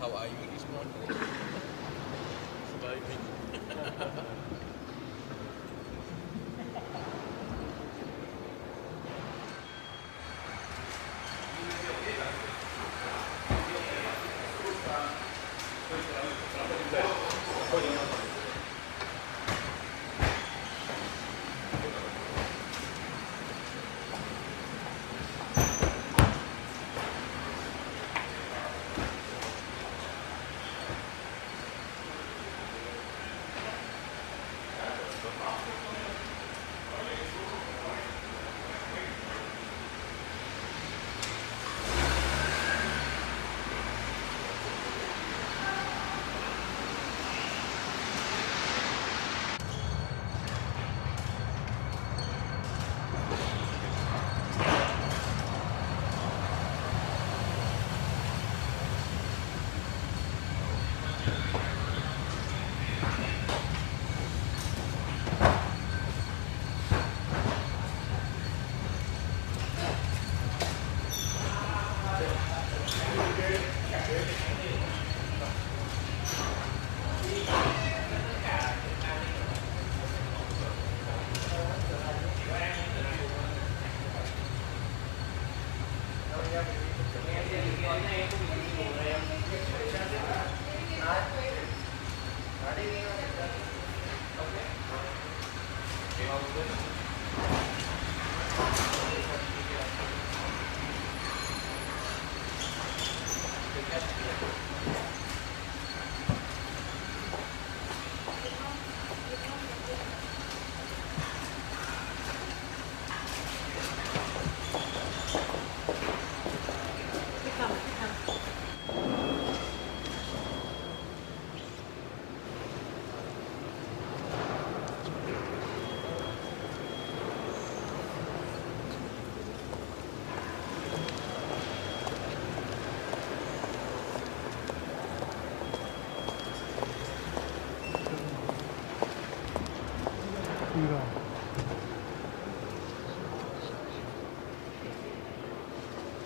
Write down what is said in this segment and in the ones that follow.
How are you this morning? Surviving.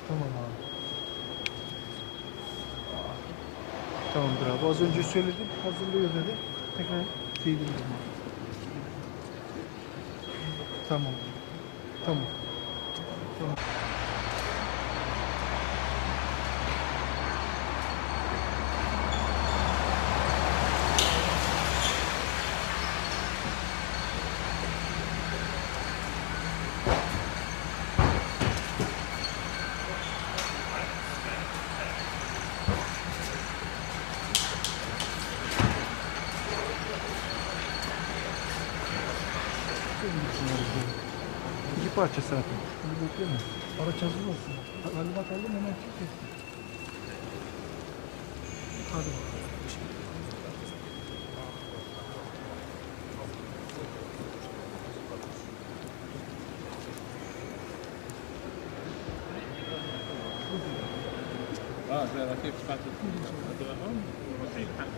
Tamam abi. Tamamdır abi. Az önce söyledim. Hazırlıyor dedi. Tekrar teydim abi. Tamam. Tamam. Tamam. İki parça zaten. Bunu bekliyor mu? Araç hazır olsun. Talimat aldım hemen çıkacak. Hadi bakalım. זה רק משפט הדרום, איתן.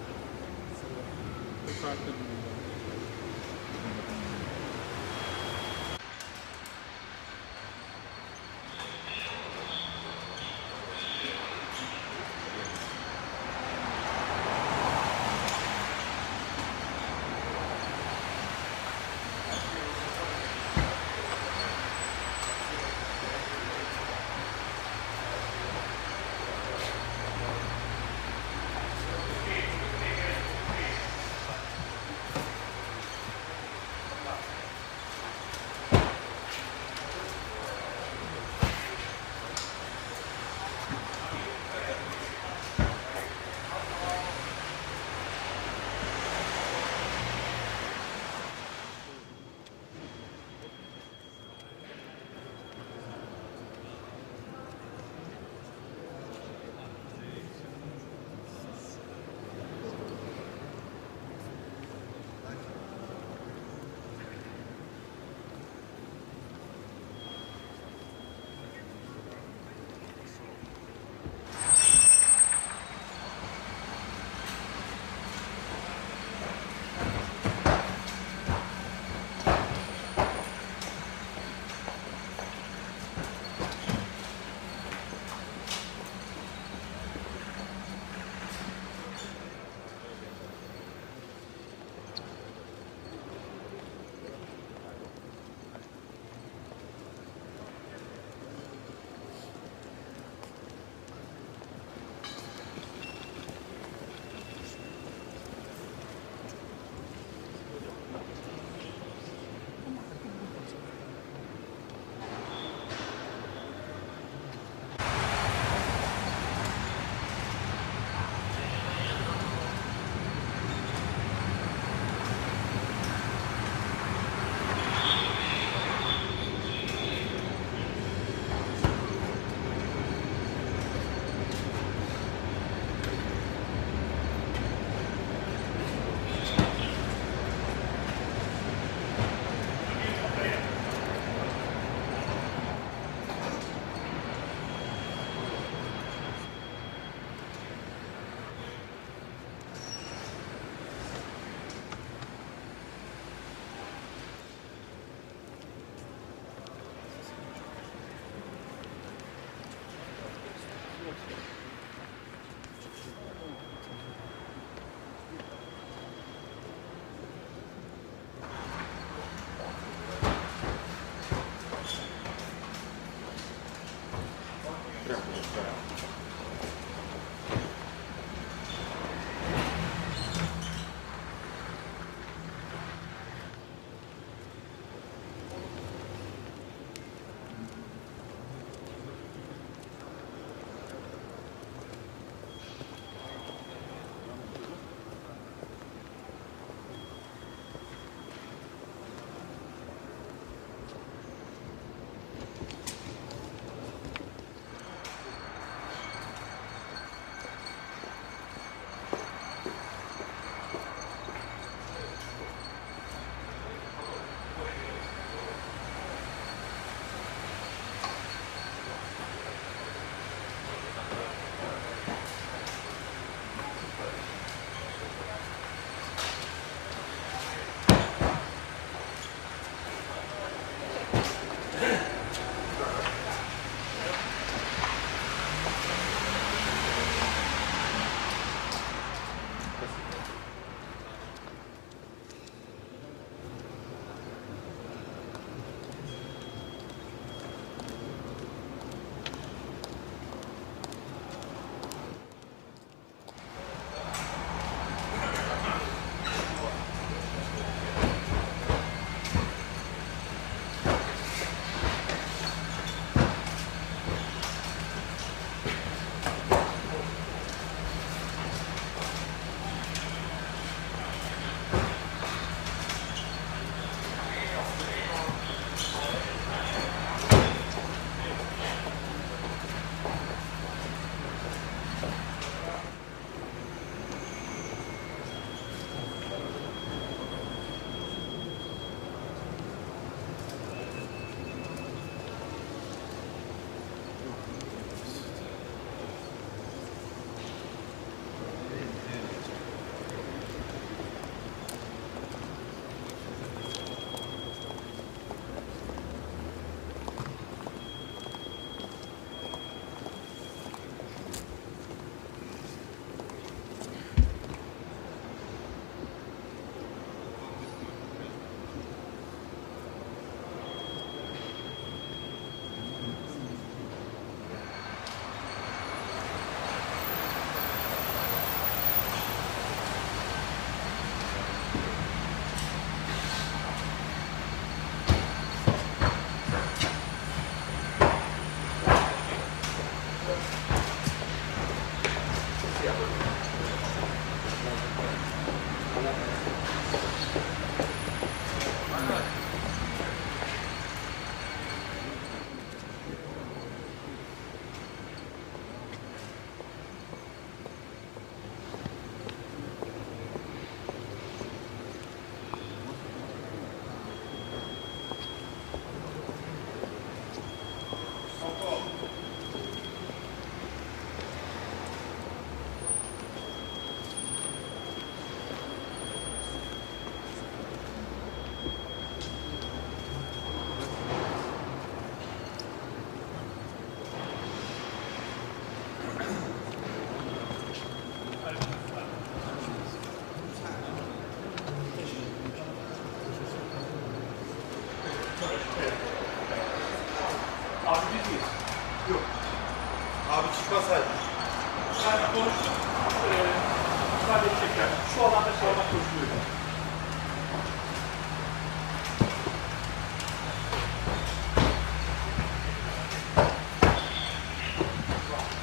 Şu alanda sormak koşuluyor.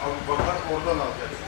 Abi bakar oradan alacaksın.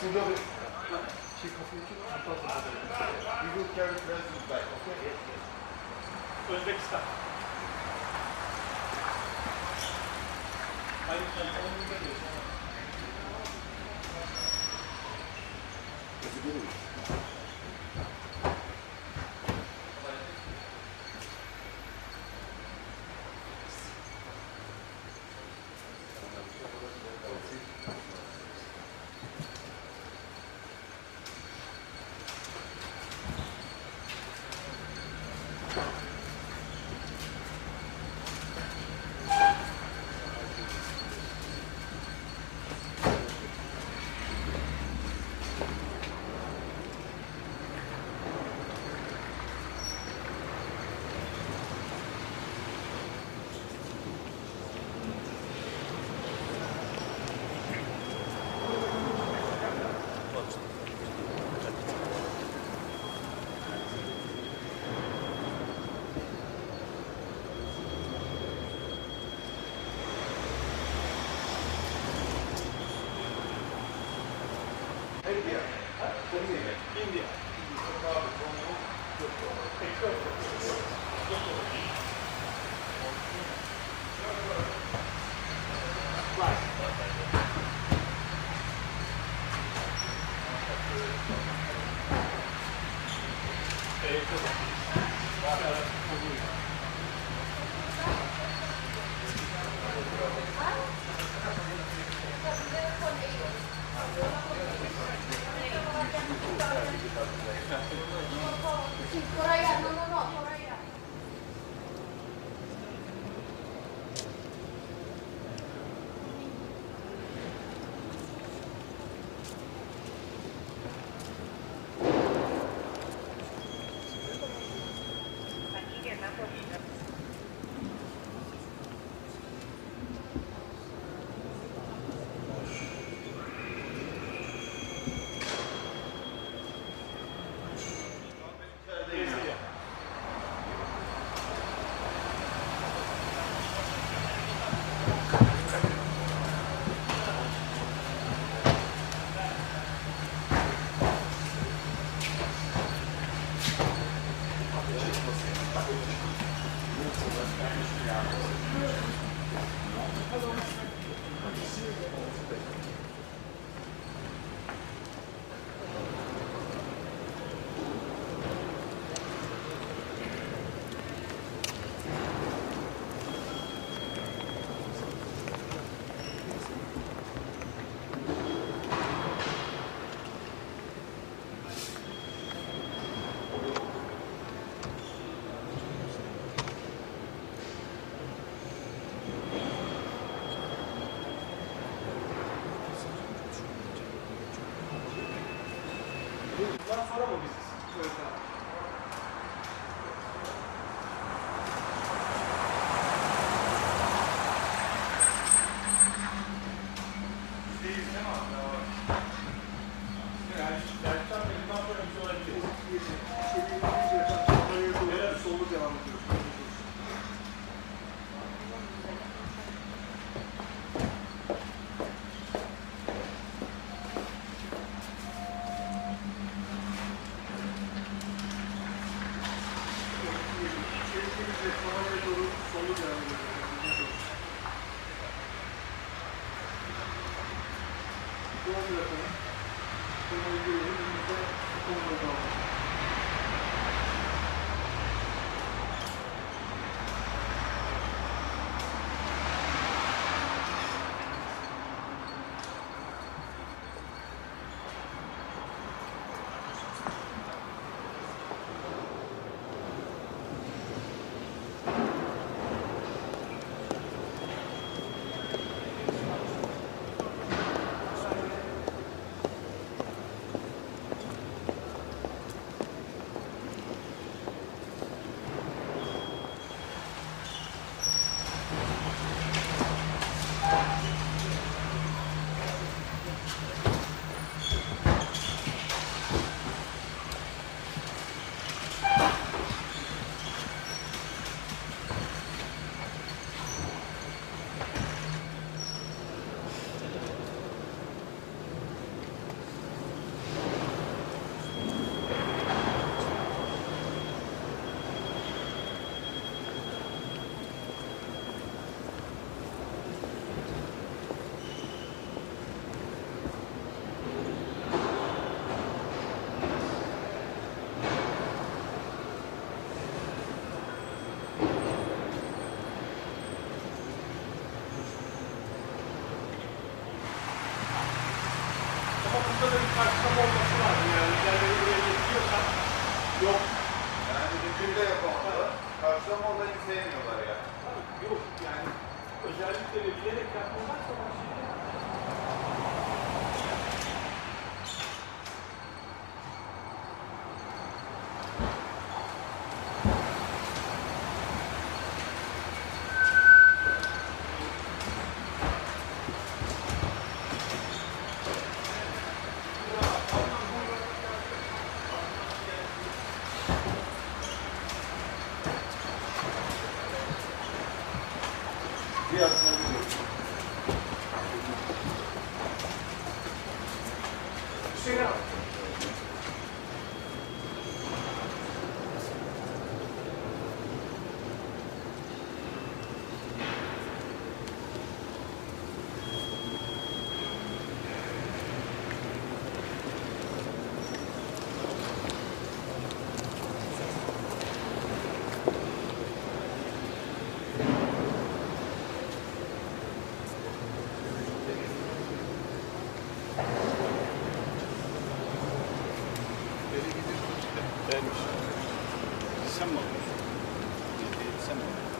Sisoulith, Cheikh, we will carry president back, okay? Özbekistan. India. Bundan sonra mı biziz? Evet abi. Değil değil mi abi? Yani dersten bundan sonra biz olabiliriz. Solu devam ediyoruz. Ama burada da bir karşılama olması lazım yani. Üzerleri buraya getiriyorsan yok. Yani bütünde yapamadılar. Karşılama olayı sevmiyorlar yani. Yok yani özellikle de bilerek yapmazlarsa o şey. Biraz da biliyoruz. Hüseyin abi. Sen mi alıyorsun? Sen mi alıyorsun?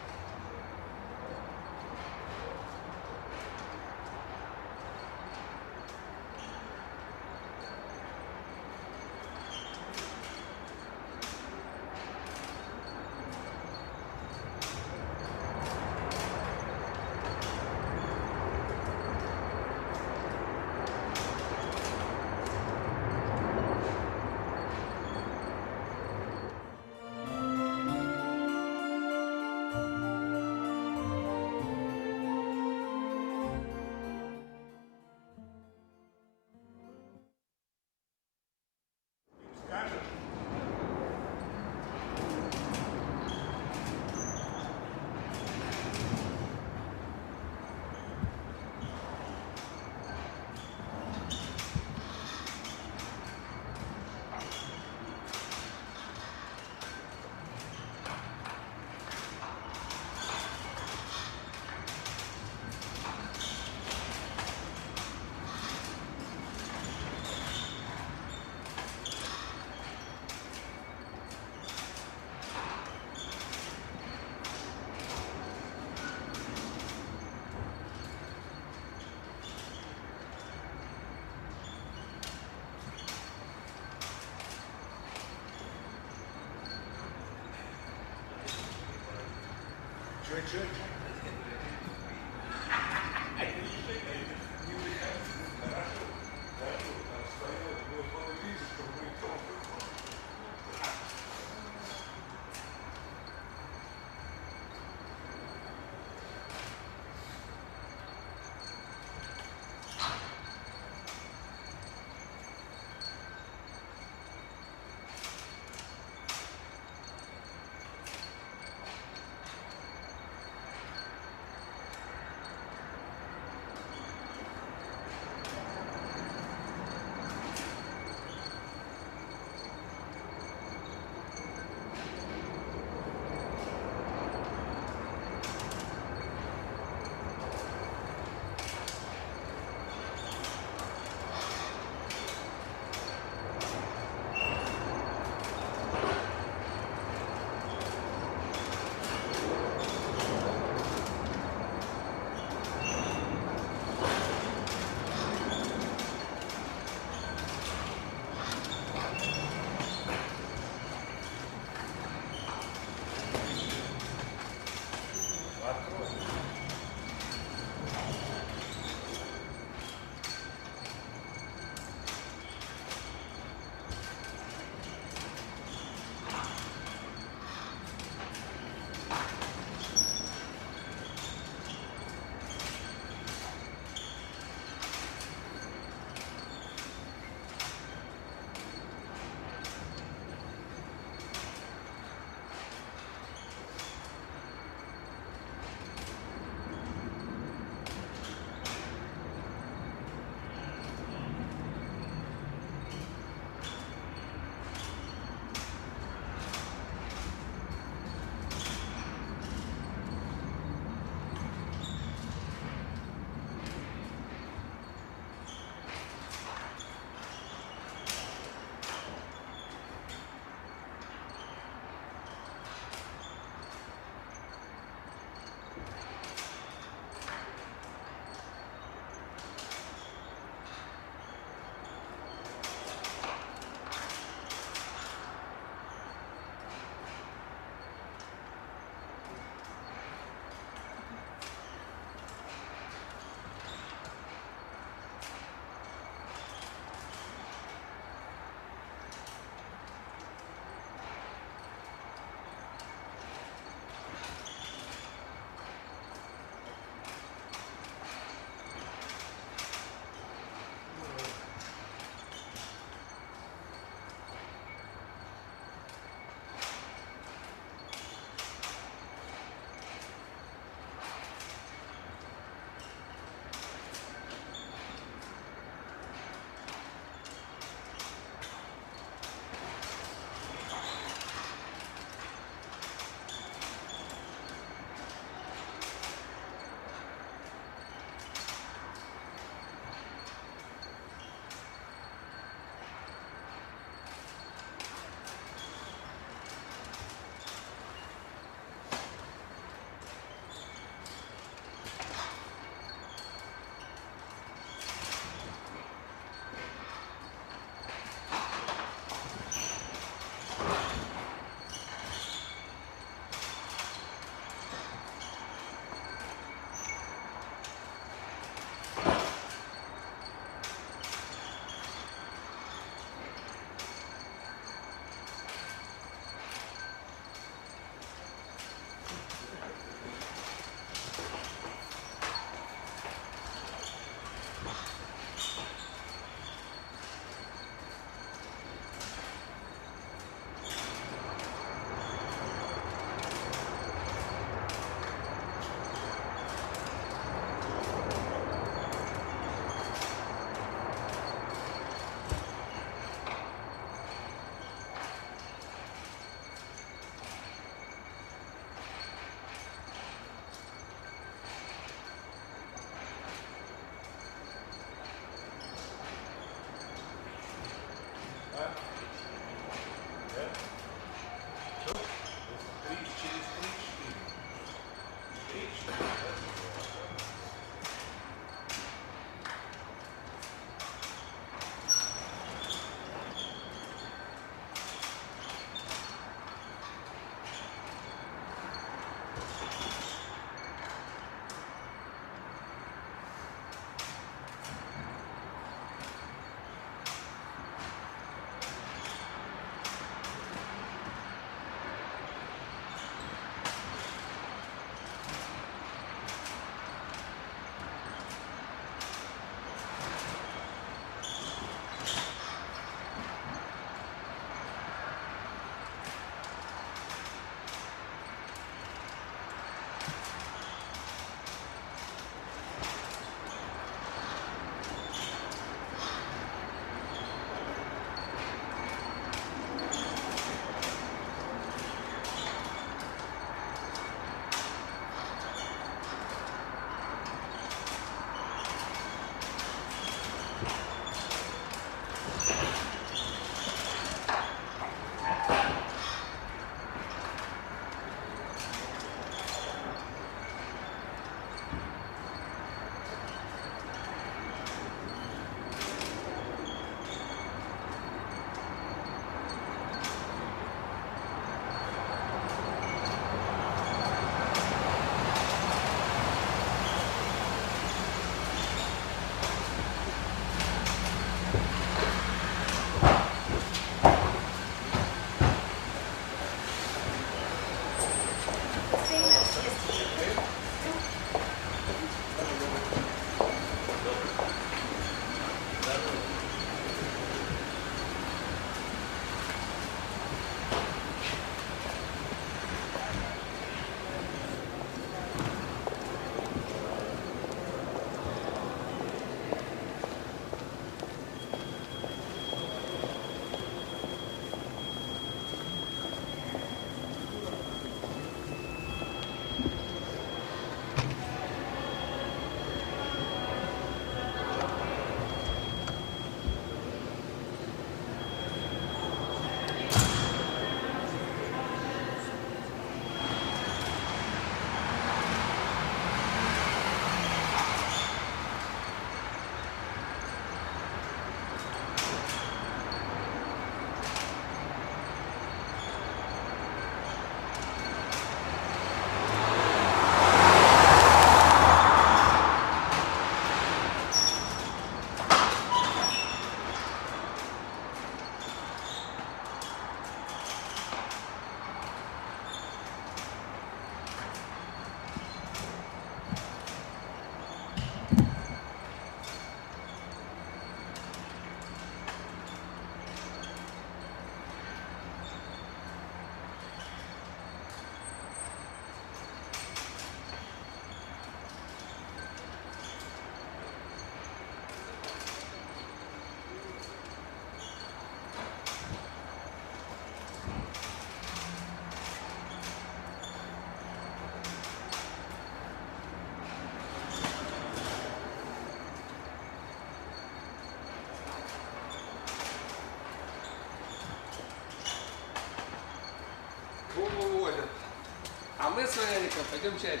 مصر يعني كفايه كم شايف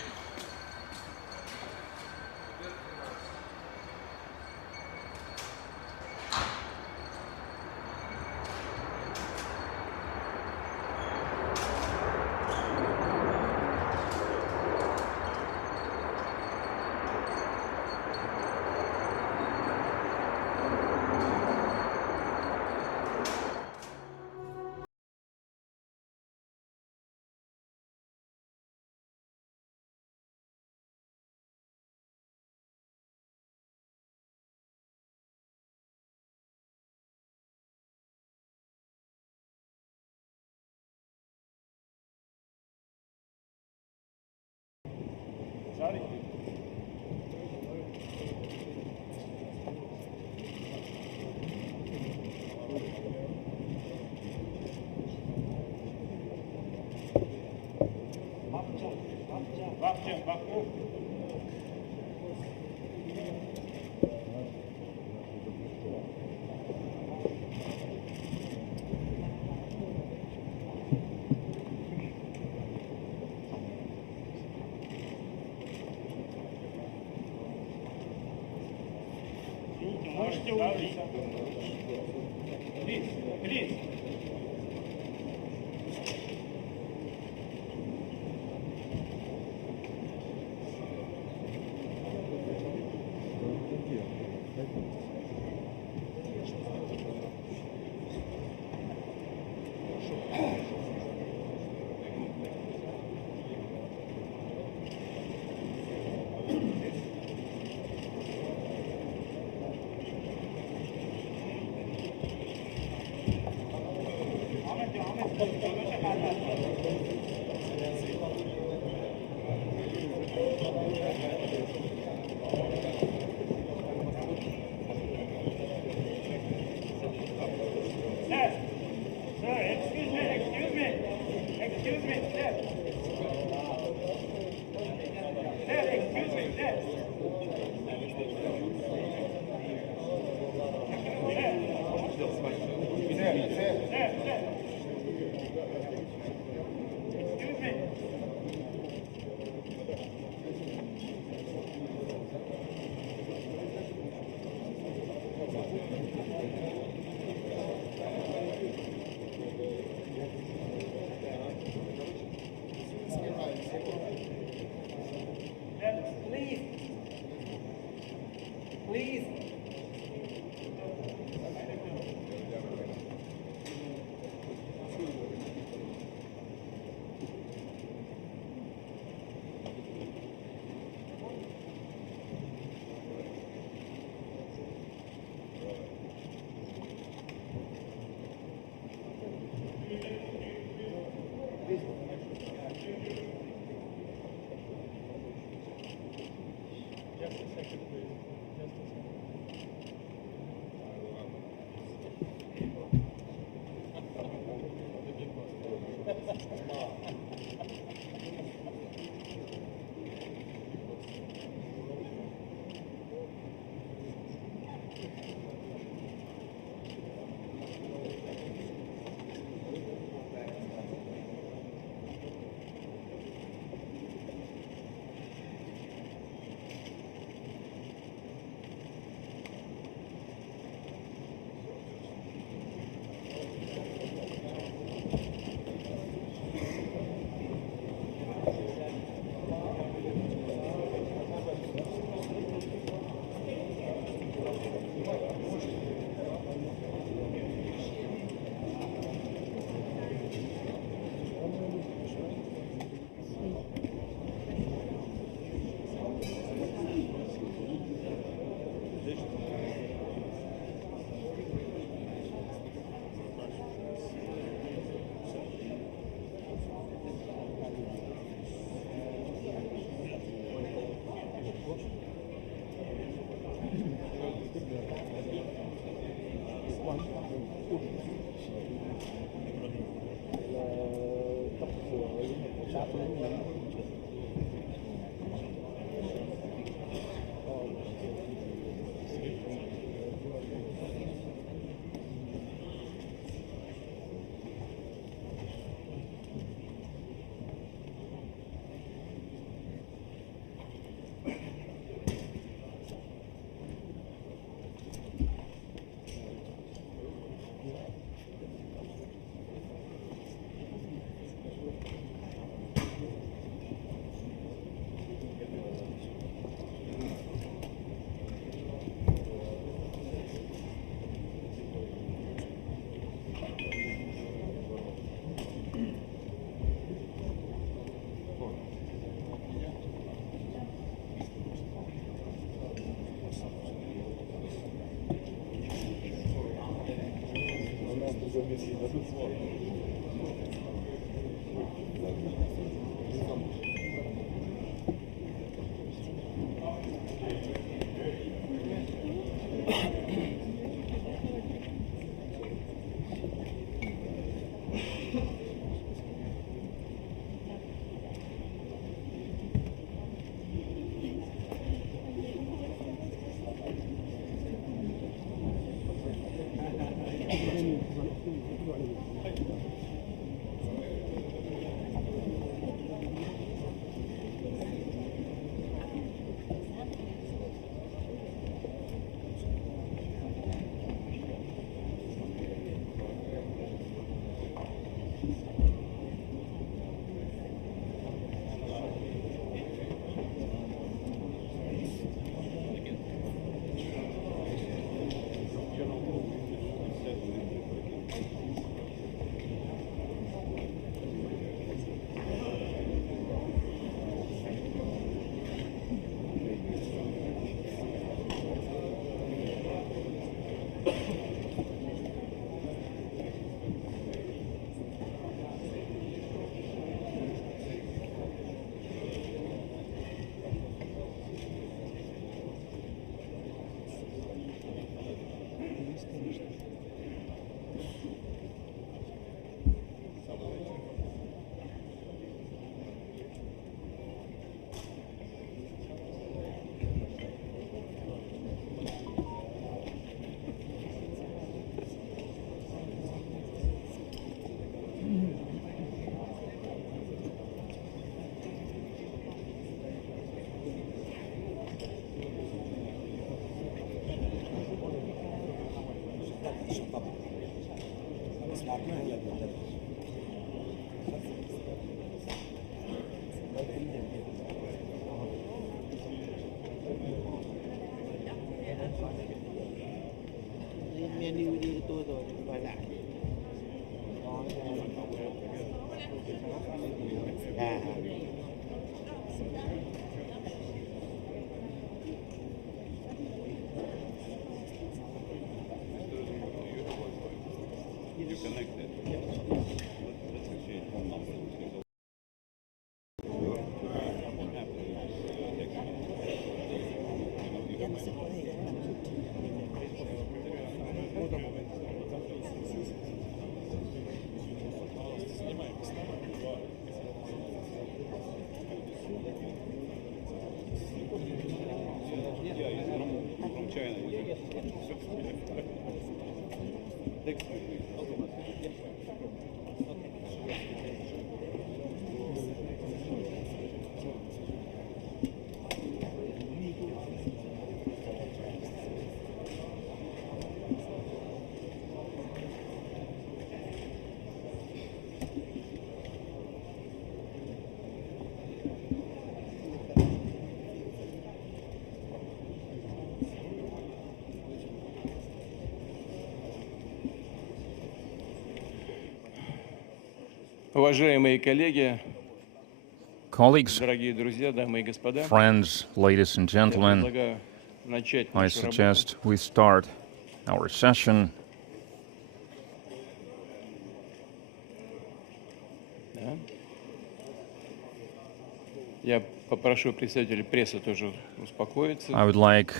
Menu đi tôi rồi quay lại. Уважаемые коллеги, Colleagues, дорогие друзья, дамы и господа, friends, ladies and я gentlemen, предлагаю начать I нашу работу. suggest we start our session. Да. Я попрошу представителей прессы тоже успокоиться. I would like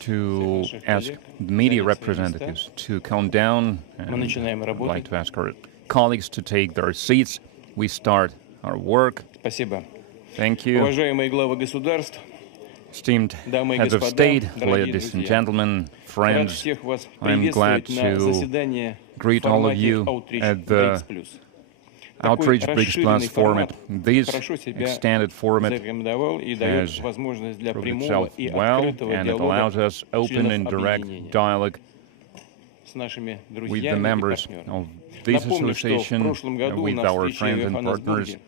to ask the media representatives to calm down, and I'd like to ask our colleagues to take their seats. We start our work. Спасибо. Thank you. Уважаемые главы государств, Esteemed дамы и heads of господа, state, дорогие ladies and друзья, gentlemen, рад friends, всех вас I'm glad приветствовать на to заседании в greet all of формате you Outreach at the BRICS Plus. Outreach Такой BRICS Plus расширенный format. формат This хорошо себя extended format зарекомендовал и дает has возможность для proved прямого itself и well, открытого and it allows диалога us open членов and direct объединения dialogue с нашими with the друзьями и members партнерами. of this Напомню, что в association прошлом году with на our встрече friends в and partners. Йоханнесбурге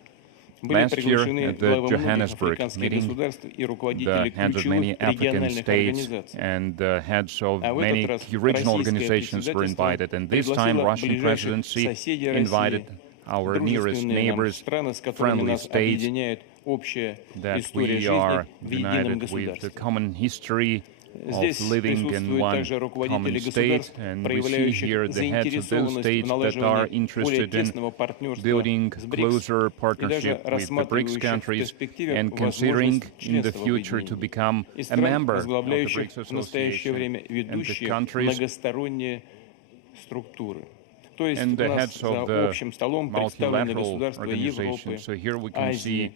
были Last year приглашены at the главы многих Johannesburg африканских meeting, государств и the руководители heads of many ключевых African региональных states организаций. and the heads of А в many этот раз regional российское organizations were председательство invited, and this time пригласило Russian ближайших presidency соседей invited России, our nearest дружественные нам neighbors, страны, с которыми friendly нас states объединяет общая that история we жизни are в едином united with the государстве. common history of living in one common state, and we see here the heads of those states that are interested in building closer partnership with the BRICS countries and considering in the future to become a member of the BRICS Association, and the countries and the heads of the multilateral organization. So here we can see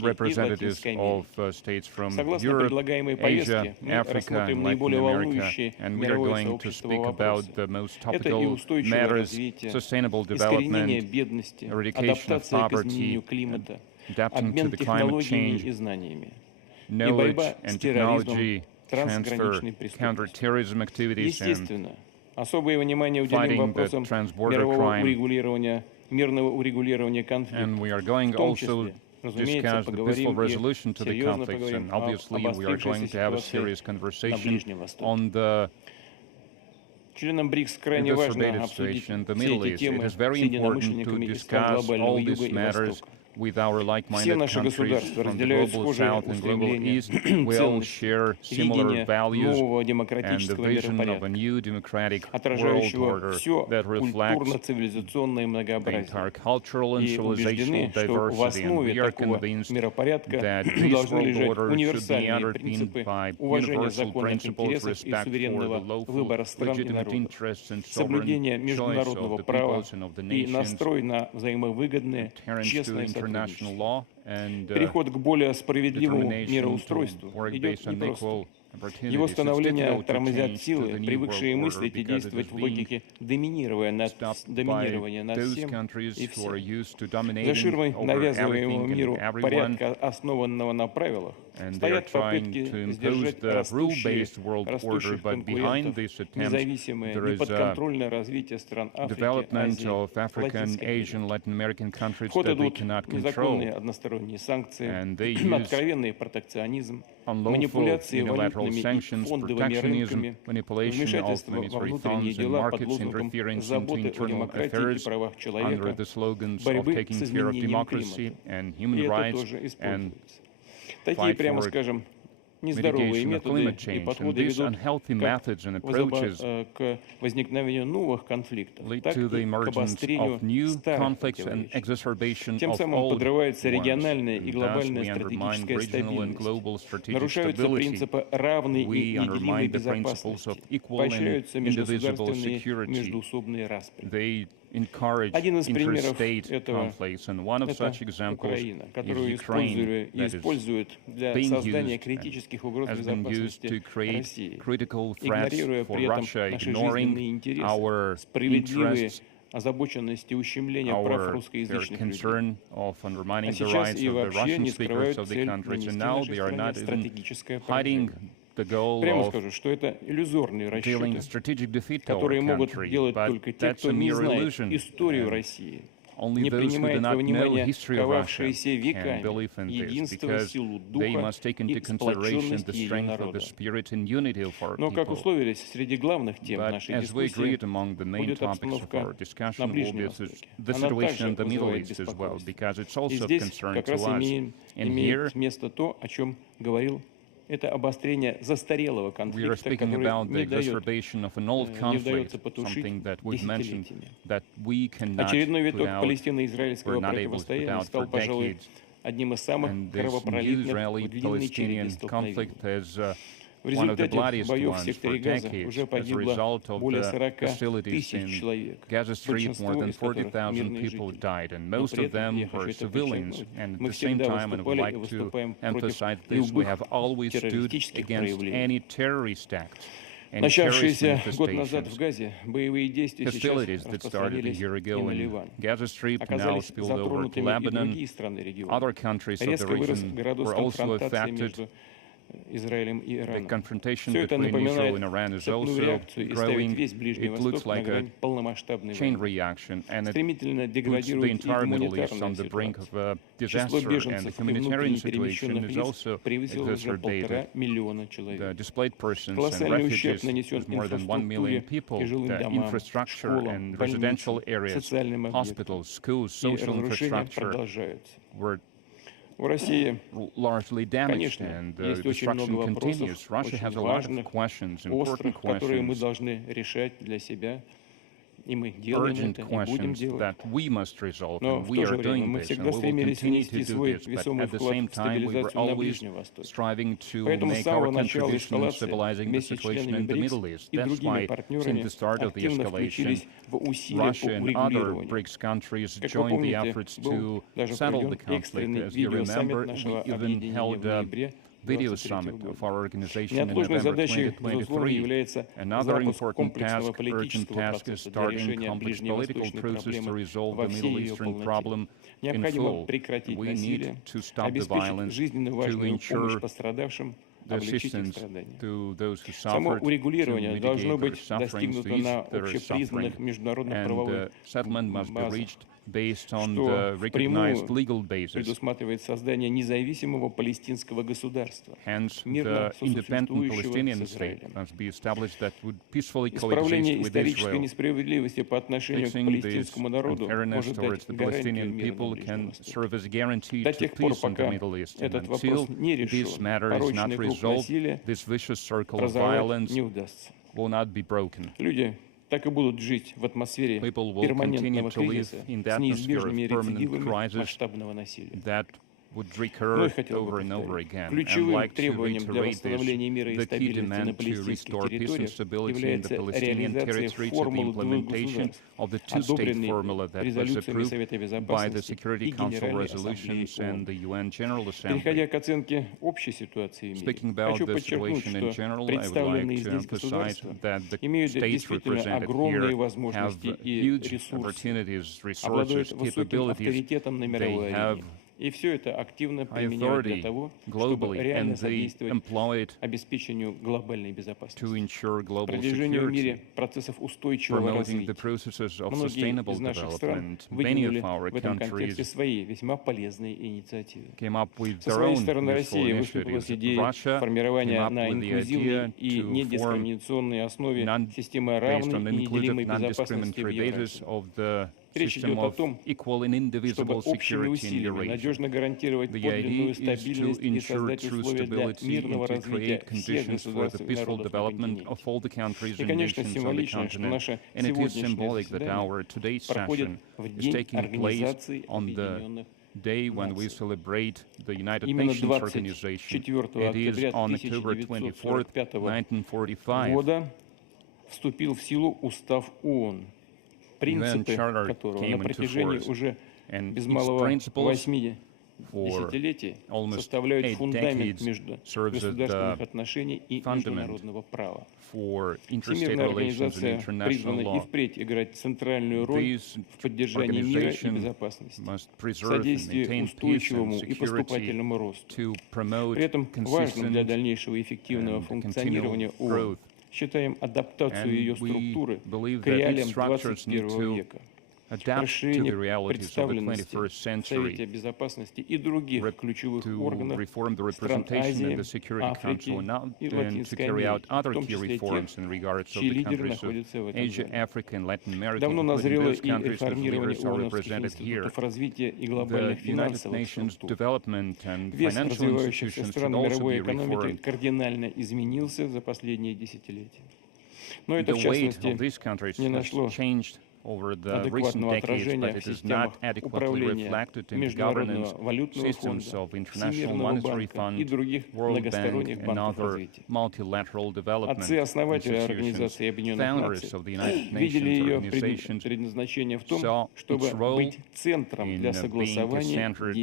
representatives of states from Europe, Asia, Africa, and Latin America, and we are going to speak about the most topical matters: sustainable development, eradication of poverty, adapting to the climate change, knowledge and technology transfer, counterterrorism activities, and fighting the transborder crime. And we are going also discuss the peaceful resolution to the conflicts, and obviously we are going to have a serious conversation on the exacerbated situation in the Middle East. It is very important to discuss all these matters with our like-minded countries from the global south and global east. We all share similar values and the vision of a new democratic world order that reflects the entire cultural and civilizational diversity. And we are convinced that this world order should be underpinned by universal principles, respect for the lawful, legitimate interests and sovereign choice of the peoples and of the nations, adherence to international law, and переход к более справедливому мироустройству идет непросто. Его становление тормозят силы, привыкшие мыслить и действовать в логике доминирования над всем и всем. За ширмой навязываемого миру порядка, основанного на правилах, стоят попытки сдержать растущие конкурентов, независимое, неподконтрольное развитие стран Африки, Азии, Латинской Америки. В ход идут незаконные односторонние санкции, откровенный протекционизм, манипуляции валютными и фондовыми рынками, вмешательство во внутренние дела под лозунгом заботы о демократии и правах человека, борьбы с изменением климата. И это тоже используется. Такие, прямо скажем, нездоровые методы и подходы ведут как к возникновению новых конфликтов, так и к обострению старых противоречий. Тем самым подрывается региональная и глобальная стратегическая стабильность, нарушаются принципы равной и неделимой безопасности, поощряются межгосударственные междоусобные распри. Один из примеров этого — это Украина, которую используют для создания критических угроз безопасности России, игнорируя при этом наши жизненные интересы, справедливые озабоченность и ущемление прав русскоязычных людей. А сейчас и вообще не скрывают цель нанести нашей стране стратегическое поражение. Прямо скажу, что это иллюзорные расчеты, которые могут делать только те, кто не знает историю России, не принимает во внимание ковавшиеся веками единство, силу духа и сплоченность ее народа. Но, как условились, среди главных тем нашей дискуссии будет обстановка на Ближнем Востоке. Она также вызывает беспокойство. И здесь как раз имеет место то, о чем говорил. Это обострение застарелого конфликта, который не удается потушить десятилетиями. Очередной виток палестино-израильского противостояния стал, пожалуй, одним из самых кровопролитных в длинной череде столкновений. В результате боев в секторе Газа уже погибло более 40 тысяч человек, большинство из которых мирные жители. Но при этом я хочу это подчеркнуть. Мы всегда выступали и выступаем против любых террористических проявлений. Начавшиеся год назад в Газе, боевые действия сейчас распространились и на Ливан. Оказались затронутыми и другие страны региона. Резко вырос городок конфронтации между Израилем и Ираном. Все это напоминает цепную реакцию и ставит весь Ближний Восток на грань полномасштабной войны. Стремительно деградирует и гуманитарная ситуация. Число беженцев и внутренне перемещенных лиц превысило уже 1,5 миллиона человек. Колоссальный ущерб нанесен инфраструктуре и жилым домам, школам, больницам, социальным объектам. И разрушения продолжаются. largely damaged, and the destruction continues. Russia has a lot of questions, important questions, urgent questions that we must resolve, and we are doing this, and we will continue to do this. But at the same time, we were always striving to make our contribution in stabilizing the situation in the Middle East. That's why, since the start of the escalation, Russia and other BRICS countries joined the efforts to settle the conflict. As you remember, we even held a video summit of our organization in November 2023. Another important task, urgent task, is starting complex political process to resolve the Middle Eastern problem in full. We need to stop the violence, to ensure the assistance to those who suffered, to mitigate their sufferings, to ease their suffering, and settlement must be reached based on the recognized legal basis. Hence, the independent Palestinian state must be established that would peacefully coexist with Israel. Fixing this unfairness towards the Palestinian people can serve as a guarantee to peace in the Middle East. And until this matter is not resolved, this vicious circle of violence will not be broken. People will continue to live in the atmosphere of permanent crisis that would recur over and over again. I'd like to reiterate this. The key demand to restore peace and stability in the Palestinian territory to the implementation of the two-state formula that was approved by the Security Council resolutions and the UN General Assembly. Speaking about the situation in general, I would like to emphasize that the states represented here have huge opportunities, resources, capabilities. They have authority globally, and they employ it to ensure global security, promoting the processes of sustainable development. Many of our countries came up with their own useful initiatives. Russia came up with the idea to form, based on an inclusive, non-discriminatory basis, of the system of equal and indivisible security in the region. The idea is to ensure true stability and to create conditions for the peaceful development of all the countries and nations on the continent. And it is symbolic that our today's session is taking place on the day when we celebrate the United Nations Organization. It is on October 24th, 1945. UN Charter came into force, and its principles for almost 8 decades serves as the fundament for interstate relations and international law. These organizations must preserve and maintain peace and security to promote consistent and continual growth. And we believe that its structures need to adapt to the realities of the 21st century, to reform the representation in the Security Council and to carry out other key reforms in regards to the countries of Asia, Africa, and Latin America, including those countries whose leaders are represented here. The United Nations development and financial institutions should also be reformed. The weight of these countries has changed over the recent decades, but it is not adequately reflected in the governance systems of International Monetary Fund, World Bank, and other multilateral development institutions. Founders of the United Nations organizations saw its role in being centered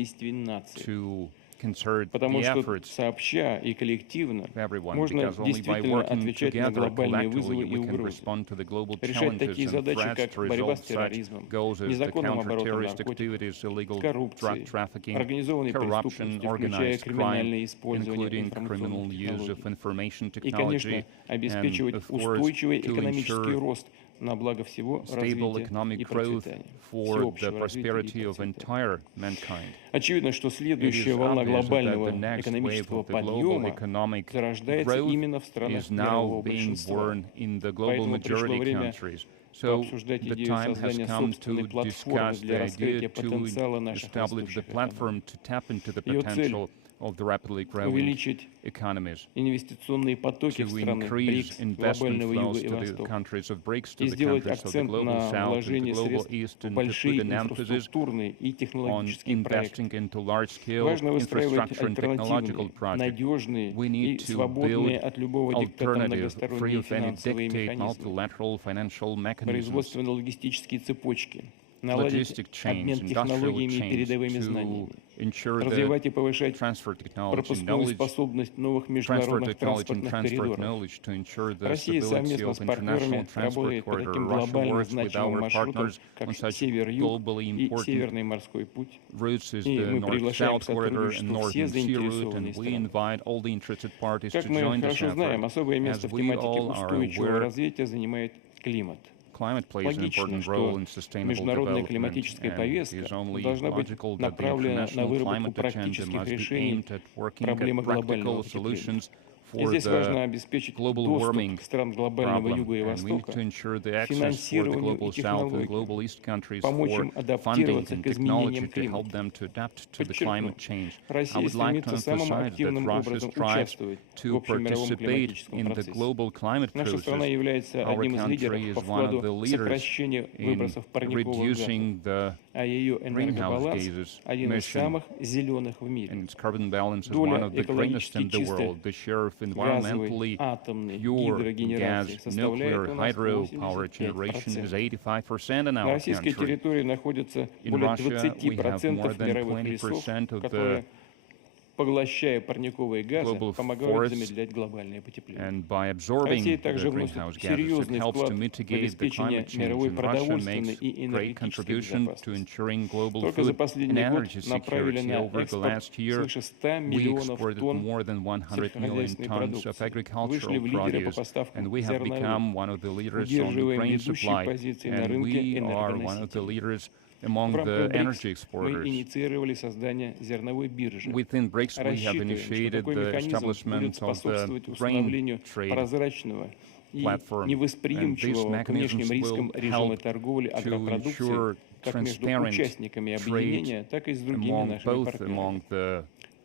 to concert the efforts of everyone, because only by working together collectively we can respond to the global challenges and threats to resolve such goals as the counter-terrorist activities, illegal drug trafficking, corruption, organized crime, including criminal use of information technology, and of course to ensure stable economic growth for the prosperity of entire mankind. It is obvious that the next wave of the global economic growth is now being born in the global majority countries. So the time has come to discuss the idea to establish the platform to tap into the potential of the rapidly growing economies, to increase investment flows to the countries of BRICS, to the countries of the global south and the global east, and to put an emphasis on investing into large-scale infrastructure and technological projects. We need to build alternative, free of any dictate, multilateral financial mechanisms, logistic chains, industrial chains, to ensure the transfer technology, knowledge, transfer technology and transfer knowledge to ensure the stability of international transport corridor. Russia works with our partners on such globally important routes as the North-South corridor and Northern Sea route, and we invite all the interested parties to join this effort. As we all are aware, climate plays an important role in sustainable development, and it is only logical that the international climate agenda must be aimed at working at practical solutions for the global warming problem, and we need to ensure the access for the global south and global east countries for funding and technology to help them to adapt to the climate change. I would like to emphasize that Russia strives to participate in the global climate process. Our country is one of the leaders in reducing the greenhouse gases emission, and its carbon balance is one of the greenest in the world. The share of environmentally pure gas, nuclear, hydro power generation is 85% in our country. In Russia, we have more than 20% of the global forests, and by absorbing the greenhouse gases, it helps to mitigate the climate change. And Russia makes great contribution to ensuring global food and energy security. Over the last year, we exported more than 100 million tons of agricultural produce, and we have become one of the leaders on the grain supply, and we are one of the leaders among the energy exporters. Within BRICS, we have initiated the establishment of the grain trade platform, and these mechanisms will help to ensure transparent trade among the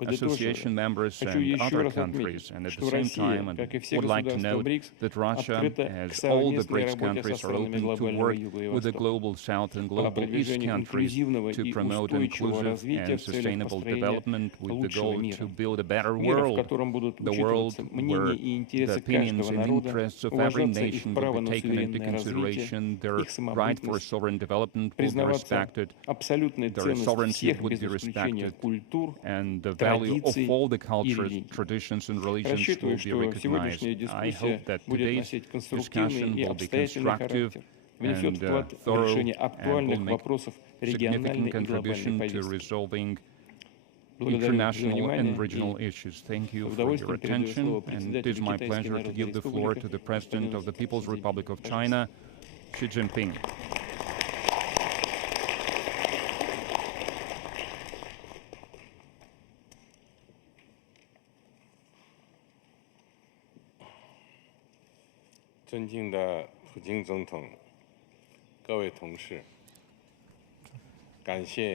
association members and other countries. And at the same time, I would like to note that Russia, as all the BRICS countries, are open to work with the global south and global east countries to promote inclusive and sustainable development with the goal to build a better world, the world where the opinions and interests of every nation will be taken into consideration, their right for sovereign development will be respected, their sovereignty would be respected, and the value of all the cultures, traditions and religions will be recognized. I hope that today's discussion will be constructive and thorough, and will make significant contribution to resolving international and regional issues. Thank you for your attention, and it is my pleasure to give the floor to the President of the People's Republic of China, Xi Jinping.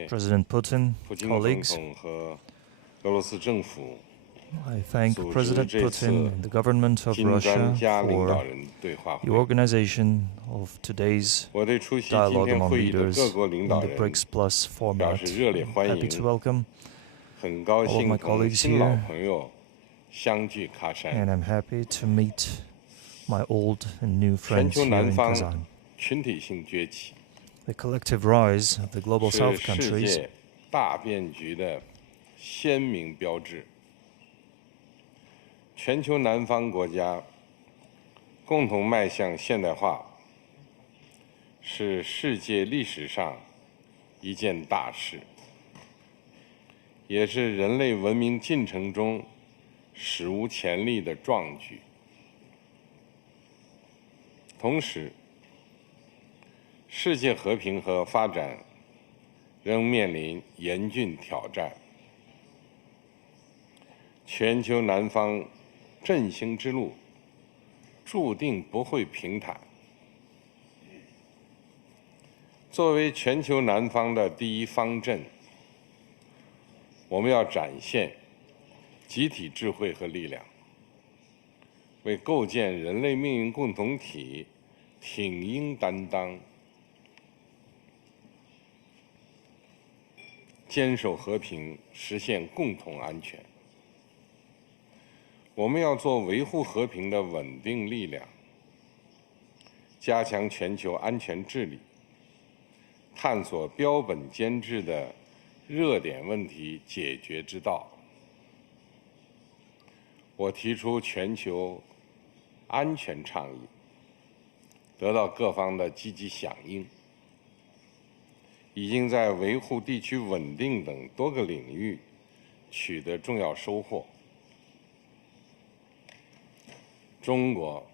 President Putin, colleagues, I thank President Putin and the government of Russia for the organization of today's dialogue among leaders in the BRICS Plus format. I'm happy to welcome all of my colleagues here, and I'm happy to meet my old and new friends here in Kazan. The collective rise of the global South countries同时，世界和平和发展仍面临严峻挑战，全球南方振兴之路注定不会平坦。作为全球南方的第一方阵，我们要展现集体智慧和力量，为构建人类命运共同体挺膺担当，坚守和平，实现共同安全。我们要做维护和平的稳定力量，加强全球安全治理，探索标本兼治的热点问题解决之道。我提出全球安全倡议，得到各方的积极响应，已经在维护地区稳定等多个领域取得重要收获。中国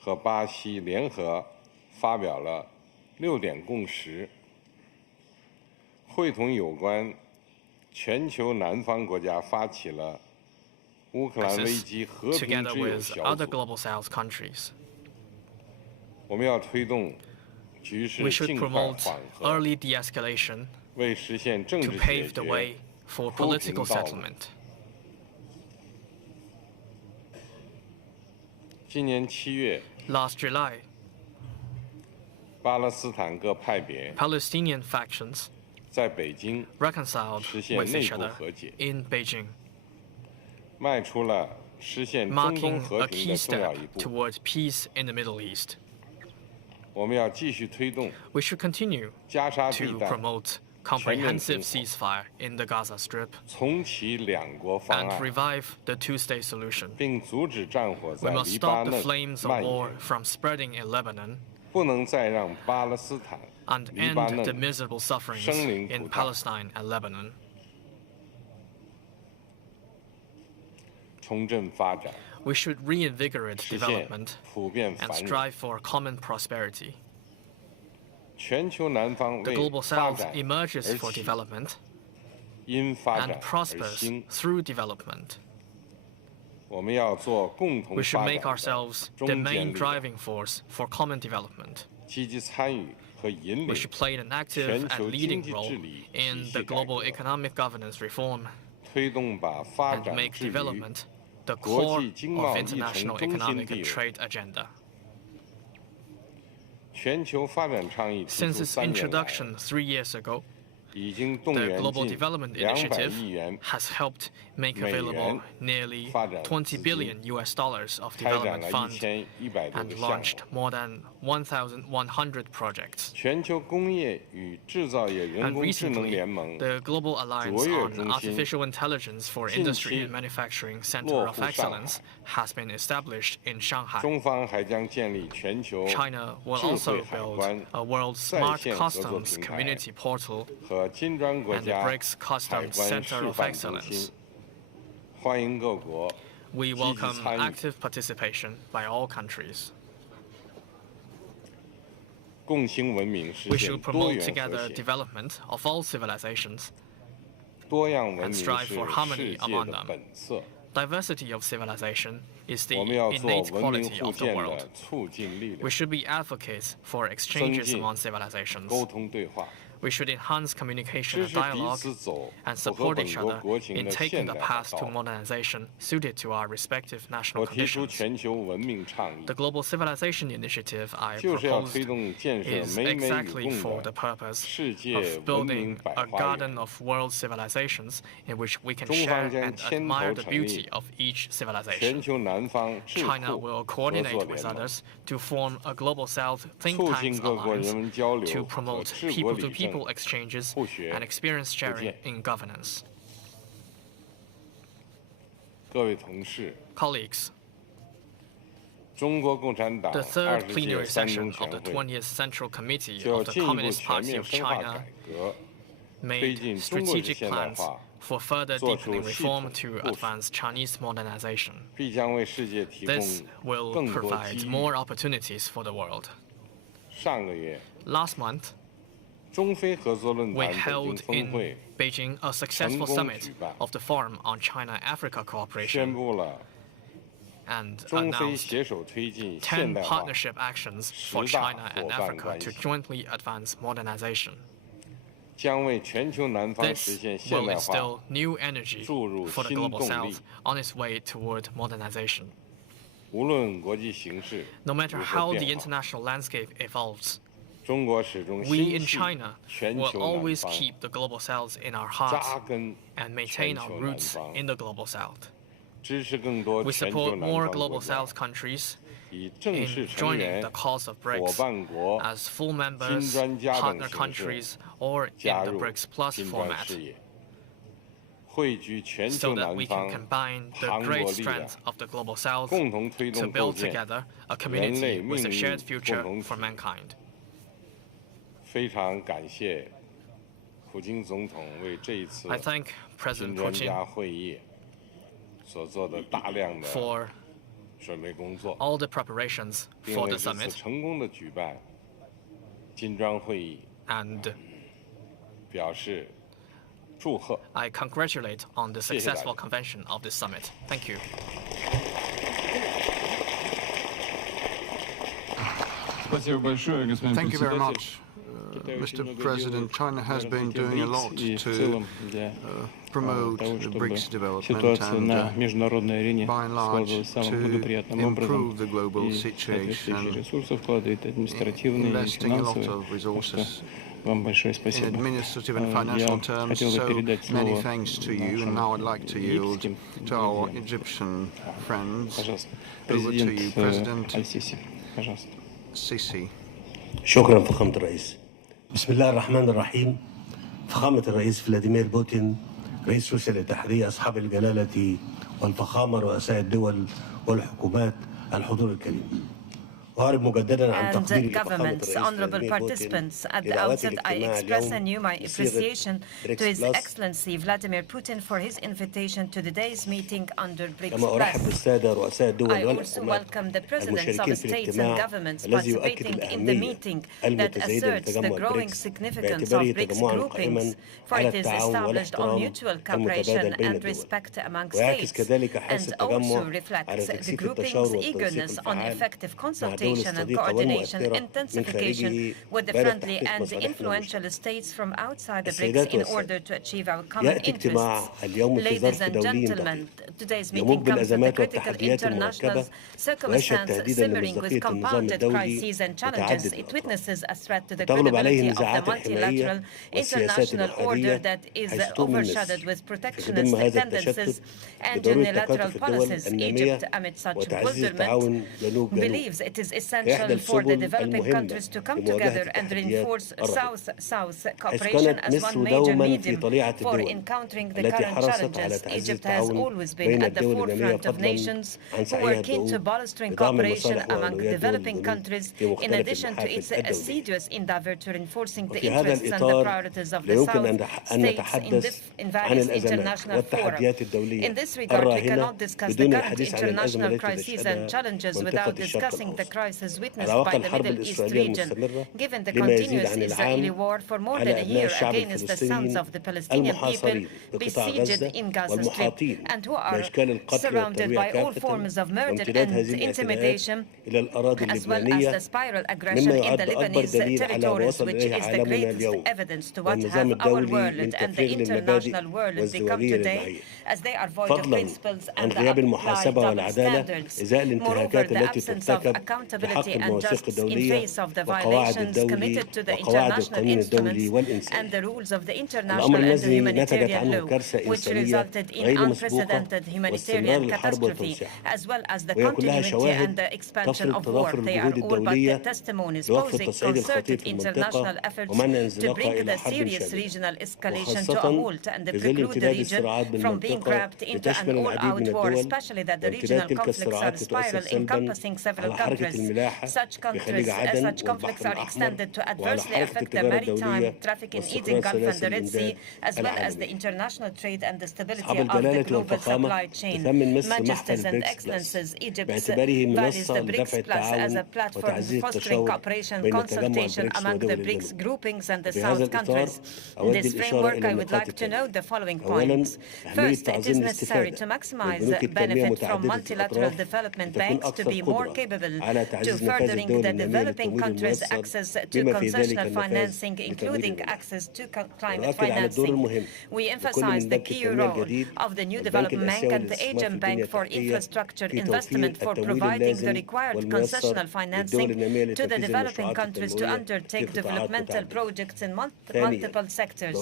和巴西联合发表了6点共识，会同有关全球南方国家发起了乌克兰危机和平之友小组。我们要推动局势尽快缓和，为实现政治解决铺平道路。今年7月，巴勒斯坦各派别在北京实现内部和解，迈出了实现中东和平的重要一步。我们要继续推动加沙地带comprehensive ceasefire in the Gaza Strip 重启两国方 and 案， revive the two-state solution. 并阻止战火 We 在 must 黎巴 stop the 嫩 flames of 蔓 war 延， from spreading in Lebanon 不能再让巴勒斯坦、 and 黎巴 end the 嫩 miserable sufferings 生灵涂 in 炭。 Palestine and Lebanon. 重振发展， We should reinvigorate 实现 development 普遍 and 繁荣。 strive for common prosperity. 全球南方 The 为 global 发 south 展 emerges 而 for 起， development 因发 and 展而 prospers 兴。 through development. 我们要做共同 We should 发 make 展 ourselves 的 the 中坚 main 力量， driving force for common development. 积极参与和引 We 领 should play an active 全球 and 经 leading 济 role 治理 in 体 the 系改 global 革， economic governance reform 推动把发 and 展 make 置于 development the 国 core 际经 of 贸议程 international 中心 economic 地 and 位。 trade agenda. 全球发展倡议提 Since 出 its 3年来， introduction 3 years ago, 已经动 the 员 Global 近 Development 200 Initiative 亿元， has helped make 美元 available nearly 发展资 $20 金， billion of 开展 development 了 funds 1100多 and 个项 launched 目。 more than 1,100 projects. 全球工业与制造业人 And 工智能 recently, 联盟 the Global Alliance 卓越 on 中心 Artificial Intelligence for 近 Industry 期 and Manufacturing 落 Center of 户上海。 Excellence has been established in Shanghai. 中方还将建立全球 China will 智 also 慧海 build 关 a world 在 smart 线合作 customs 平台 community portal 和金砖国 and the 家 BRICS 海 Customs 关 Center 示 of 范中 Excellence. 心，欢迎各国 We 积极 welcome 参与， active participation by all countries. 共兴文明实 We 现 should 多 promote 元和 together 谐。 development of all civilizations. 多样文 and 明 strive 是 for 世 harmony 界 among 的 them. 本色， Diversity of civilization is the 我们要做 innate 文明 quality 互 of the 鉴 world. 的促进力 We 量， should be advocates for exchanges 增进 among civilizations. 沟通对话， We should enhance communication 支 and 持彼 dialogue 此走 and 符合 support 本 each 国 other 国情 in 的 taking 现 the 代 path 化 to 道路。 modernization suited to our respective 我 national 提出 conditions. 全球文明倡议 The，Global Civilization Initiative I 就是要 proposed 推动建设 is 美美与 exactly 共 for 的 the purpose 世界 of 文明 building 百 a 花园。 garden of world civilizations in which we can 中 share 方将 and 牵 admire 头 the 成立 beauty of each 全 civilization. 球南方智 China 库 will 合作 coordinate with 联盟， others to form a global south think 促 tanks 进各国人 alliance 文交 to 流和 promote 治国理政 people-to-people exchanges 互学 and experience sharing 见。 in governance. 各位同事， Colleagues, 中国共产党 the 20 third 届 plenary 三 session 中 of the 全会 20th Central Committee 就 of the 进一步 Communist 全 Party 面 of 深化 China 改革，推 made 进中国式 strategic 现代 plans 化， for further 做出 deepening 系 reform 统 to 部署， advance Chinese modernization. 必将为世界提供 This will 更多 provide 机遇。 more opportunities for the world. 上个月， Last month, 中非合作论 we 坛北京 held 峰 in 会 Beijing a successful 成功 summit 举办， of the Forum on China-Africa 宣 Cooperation 布了 and announced 10 partnership actions for China and Africa to jointly advance modernization. This will instill new energy for the Global South on its way toward modernization. No matter how the international landscape evolves, we in China will always keep the Global South in our hearts and maintain our roots in the Global South. We support more Global South countries in joining the cause of BRICS as full members, partner countries, or in the BRICS Plus format, so that we can combine the great strength of the Global South to build together a community with a shared future for mankind. I thank President Putin for all the preparations for the summit, and I congratulate on the successful convention of this summit. Thank you. Thank you very much. Mr. President, China has been doing a lot to promote the BRICS development and, by and large, to improve the global situation, investing a lot of resources in administrative and financial terms. So many thanks to you. And now I'd like to yield to our Egyptian friends. Over to you, President Sisi. شكرا فخامة الرئيس. بسم الله الرحمن الرحيم. فخامة الرئيس فلاديمير بوتين رئيس روسيا الاتحادية، أصحاب الجلالة والفخامة، رؤساء الدول والحكومات، الحضور الكريم. And governments, honorable participants, at the outset I express anew my appreciation to His Excellency Vladimir Putin for his invitation to today's meeting under BRICS Plus. I also welcome the presidents of states and governments participating in the meeting that asserts the growing significance of BRICS groupings, for it is established on mutual cooperation and respect among states, and also reflects the grouping's eagerness on effective consultation and coordination intensification with the friendly and influential states from outside the BRICS in order to achieve our common interests. Ladies and gentlemen, today's meeting comes with the critical international circumstance simmering with compounded crises and challenges. It witnesses a threat to the credibility of the multilateral international order that is overshadowed with protectionist tendencies and unilateral policies. Egypt, amid such bewilderment, believes it is essential for the developing countries to come together and reinforce South-South cooperation as one major medium for encountering the current challenges. Egypt has always been at the forefront of nations who are keen to bolstering cooperation among developing countries, in addition to its assiduous endeavor to reinforcing the interests and the priorities of the South states in various international fora. In this regard, we cannot discuss the current international crises and challenges without discussing the crisis witnessed by the Middle East region, given the continuous Israeli war for more than a year against the sons of the Palestinian people besieged in Gaza Strip, and who are surrounded by all forms of murder and intimidation, as well as the spiral aggression in the Lebanese territories, which is the greatest evidence to what have our world and the international world become today, as they are void of principles and apply double standards. Moreover, the absence of accountability and justice in face of the violations committed to the international instruments and the rules of the international and the humanitarian law, which resulted in unprecedented humanitarian catastrophe, as well as the continuity and the expansion of war. They are all but testimonies posing concerted international efforts to bring the serious regional escalation to a halt and preclude the region from being grabbed into an all-out war, especially that the regional conflicts are spiral encompassing several countries. Such conflicts are extended to adversely affect the maritime traffic in Eden Gulf and the Red Sea, as well as the international trade and the stability of the global supply chain. Majesties and Excellencies, Egypt values the BRICS Plus as a platform fostering cooperation, consultation among the BRICS groupings and the South countries. In this framework, I would like to note the following points. First, it is necessary to maximize benefit from multilateral development banks to be more capable to furthering the developing countries' access to concessional financing, including access to climate financing. We emphasize the key role of the New Development Bank and the Asian Bank for Infrastructure Investment for providing the required concessional financing to the developing countries to undertake developmental projects in multiple sectors.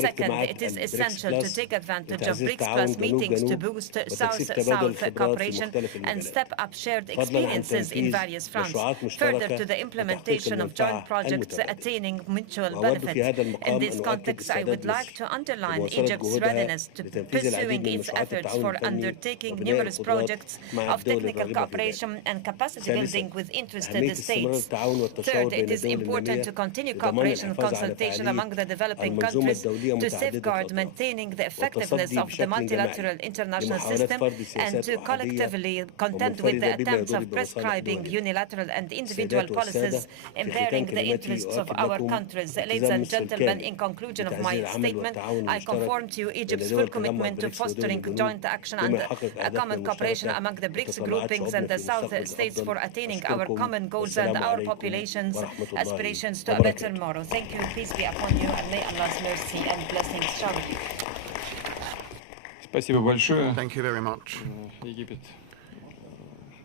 Second, it is essential to take advantage of BRICS Plus meetings to boost South-South cooperation and step up shared experiences in various fronts, further to the implementation of joint projects attaining mutual benefit. In this context, I would like to underline Egypt's readiness to pursuing its efforts for undertaking numerous projects of technical cooperation and capacity building with interested states. Third, it is important to continue cooperation and consultation among the developing countries to safeguard maintaining the effectiveness of the multilateral international system and to collectively contend with the attempts of prescribing unilateral and individual policies impairing the interests of our countries. Ladies and gentlemen, in conclusion of my statement, I conform to Egypt's full commitment to fostering joint action and a common cooperation among the BRICS groupings and the South states for attaining our common goals and our population's aspirations to a better tomorrow. Thank you. Peace be upon you, and may Allah's mercy and blessings shower you. Спасибо большое. Thank you very much. Египет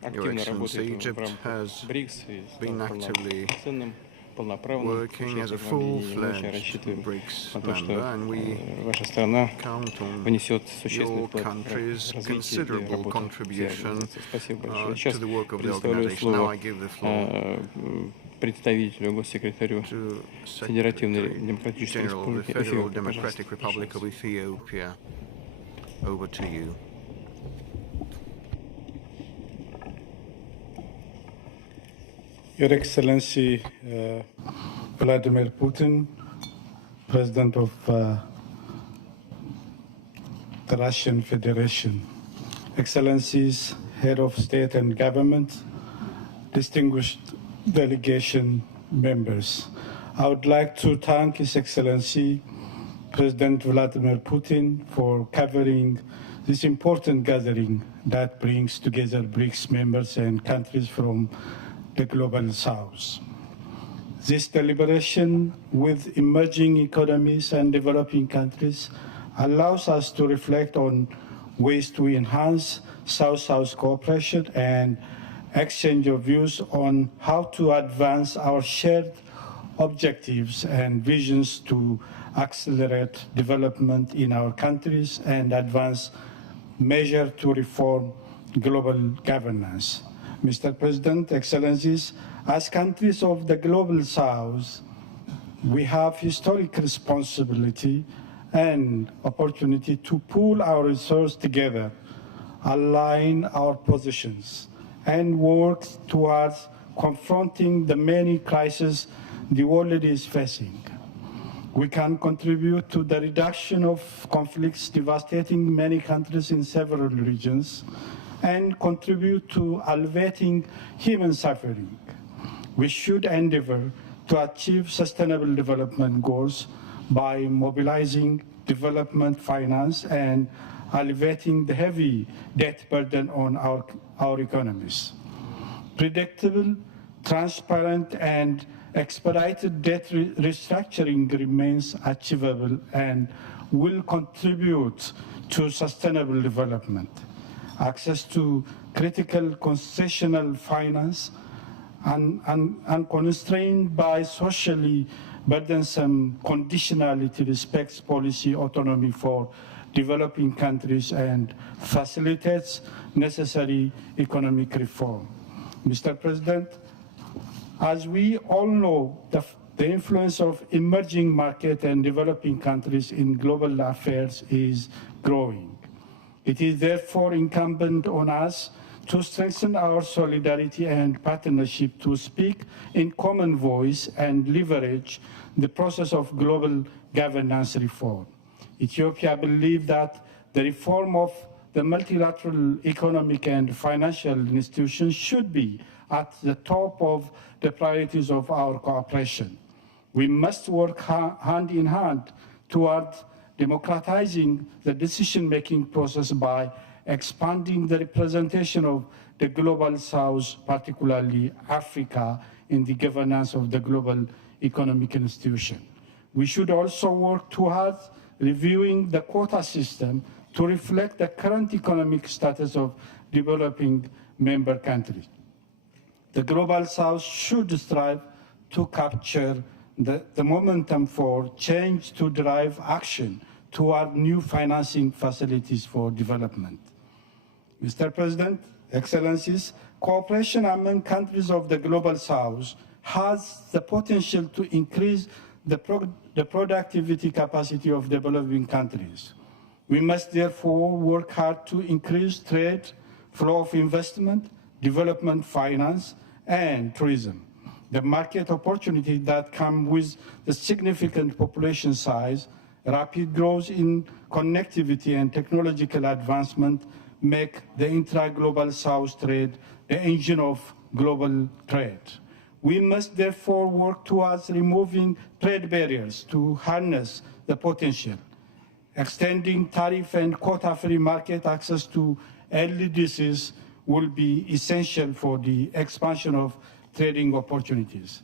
Your активно Excellency, работает в Egypt рамках has БРИКС и been стал actively полноценным, полноправным working as a участником объединения. Мы очень full-fledged рассчитываем BRICS на то, что member, and we ваша страна count on внесет существенный your вклад в country's развитие и considerable работу всей contribution организации. Спасибо большое. to Сейчас the work of the предоставляю organization. Now слово I give the floor представителю, госсекретарю to Федеративной Secretary Демократической General of the Республики Federal Эфиопии. Democratic Пожалуйста. Republic of Ethiopia. Over to you. Your Excellency Vladimir Putin, President of the Russian Federation, Excellencies, Head of State and Government, distinguished delegation members, I would like to thank His Excellency President Vladimir Putin for covering this important gathering that brings together BRICS members and countries from the Global South. This deliberation with emerging economies and developing countries allows us to reflect on ways to enhance South-South cooperation and exchange of views on how to advance our shared objectives and visions to accelerate development in our countries and advance measures to reform global governance. Mr. President, Excellencies, as countries of the Global South, we have historic responsibility and opportunity to pool our resources together, align our positions, and work towards confronting the many crises the world is facing. We can contribute to the reduction of conflicts devastating many countries in several regions and contribute to alleviating human suffering. We should endeavor to achieve sustainable development goals by mobilizing development finance and alleviating the heavy debt burden on our economies. Predictable, transparent, and expedited debt restructuring remains achievable and will contribute to sustainable development. Access to critical concessional finance unconstrained by socially burdensome conditionality respects policy autonomy for developing countries and facilitates necessary economic reform. Mr. President, as we all know, the influence of emerging market and developing countries in global affairs is growing. It is therefore incumbent on us to strengthen our solidarity and partnership to speak in common voice and leverage the process of global governance reform. Ethiopia believes that the reform of the multilateral economic and financial institutions should be at the top of the priorities of our cooperation. We must work hand in hand toward democratizing the decision-making process by expanding the representation of the Global South, particularly Africa, in the governance of the global economic institution. We should also work towards reviewing the quota system to reflect the current economic status of developing member countries. The Global South should strive to capture the momentum for change to drive action toward new financing facilities for development. Mr. President, Excellencies, cooperation among countries of the Global South has the potential to increase the productivity capacity of developing countries. We must therefore work hard to increase trade, flow of investment, development finance, and tourism. The market opportunities that come with the significant population size, rapid growth in connectivity and technological advancement make the intra-global South trade the engine of global trade. We must therefore work towards removing trade barriers to harness the potential. Extending tariff and quota-free market access to LDCs will be essential for the expansion of trading opportunities.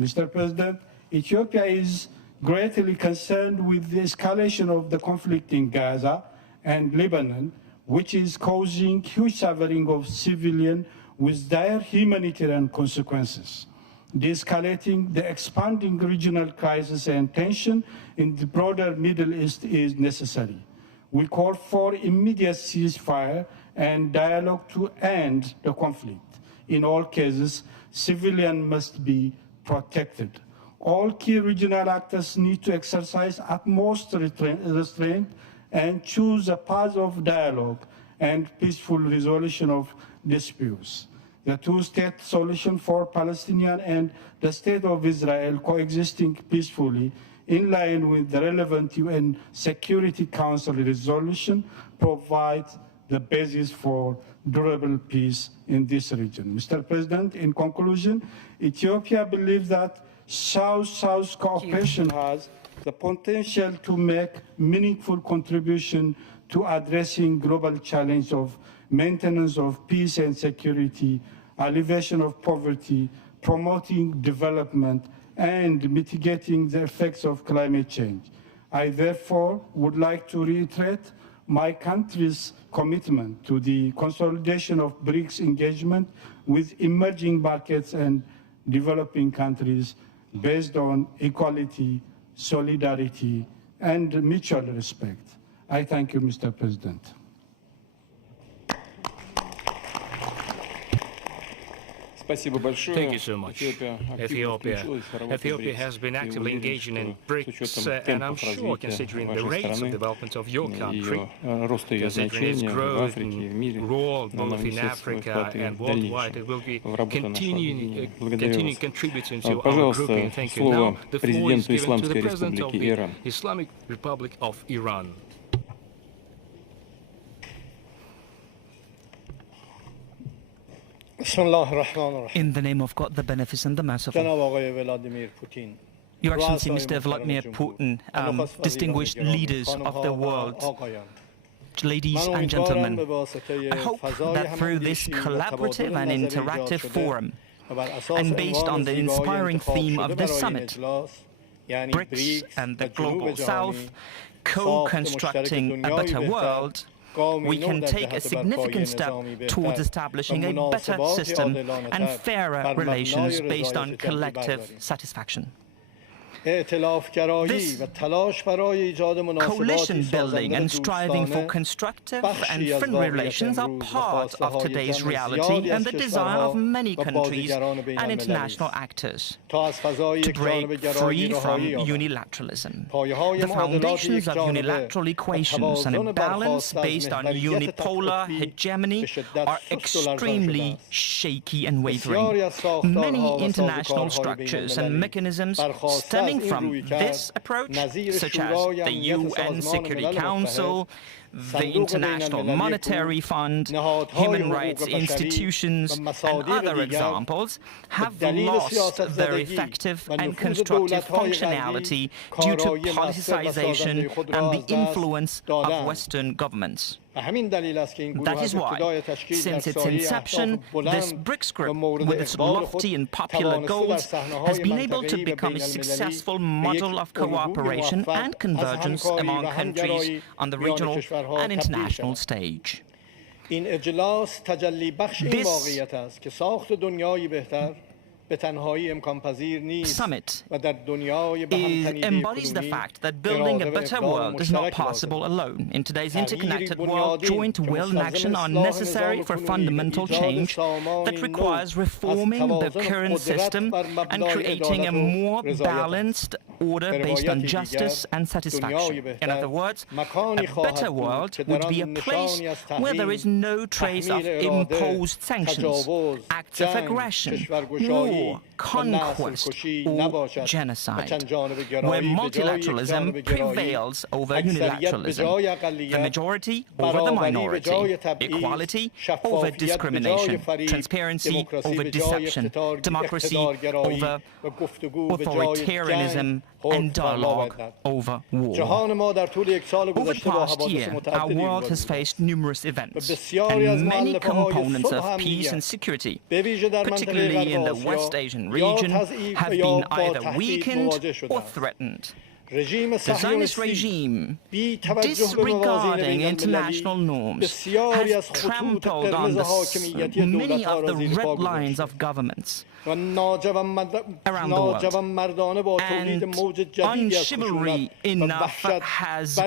Mr. President, Ethiopia is greatly concerned with the escalation of the conflict in Gaza and Lebanon, which is causing huge suffering of civilians with dire humanitarian consequences. De-escalating the expanding regional crisis and tension in the broader Middle East is necessary. We call for immediate ceasefire and dialogue to end the conflict. In all cases, civilians must be protected. All key regional actors need to exercise utmost restraint and choose a path of dialogue and peaceful resolution of disputes. The two-state solution for Palestinian and the State of Israel coexisting peacefully in line with the relevant UN Security Council resolution provides the basis for durable peace in this region. Mr. President, in conclusion, Ethiopia believes that South-South cooperation has the potential to make meaningful contribution to addressing global challenge of maintenance of peace and security, alleviation of poverty, promoting development, and mitigating the effects of climate change. I therefore would like to reiterate my country's commitment to the consolidation of BRICS engagement with emerging markets and developing countries based on equality, solidarity, and mutual respect. I thank you, Mr. President. Thank you so much. Ethiopia has been actively engaging in BRICS, and I'm sure, considering the rates of development of your country, considering its growth and role both in Africa and worldwide, it will be continuing contributing to our grouping. Thank you. Now, the floor is given to the President of the Islamic Republic of Iran. In the name of God, the Beneficent, the Merciful. Your Excellency, Mr. Vladimir Putin, distinguished leaders of the world, ladies and gentlemen, I hope that through this collaborative and interactive forum, and based on the inspiring theme of this summit, BRICS and the Global South, co-constructing a better world, we can take a significant step towards establishing a better system and fairer relations based on collective satisfaction. This coalition building and striving for constructive and friendly relations are part of today's reality and the desire of many countries and international actors to break free from unilateralism. The foundations of unilateral equations and a balance based on unipolar hegemony are extremely shaky and wavering. Many international structures and mechanisms stemming from this approach, such as the UN Security Council, the International Monetary Fund, human rights institutions, and other examples, have lost their effective and constructive functionality due to politicization and the influence of Western governments. That is why, since its inception, this BRICS group, with its lofty and popular goals, has been able to become a successful model of cooperation and convergence among countries on the regional and international stage. This summit embodies the fact that building a better world is not possible alone. In today's interconnected world, joint will and action are necessary for fundamental change that requires reforming the current system and creating a more balanced order based on justice and satisfaction. In other words, a better world would be a place where there is no trace of imposed sanctions, acts of aggression, war, conquest, or genocide, where multilateralism prevails over unilateralism, the majority over the minority, equality over discrimination, transparency over deception, democracy over authoritarianism, and dialogue over war. Over the past year, our world has faced numerous events, and many components of peace and security, particularly in the West Asian region, have been either weakened or threatened. The Zionist regime, disregarding international norms, has trampled on many of the red lines of governments around the world, and unchivalry enough has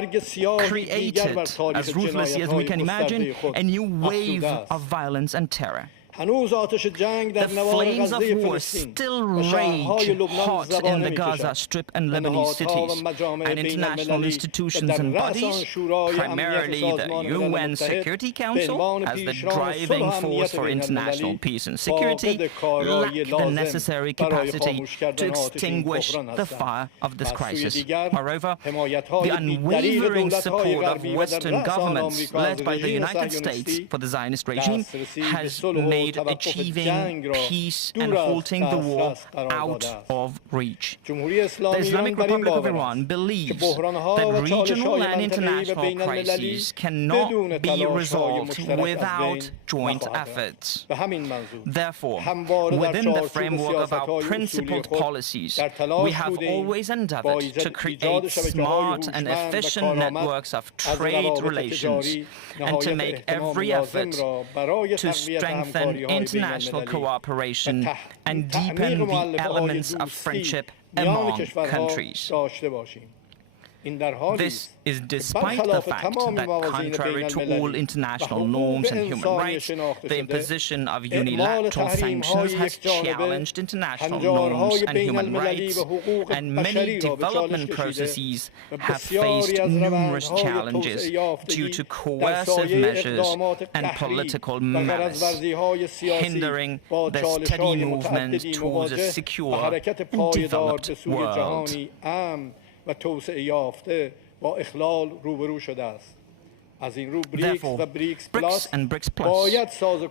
created, as ruthlessly as we can imagine, a new wave of violence and terror. The flames of war still rage hot in the Gaza Strip and Lebanese cities, and international institutions and bodies, primarily the UN Security Council, as the driving force for international peace and security, lack the necessary capacity to extinguish the fire of this crisis. Moreover, the unwavering support of Western governments, led by the United States for the Zionist regime, has made achieving peace and halting the war out of reach. The Islamic Republic of Iran believes that regional and international crises cannot be resolved without joint efforts. Therefore, within the framework of our principled policies, we have always endeavored to create smart and efficient networks of trade relations and to make every effort to strengthen international cooperation and deepen the elements of friendship among countries. This is despite the fact that, contrary to all international norms and human rights, the imposition of unilateral sanctions has challenged international norms and human rights, and many development processes have faced numerous challenges due to coercive measures and political malice, hindering the steady movement towards a secure and developed world. Therefore, BRICS and BRICS Plus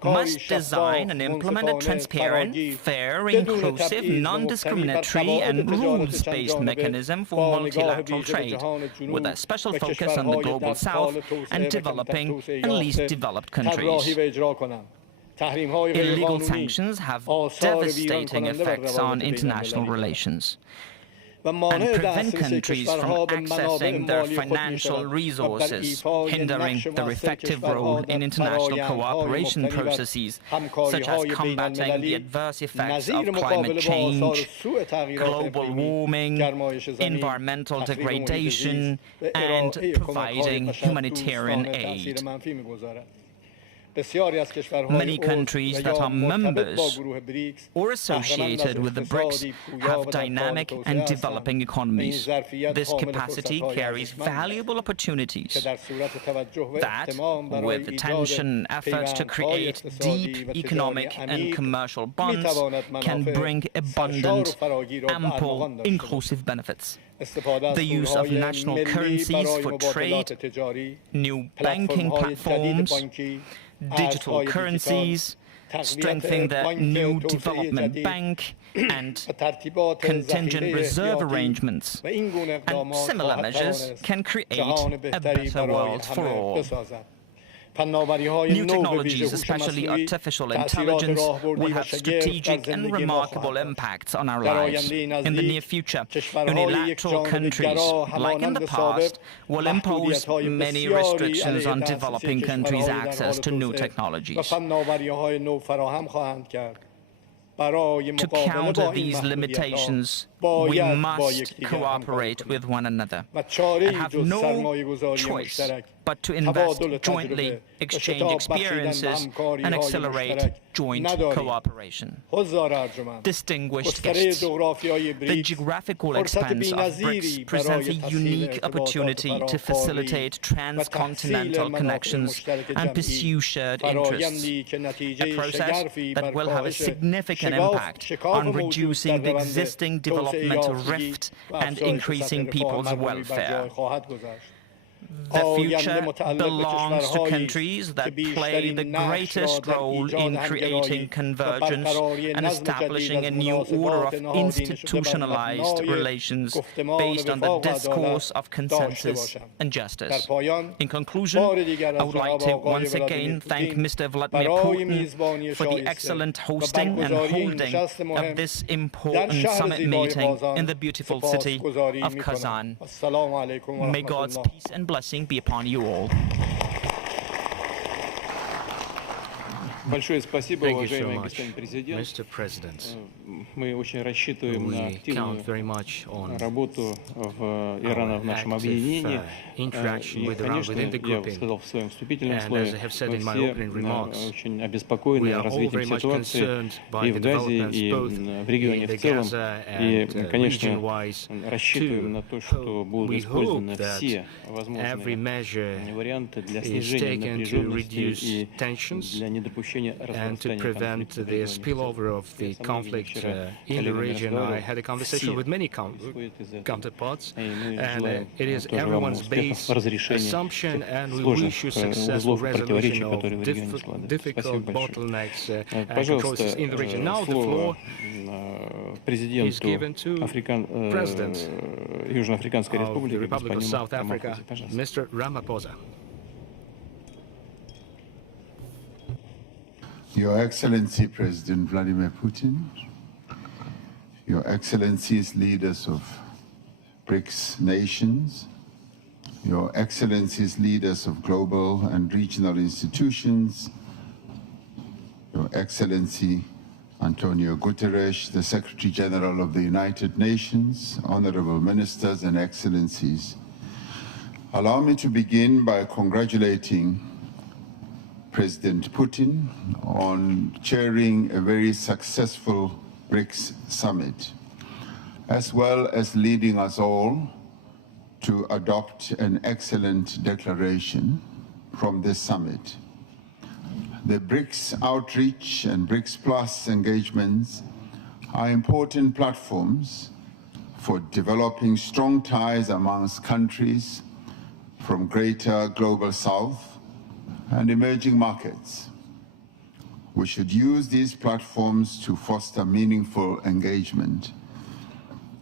must design and implement a transparent, fair, inclusive, non-discriminatory and rules-based mechanism for multilateral trade, with a special focus on the Global South and developing and least developed countries. Illegal sanctions have devastating effects on international relations. and prevent countries from accessing their financial resources, hindering their effective role in international cooperation processes, such as combating the adverse effects of climate change, global warming, environmental degradation, and providing humanitarian aid. Many countries that are members or associated with the BRICS have dynamic and developing economies. This capacity carries valuable opportunities that, with attention and efforts to create deep economic and commercial bonds, can bring abundant, ample, inclusive benefits. The use of national currencies for trade, new banking platforms, digital currencies, strengthening the new development bank and contingent reserve arrangements, and similar measures can create a better world for all. New technologies, especially artificial intelligence, will have strategic and remarkable impacts on our lives. In the near future, unilateral countries, like in the past, will impose many restrictions on developing countries' access to new technologies. To counter these limitations, we must cooperate with one another and have no choice but to invest jointly, exchange experiences, and accelerate joint cooperation. Distinguished guests, the geographical expanse of BRICS presents a unique opportunity to facilitate transcontinental connections and pursue shared interests, a process that will have a significant impact on reducing the existing developmental rift and increasing people's welfare. The future belongs to countries that play the greatest role in creating convergence and establishing a new order of institutionalized relations based on the discourse of consensus and justice. In conclusion, I would like to once again thank Mr. Vladimir Putin for the excellent hosting and holding of this important summit meeting in the beautiful city of Kazan. May God's peace and blessing be upon you all. Thank you so much, Mr. President. We count very much on active interaction within the grouping. And as I have said in my opening remarks, we are all very much concerned by the developments both in Gaza and region-wise too. We hope that every measure is taken to reduce tensions and to prevent the spillover of the conflict in the region. I had a conversation with many counterparts, and it is everyone's base assumption, and we wish you successful resolution of difficult bottlenecks and controversies in the region. Now the floor is given to President of the Republic of South Africa, Mr. Ramaphosa. Your Excellency President Vladimir Putin, Your Excellencies leaders of BRICS nations, Your Excellencies leaders of global and regional institutions, Your Excellency Antonio Guterres, the Secretary General of the United Nations, honorable ministers and excellencies. Allow me to begin by congratulating President Putin on chairing a very successful BRICS Summit, as well as leading us all to adopt an excellent declaration from this summit. The BRICS outreach and BRICS Plus engagements are important platforms for developing strong ties amongst countries from greater global south and emerging markets. We should use these platforms to foster meaningful engagement.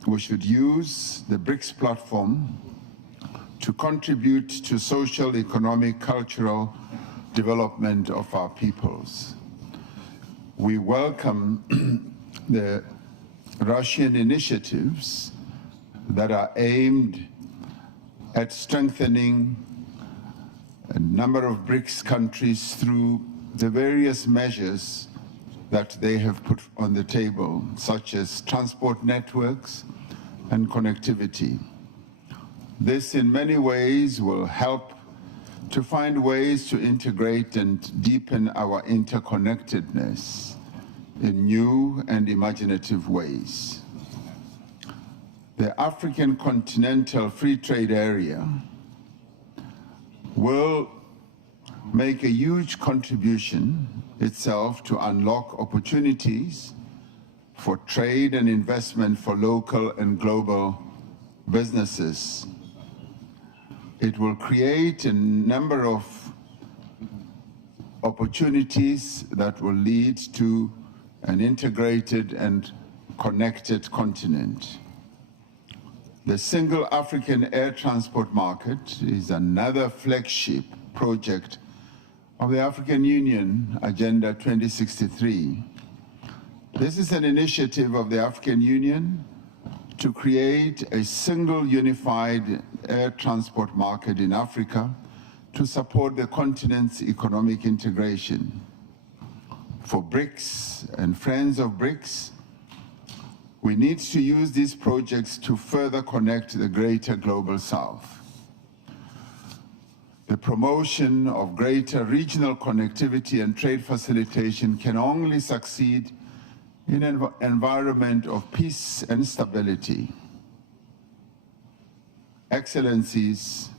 We should use the BRICS platform to contribute to social, economic, cultural development of our peoples. We welcome the Russian initiatives that are aimed at strengthening a number of BRICS countries through the various measures that they have put on the table, such as transport networks and connectivity. This in many ways will help to find ways to integrate and deepen our interconnectedness in new and imaginative ways. The African Continental Free Trade Area will make a huge contribution itself to unlock opportunities for trade and investment for local and global businesses. It will create a number of opportunities that will lead to an integrated and connected continent. The Single African Air Transport Market is another flagship project of the African Union Agenda 2063. This is an initiative of the African Union to create a single unified air transport market in Africa to support the continent's economic integration. For BRICS and friends of BRICS, we need to use these projects to further connect the greater global South. The promotion of greater regional connectivity and trade facilitation can only succeed in an environment of peace and stability. Excellencies,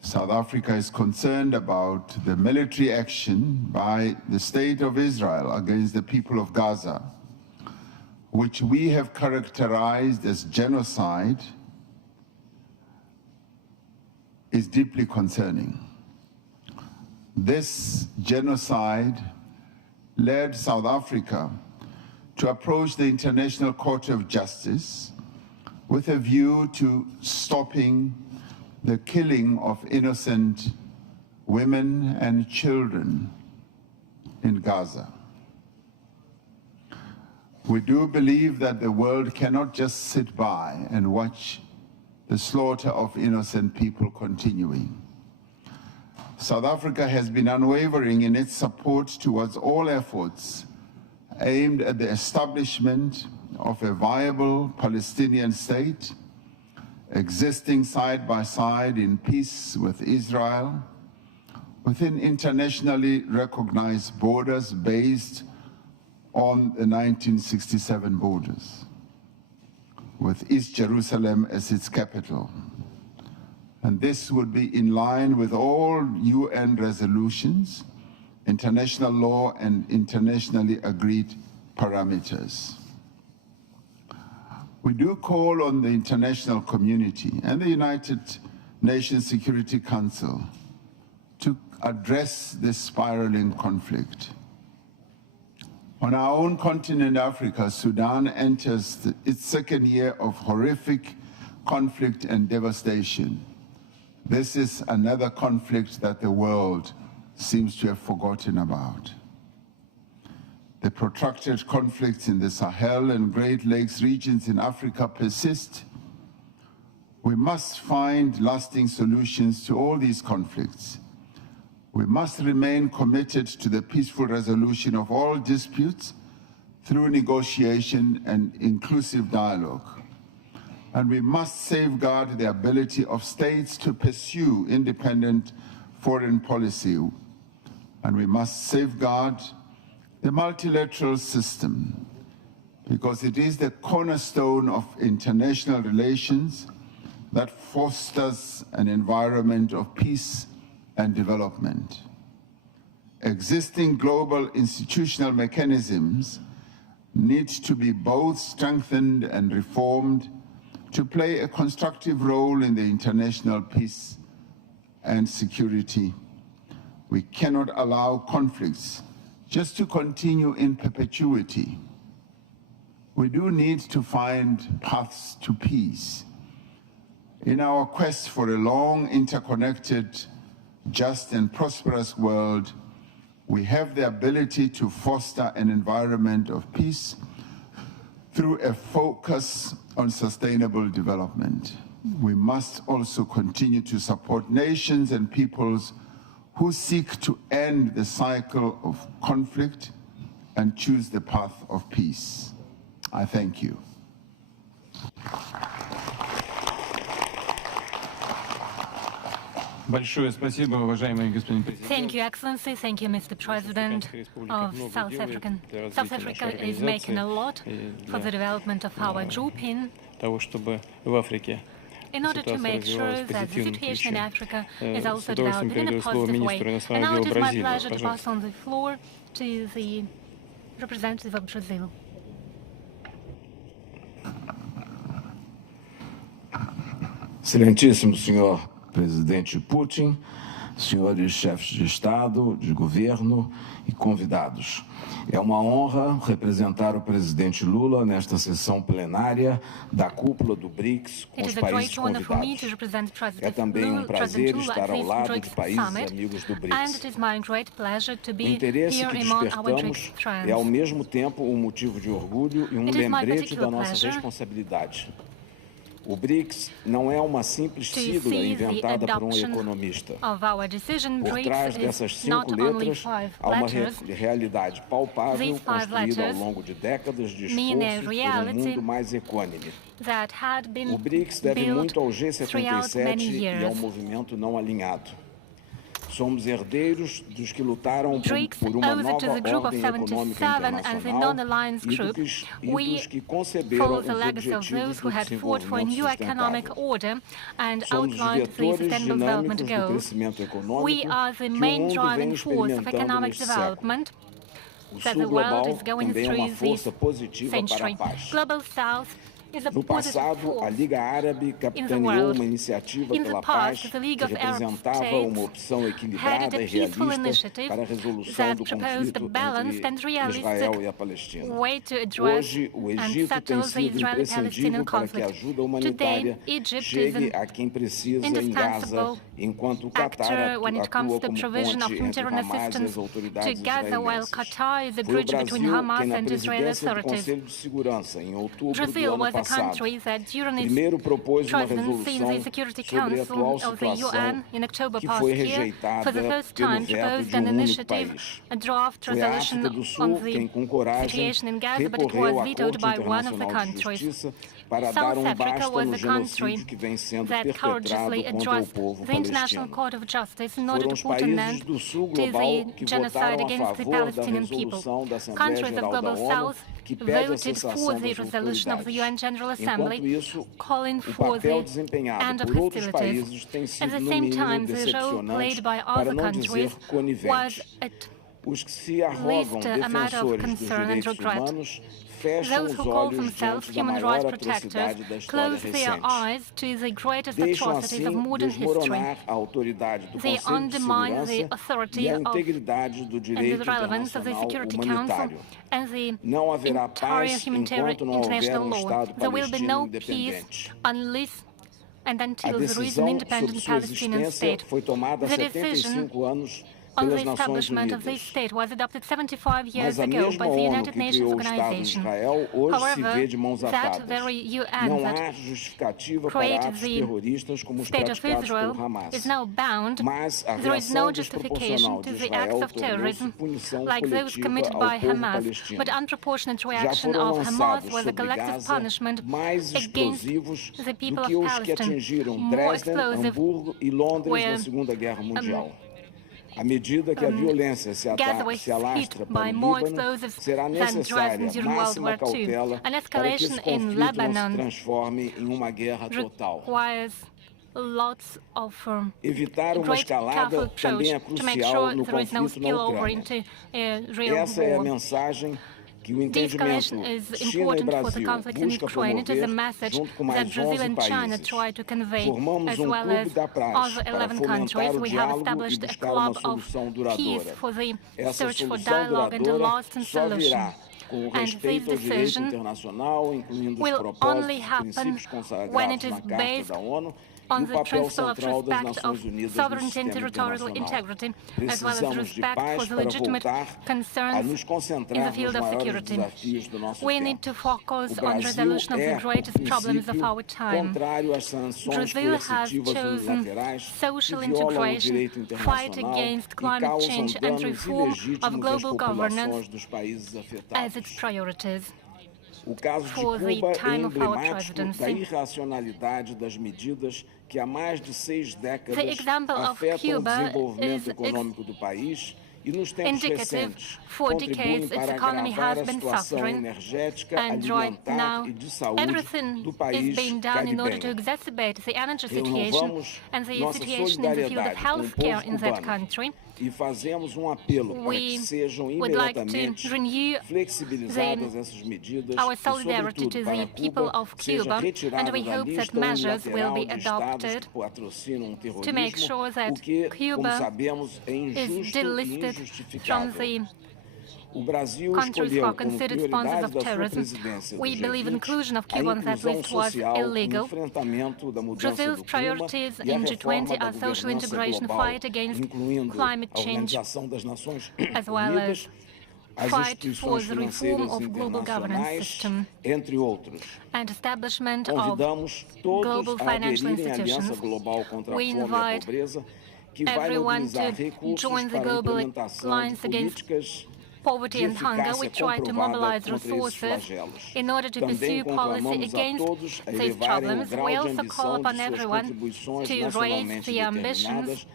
South Africa is concerned about the military action by the State of Israel against the people of Gaza, which we have characterized as genocide, is deeply concerning. This genocide led South Africa to approach the International Court of Justice with a view to stopping the killing of innocent women and children in Gaza. We do believe that the world cannot just sit by and watch the slaughter of innocent people continuing. South Africa has been unwavering in its support towards all efforts aimed at the establishment of a viable Palestinian state, existing side by side in peace with Israel, within internationally recognized borders based on the 1967 borders, with East Jerusalem as its capital. And this would be in line with all UN resolutions, international law, and internationally agreed parameters. We do call on the international community and the United Nations Security Council to address this spiraling conflict. On our own continent, Africa, Sudan enters its second year of horrific conflict and devastation. This is another conflict that the world seems to have forgotten about. The protracted conflicts in the Sahel and Great Lakes regions in Africa persist. We must find lasting solutions to all these conflicts. We must remain committed to the peaceful resolution of all disputes through negotiation and inclusive dialogue. And we must safeguard the ability of states to pursue independent foreign policy. And we must safeguard the multilateral system, because it is the cornerstone of international relations that fosters an environment of peace and development. Existing global institutional mechanisms need to be both strengthened and reformed to play a constructive role in the international peace and security. We cannot allow conflicts just to continue in perpetuity. We do need to find paths to peace. In our quest for a long, interconnected, just and prosperous world, we have the ability to foster an environment of peace through a focus on sustainable development. We must also continue to support nations and peoples who seek to end the cycle of conflict and choose the path of peace. I thank you. Thank you, Excellency. Thank you, Mr. President of South Africa. South Africa is making a lot for the development of our grouping in order to make sure that the situation in Africa is also developed in a positive way. And now it is my pleasure to pass on the floor to the representative of Brazil. Excelentíssimo Senhor Presidente Putin, senhores chefes de Estado, de governo e convidados. É uma honra representar o presidente Lula nesta sessão plenária da cúpula do BRICS com os países convidados. É também prazer estar ao lado de países amigos do BRICS. O interesse que despertamos é ao mesmo tempo um motivo de orgulho e um lembrete da nossa responsabilidade. O BRICS não é uma simples sigla inventada por um economista. Por trás dessas 5 letras, há uma realidade palpável construída ao longo de décadas de esforço por um mundo mais equânime. O BRICS deve muito ao G77 e ao movimento não alinhado. Somos herdeiros dos que lutaram por uma nova ordem econômica internacional e dos que conceberam os objetivos do desenvolvimento sustentável. Somos os vetores dinâmicos do crescimento econômico que o mundo vem experimentando nesse século. O Sul Global também é uma força positiva para a paz. No passado, a Liga Árabe capitaneou uma iniciativa pela paz que representava uma opção equilibrada e realista para a resolução do conflito entre Israel e a Palestina. Hoje, o Egito tem sido imprescindível para que a ajuda humanitária chegue a quem precisa em Gaza, enquanto o Qatar atua como ponte entre Hamas e as autoridades israelenses. Foi o Brasil quem, na presidência do Conselho de Segurança, em outubro do ano passado, primeiro propôs uma resolução sobre a atual situação que foi rejeitada pelo veto de um único país. Foi a África do Sul quem, com coragem, recorreu à Corte Internacional de Justiça para dar um basta no genocídio que vem sendo perpetrado contra o povo palestino. Foram os países do Sul Global que votaram a favor da resolução da Assembleia Geral da ONU que pede a cessação das hostilidades. Enquanto isso, o papel desempenhado por outros países tem sido, no mínimo, decepcionante, para não dizer conivente. Os que se arrogam defensores dos direitos humanos fecham os olhos diante da maior atrocidade da história recente. Deixam assim desmoronar a autoridade do Conselho de Segurança e a integridade do direito internacional humanitário. Não haverá paz enquanto não houver um Estado palestino independente. A decisão sobre sua existência foi tomada há 75 anos on the establishment of this state was adopted 75 years ago by the United Nations Organization. However, that very UN that created the State of Israel is now bound. There is no justification to the acts of terrorism like those committed by Hamas, but unproportionate reaction of Hamas was a collective punishment against the people of Palestine. More explosive were À medida que a violência se alastra para o Líbano, será necessária máxima cautela para que esse conflito não se transforme em uma guerra total. Evitar uma escalada também é crucial no conflito na Ucrânia. Essa é a mensagem que o entendimento China e Brasil busca promover junto com mais 11 países. Formamos um clube da paz para fomentar o diálogo e buscar uma solução duradoura. Essa solução duradoura só virá And this decision will only happen when it is based on the principle of respect of sovereignty and territorial integrity, as well as respect for the legitimate concerns in the field of security. We need to focus on resolution of the greatest problems of our time. Brazil has chosen social integration, fight against climate change, and reform of global governance as its priorities. For the time of our presidency. The example of Cuba is indicative. For decades, its economy has been suffering, and right now, everything is being done in order to exacerbate the energy situation and the situation in the field of healthcare in that country. We would like to renew our solidarity to the people of Cuba, and we hope that measures will be adopted to make sure that Cuba is delisted from the countries who are considered sponsors of terrorism. We believe inclusion of Cuba on that list was illegal. Brazil's priorities in G20 are social integration, fight against climate change, as well as fight for the reform of global governance system and establishment of global financial institutions. We invite everyone to join the Global Alliance Against Poverty and Hunger. We try to mobilize resources in order to pursue policy against these problems. We also call upon everyone to raise the ambitions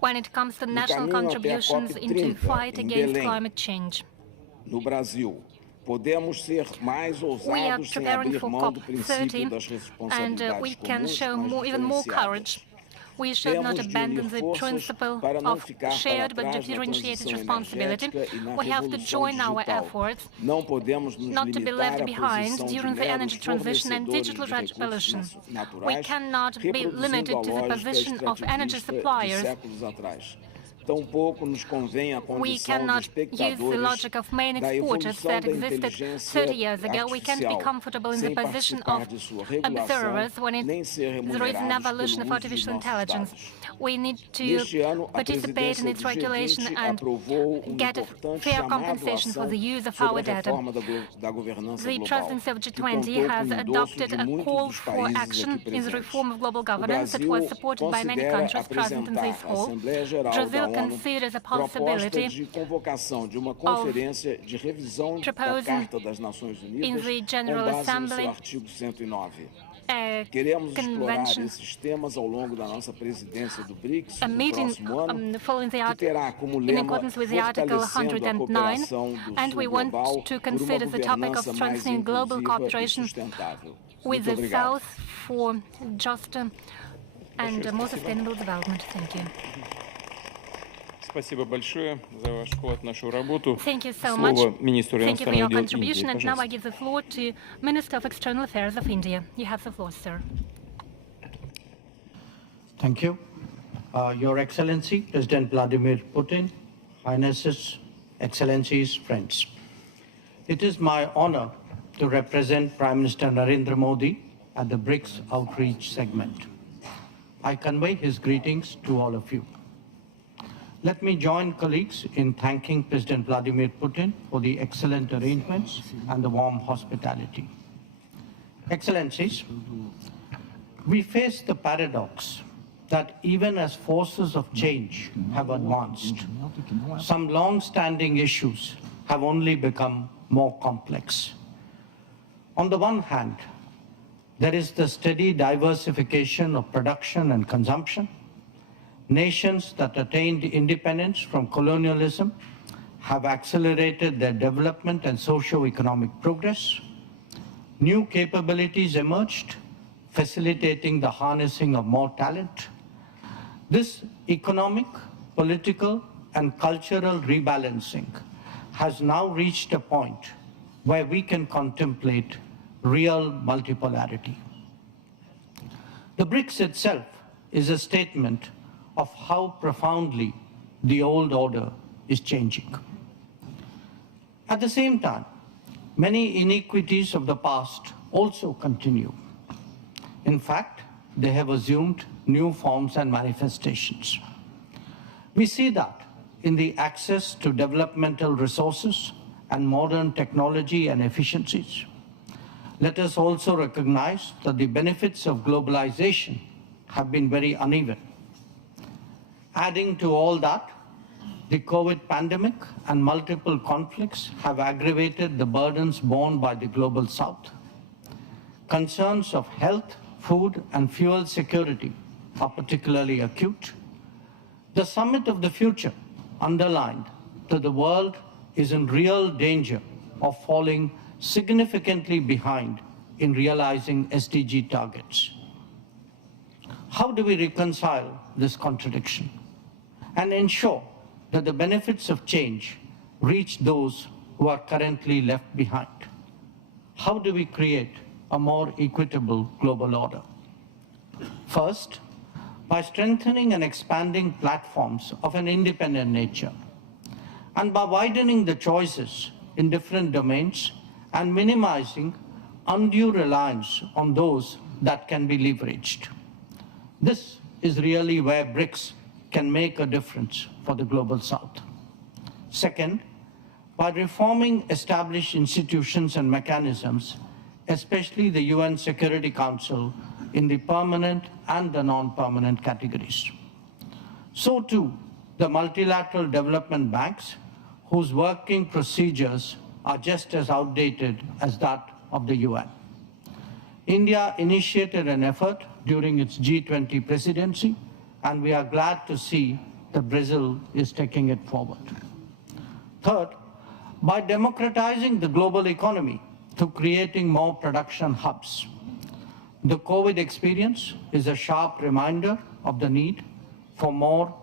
when it comes to national contributions into fight against climate change. We are preparing for COP30, and we can show even more courage. We should not abandon the principle of shared but differentiated responsibility. We have to join our efforts, not to be left behind during the energy transition and digital revolution. We cannot be limited to the position of energy suppliers. We cannot use the logic of main exporters that existed 30 years ago. We can't be comfortable in the position of observers when there is an evolution of artificial intelligence. We need to participate in its regulation and get a fair compensation for the use of our data. The presidency of G20 has adopted a call for action in the reform of global governance that was supported by many countries present in this hall. Brazil considers a possibility of proposing in the General Assembly a convention, a meeting following the in accordance with the Article 109, and we want to consider the topic of strengthening global cooperation with the South for just and more sustainable development. Thank you. Спасибо большое за ваш вклад в нашу работу. Thank you so much. Слово министру иностранных дел Индии. Contribution, and now I give the floor to Minister of External Affairs of India. You have the floor, sir. Thank you. Your Excellency, President Vladimir Putin, Highnesses, Excellencies, friends. It is my honor to represent Prime Minister Narendra Modi at the BRICS outreach segment. I convey his greetings to all of you. Let me join colleagues in thanking President Vladimir Putin for the excellent arrangements and the warm hospitality. Excellencies, we face the paradox that even as forces of change have advanced, some long-standing issues have only become more complex. On the one hand, there is the steady diversification of production and consumption. Nations that attained independence from colonialism have accelerated their development and socio-economic progress. New capabilities emerged, facilitating the harnessing of more talent. This economic, political, and cultural rebalancing has now reached a point where we can contemplate real multipolarity. The BRICS itself is a statement of how profoundly the old order is changing. At the same time, many inequities of the past also continue. In fact, they have assumed new forms and manifestations. We see that in the access to developmental resources and modern technology and efficiencies. Let us also recognize that the benefits of globalization have been very uneven. Adding to all that, the COVID pandemic and multiple conflicts have aggravated the burdens borne by the global South. Concerns of health, food, and fuel security are particularly acute. The Summit of the Future underlined that the world is in real danger of falling significantly behind in realizing SDG targets. How do we reconcile this contradiction and ensure that the benefits of change reach those who are currently left behind? How do we create a more equitable global order? First, by strengthening and expanding platforms of an independent nature, and by widening the choices in different domains and minimizing undue reliance on those that can be leveraged. This is really where BRICS can make a difference for the global South. Second, by reforming established institutions and mechanisms, especially the UN Security Council in the permanent and the non-permanent categories. So too, the multilateral development banks, whose working procedures are just as outdated as that of the UN. India initiated an effort during its G20 presidency, and we are glad to see that Brazil is taking it forward. Third, by democratizing the global economy through creating more production hubs. The COVID experience is a sharp reminder of the need for more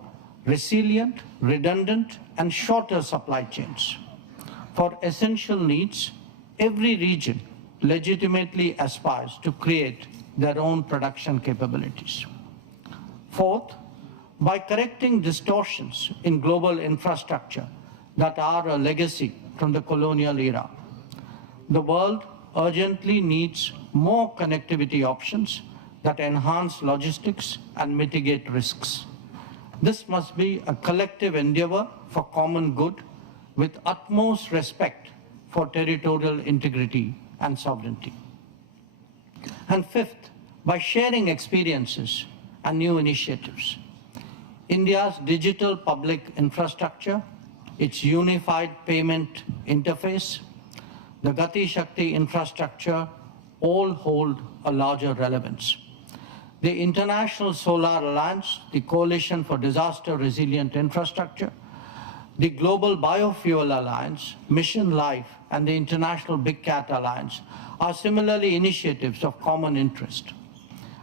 resilient, redundant, and shorter supply chains. For essential needs, every region legitimately aspires to create their own production capabilities. Fourth, by correcting distortions in global infrastructure that are a legacy from the colonial era. The world urgently needs more connectivity options that enhance logistics and mitigate risks. This must be a collective endeavor for common good with utmost respect for territorial integrity and sovereignty. And fifth, by sharing experiences and new initiatives. India's digital public infrastructure, its unified payment interface, the Gati Shakti infrastructure all hold a larger relevance. The International Solar Alliance, the Coalition for Disaster Resilient Infrastructure, the Global Biofuel Alliance, Mission Life, and the International Big Cat Alliance are similarly initiatives of common interest.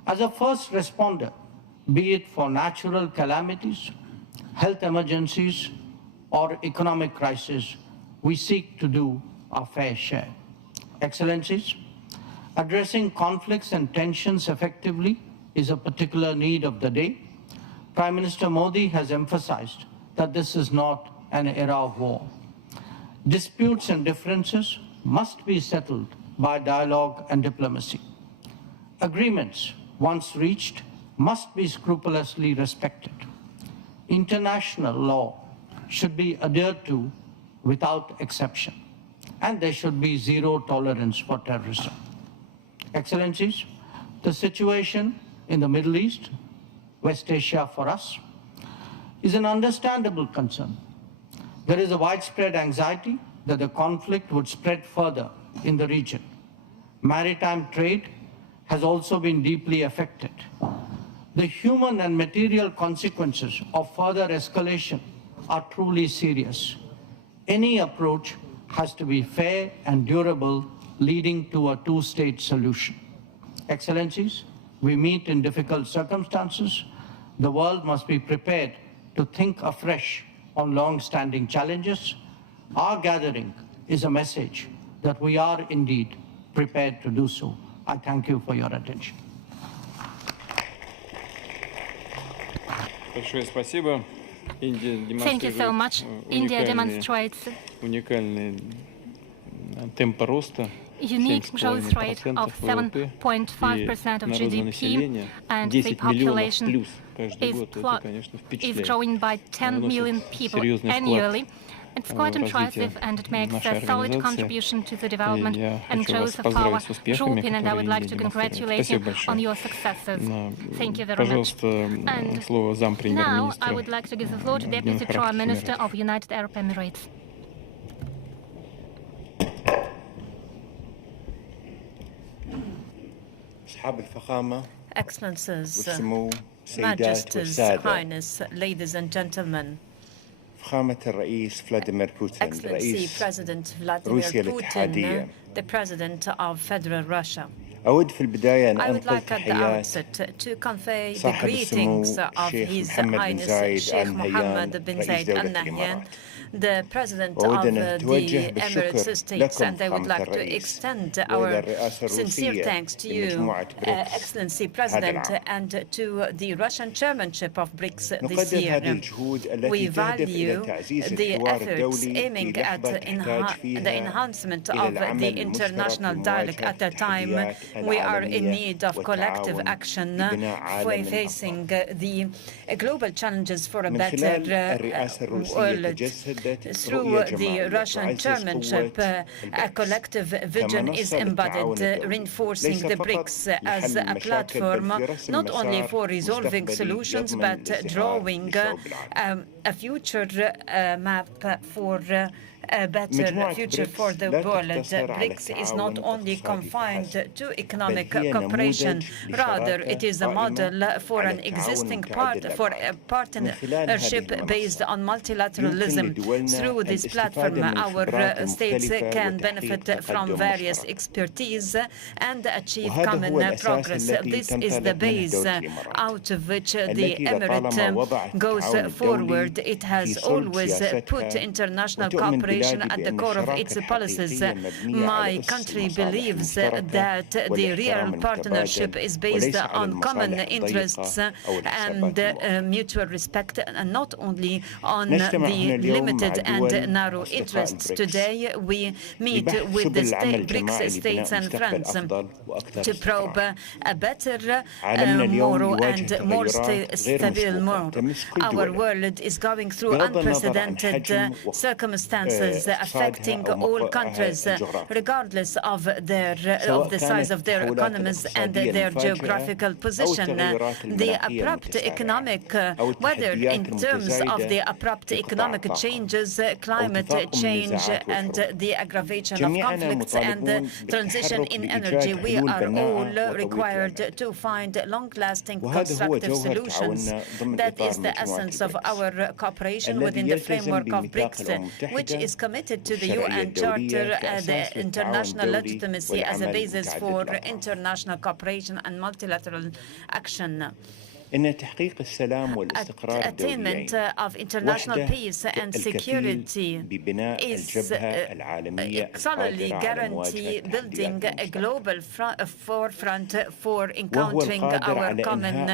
As a first responder, be it for natural calamities, health emergencies, or economic crisis, we seek to do our fair share. Excellencies, addressing conflicts and tensions effectively is a particular need of the day. Prime Minister Modi has emphasized that this is not an era of war. Disputes and differences must be settled by dialogue and diplomacy. Agreements, once reached, must be scrupulously respected. International law should be adhered to without exception, and there should be zero tolerance for terrorism. Excellencies, the situation in the Middle East, West Asia for us, is an understandable concern. There is a widespread anxiety that the conflict would spread further in the region. Maritime trade has also been deeply affected. The human and material consequences of further escalation are truly serious. Any approach has to be fair and durable, leading to a two-state solution. Excellencies, we meet in difficult circumstances. The world must be prepared to think afresh on long-standing challenges. Our gathering is a message that we are indeed prepared to do so. I thank you for your attention. Thank you so much. India demonstrates unique growth rate of 7.5% of GDP, and the population is growing by 10 million people annually. It's quite impressive, and it makes a solid contribution to the development and growth of our group, and I would like to congratulate you on your successes. Thank you very much. And now I would like to give the floor to Deputy Prime Minister of United Arab Emirates. Excellencies, Majesties, Highness, ladies and gentlemen, Excellency President Vladimir Putin, the President of Federal Russia. I would like at the outset to convey the greetings of His Highness Sheikh Mohamed bin Zayed Al Nahyan, the President of the Emirates States, and I would like to extend our sincere thanks to you, Excellency President, and to the Russian chairmanship of BRICS this year. We value the efforts aiming at the enhancement of the international dialogue at a time we are in need of collective action facing the global challenges for a better world. Through the Russian chairmanship, a collective vision is embodied, reinforcing the BRICS as a platform not only for resolving solutions, but drawing a future map for a better future for the world. BRICS is not only confined to economic cooperation, rather it is a model for an existing partnership based on multilateralism. Through this platform, our states can benefit from various expertise and achieve common progress. This is the base out of which the Emirate goes forward. It has always put international cooperation at the core of its policies. My country believes that the real partnership is based on common interests and mutual respect, and not only on the limited and narrow interests. Today, we meet with the BRICS states and friends to probe a better, more stable world. Our world is going through unprecedented circumstances affecting all countries, regardless of the size of their economies and their geographical position. The abrupt economic, whether in terms of the abrupt economic changes, climate change, and the aggravation of conflicts and the transition in energy, we are all required to find long-lasting constructive solutions. That is the essence of our cooperation within the framework of BRICS, which is committed to the UN Charter, the international legitimacy as a basis for international cooperation and multilateral action. Attainment of international peace and security is solidly guarantee building a global forefront for encountering our common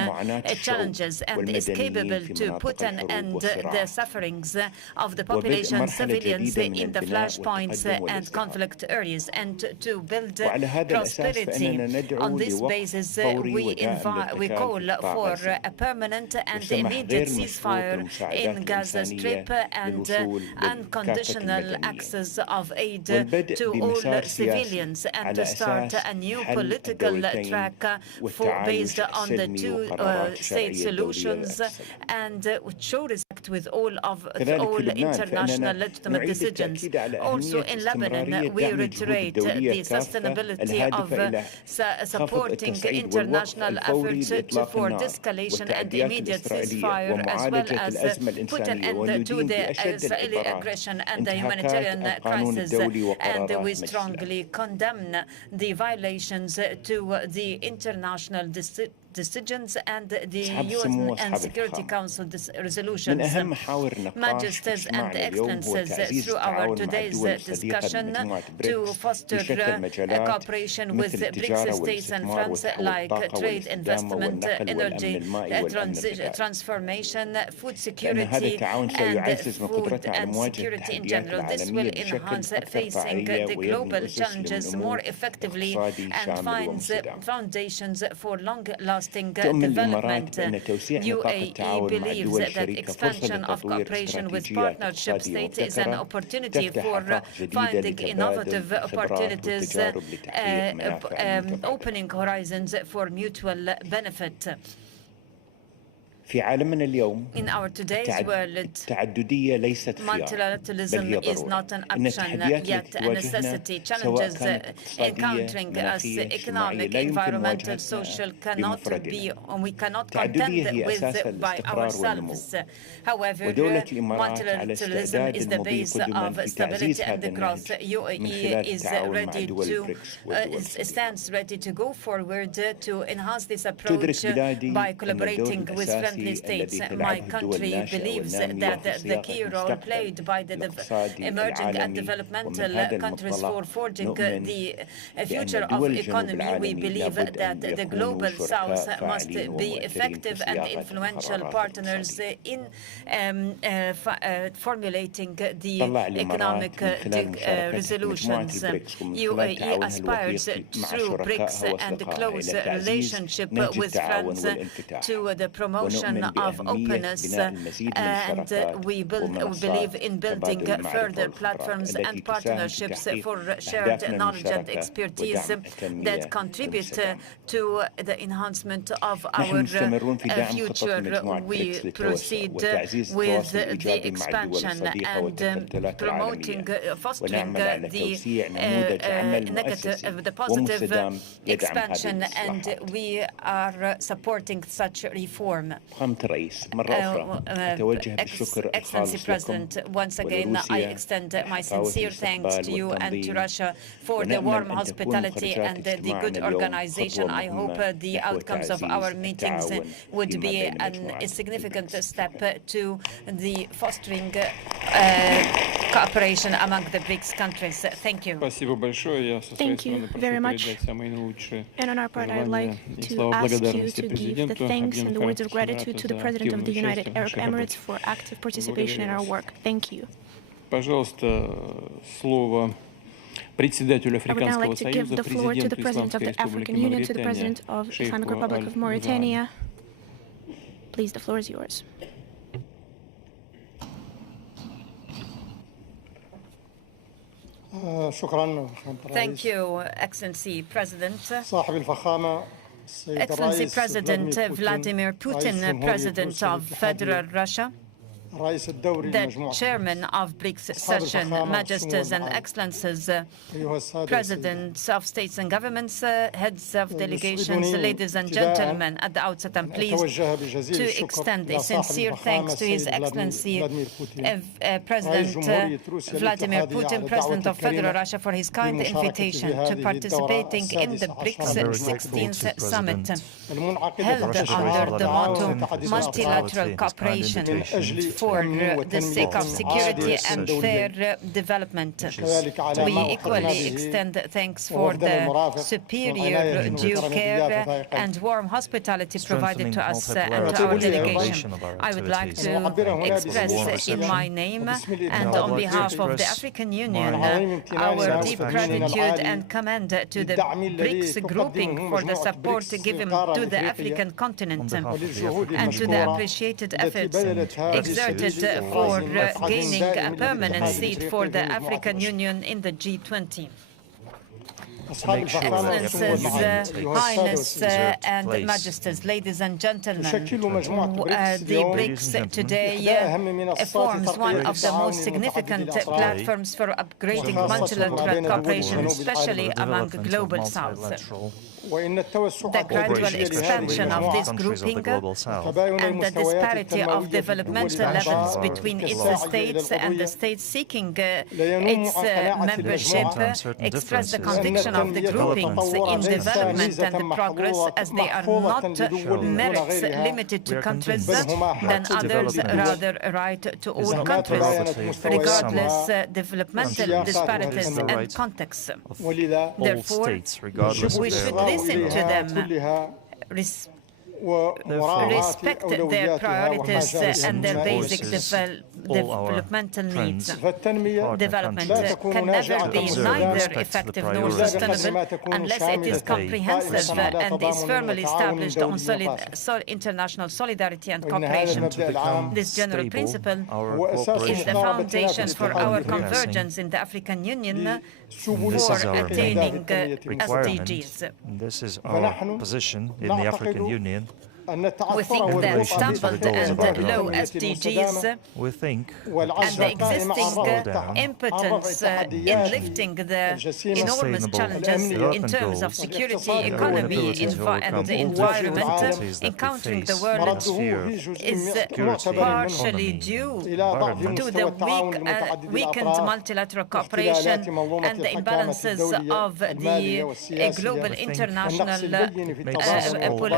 challenges, and is capable to put an end to the sufferings of the population, civilians in the flashpoints and conflict areas, and to build prosperity. On this basis, we call for a permanent and immediate ceasefire in Gaza Strip and unconditional access of aid to all civilians, and to start a new political track based on the two-state solutions, and show respect with all international legitimate decisions. Also in Lebanon, we reiterate the sustainability of supporting international efforts for de-escalation and immediate ceasefire, as well as put an end to the Israeli aggression and the humanitarian crisis. And we strongly condemn the violations to the international decisions and the UN and Security Council resolutions. Majesties and Excellencies, through our today's discussion to foster cooperation with BRICS states and France, like trade, investment, energy transformation, food security, and food and security in general. This will enhance facing the global challenges more effectively and finds foundations for long-lasting development. UAE believes that expansion of cooperation with partnership states is an opportunity for finding innovative opportunities, opening horizons for mutual benefit. In our today's world, multilateralism is not an option, yet a necessity. Challenges encountering us, economic, environmental, social, we cannot contend with by ourselves. However, multilateralism is the base of stability and growth. UAE is ready to stands ready to go forward to enhance this approach by collaborating with friendly states. My country believes that the key role played by the emerging and developmental countries for forging the future of economy, we believe that the global South must be effective and influential partners in formulating the economic resolutions. UAE aspires through BRICS and close relationship with France to the promotion of openness, and we believe in building further platforms and partnerships for shared knowledge and expertise that contribute to the enhancement of our future. We proceed with the expansion and promoting, fostering the positive expansion, and we are supporting such reform. Excellency President, once again, I extend my sincere thanks to you and to Russia for the warm hospitality and the good organization. I hope the outcomes of our meetings would be a significant step to the fostering cooperation among the BRICS countries. Thank you. Thank you very much. And on our part, I'd like to ask you to give the thanks and the words of gratitude to the President of the United Arab Emirates for active participation in our work. Thank you. I would now like to give the floor to the President of the African Union, to the President of the Islamic Republic of Mauritania. Please, the floor is yours. Thank you, Excellency President. Excellency President Vladimir Putin, President of Federal Russia, the Chairman of BRICS session, Majesties and Excellencies, Presidents of states and governments, heads of delegations, ladies and gentlemen, at the outset I'm pleased to extend a sincere thanks to His Excellency President Vladimir Putin, President of Federal Russia, for his kind invitation to participating in the BRICS 16th Summit, held under the motto Multilateral Cooperation for the sake of security and fair development. We equally extend thanks for the superior due care and warm hospitality provided to us and to our delegation. I would like to express in my name and on behalf of the African Union our deep gratitude and commend to the BRICS grouping for the support given to the African continent and to the appreciated efforts exerted for gaining a permanent seat for the African Union in the G20. Excellencies, Highness and Majesties, ladies and gentlemen, the BRICS today forms one of the most significant platforms for upgrading multilateral cooperation, especially among the Global South. the gradual expansion of this grouping and the disparity of developmental levels between its states and the states seeking its membership express the conviction of the groupings in development and the progress, as they are not merits limited to countries than others, rather right to all countries, regardless developmental disparities and contexts. Therefore, we should listen to them, respect their priorities and their basic developmental needs. Development can never be neither effective nor sustainable unless it is comprehensive and is firmly established on international solidarity and cooperation. This general principle is the foundation for our convergence in the African Union for attaining SDGs. This is our position in the African Union. We think that stumbled and low SDGs and the existing impotence in lifting the enormous challenges in terms of security, economy, and environment encountering the world is partially due to the weakened multilateral cooperation and the imbalances of the global international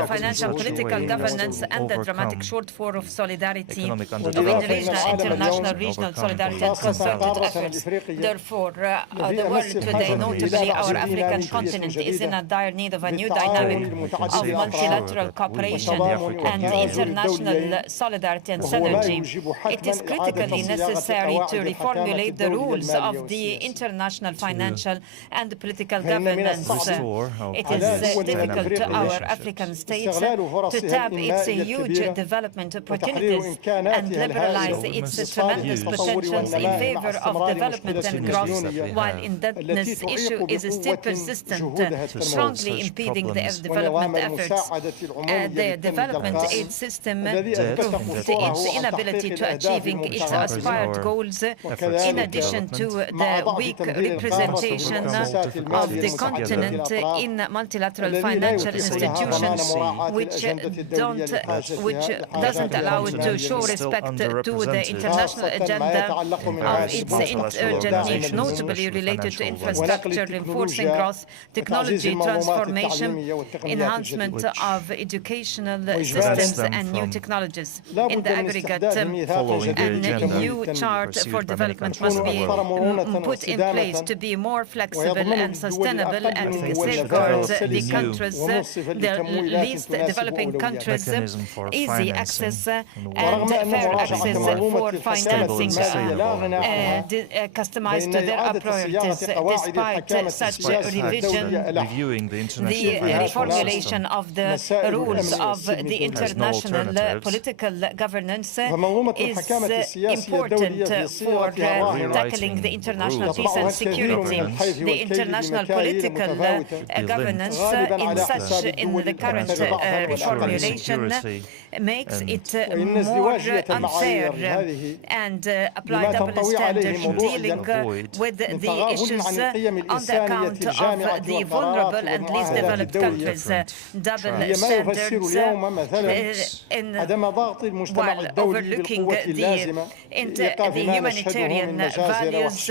financial political governance and the dramatic shortfall of solidarity of international regional solidarity and concerted efforts. Therefore, the world today, notably our African continent, is in a dire need of a new dynamic of multilateral cooperation and international solidarity and synergy. It is critically necessary to reformulate the rules of the international financial and political governance. It is difficult to our African states to tap its huge development opportunities and liberalize its tremendous potentials in favor of development and growth, while indebtedness issue is still persistent, strongly impeding the development efforts. The development aid system proved its inability to achieving its aspired goals, in addition to the weak representation of the continent in multilateral financial institutions, which doesn't allow it to show respect to the international agenda of its urgent needs, notably related to infrastructure, reinforcing growth, technology transformation, enhancement of educational systems and new technologies. In the aggregate, a new chart for development must be put in place to be more flexible and sustainable and safeguard the countries, the least developing countries, easy access and fair access for financing customized to their priorities. Despite such revision, the reformulation of the rules of the international political governance is important for tackling the international peace and security. The international political governance in the current reformulation makes it more unfair and apply double standards in dealing with the issues on the account of the vulnerable and least developed countries. Double standards while overlooking the humanitarian values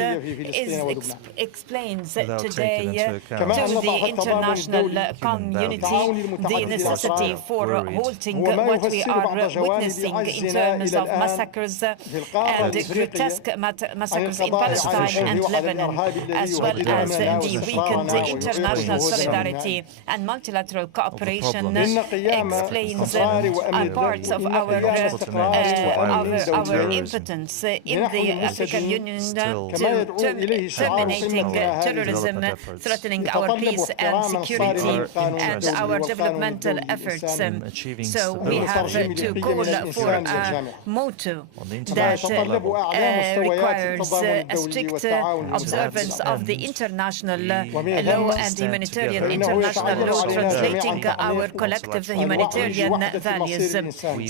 explains today to the international community the necessity for halting what we are witnessing in terms of massacres and grotesque massacres in Palestine and Lebanon, as well as the weakened international solidarity and multilateral cooperation explains parts of our impotence in the African Union to terminating terrorism, threatening our peace and security and our developmental efforts. achieving So we have to call for a motto that requires a strict observance of the international law and humanitarian international law, translating our collective humanitarian values.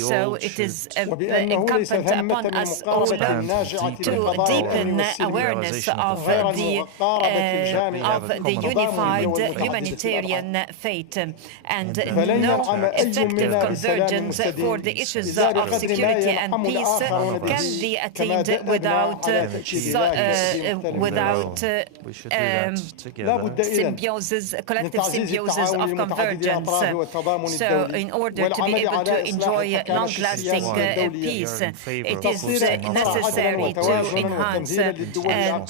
So it is incumbent upon us all to deepen awareness of the unified humanitarian faith and no effective convergence for the issues of security and peace can be attained without symbiosis, collective symbiosis of convergence. So in order to be able to enjoy long-lasting peace, it is necessary to enhance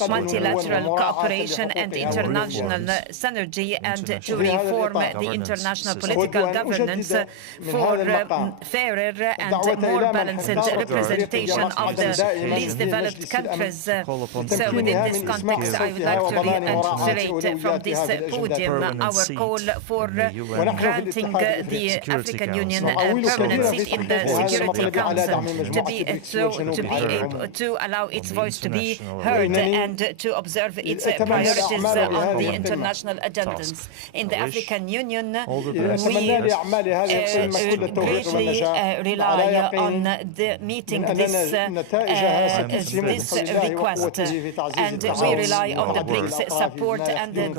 multilateral cooperation and international synergy and to reform the international political governance for fairer and more balanced representation of the least developed countries. So within this context, I would like to reiterate from this podium our call for granting the African Union a permanent seat in the Security Council to be able to allow its voice to be heard and to observe its priorities on the international agendas. In the African Union, we greatly rely on the meeting this request, and we rely on the BRICS support and the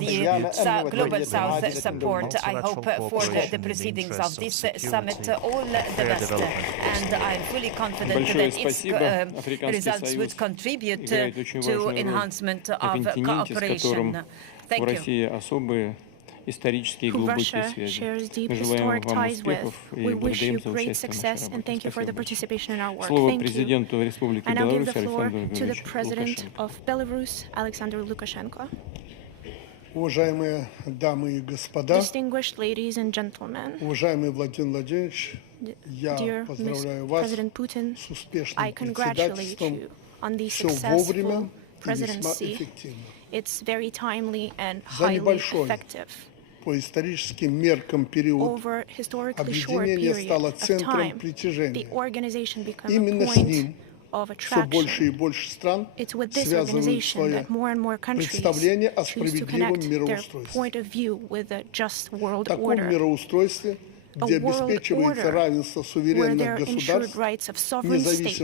Global South support. I hope for the proceedings of this summit all the best, and I'm fully confident that its results would contribute to enhancement of cooperation. Thank you. Who Russia shares deep historic ties with. We wish you great success and thank you for the participation in our work. Thank you. I now give the floor to the President of Belarus, Alexander Lukashenko. Distinguished ladies and gentlemen, dear President Putin, I congratulate you on the successful presidency. It's very timely and highly effective. Over historically short period of time, the organization becomes a point of attraction. It's with this organization that more and more countries choose to connect their point of view with a just world order. A world order where there are ensured rights of sovereign states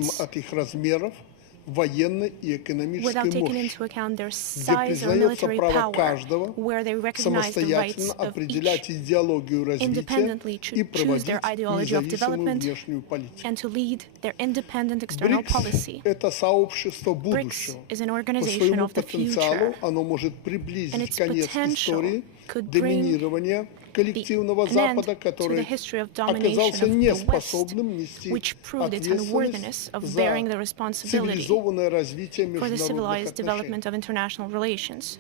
without taking into account their size or military power, where they recognize the rights of each independently choose their ideology of development and to lead their independent external policy. BRICS is an organization of the future, and its potential could bring an end to the history of domination of the West, which proved its unworthiness of bearing the responsibility for the civilized development of international relations.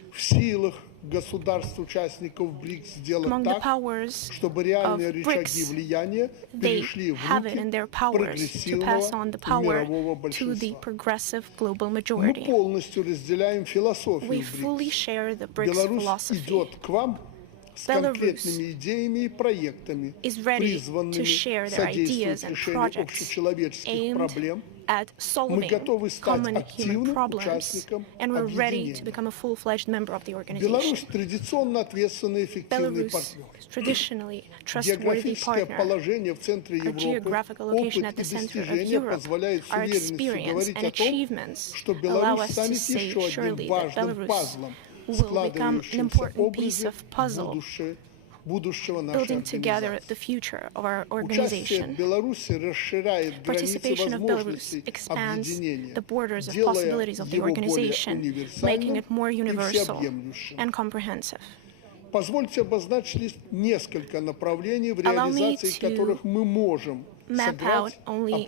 Among the powers of BRICS, they have it in their powers to pass on the power to the progressive global majority. We fully share the BRICS philosophy. Belarus is ready to share their ideas and projects aimed at solving common human problems, and we're ready to become a full-fledged member of the organization. Belarus is traditionally a trustworthy partner. Our geographical location at the center of Europe, our experience and achievements allow us to say surely that Belarus will become an important piece of puzzle, building together the future of our organization. Participation of Belarus expands the borders of possibilities of the organization, making it more universal and comprehensive. Allow me to map out only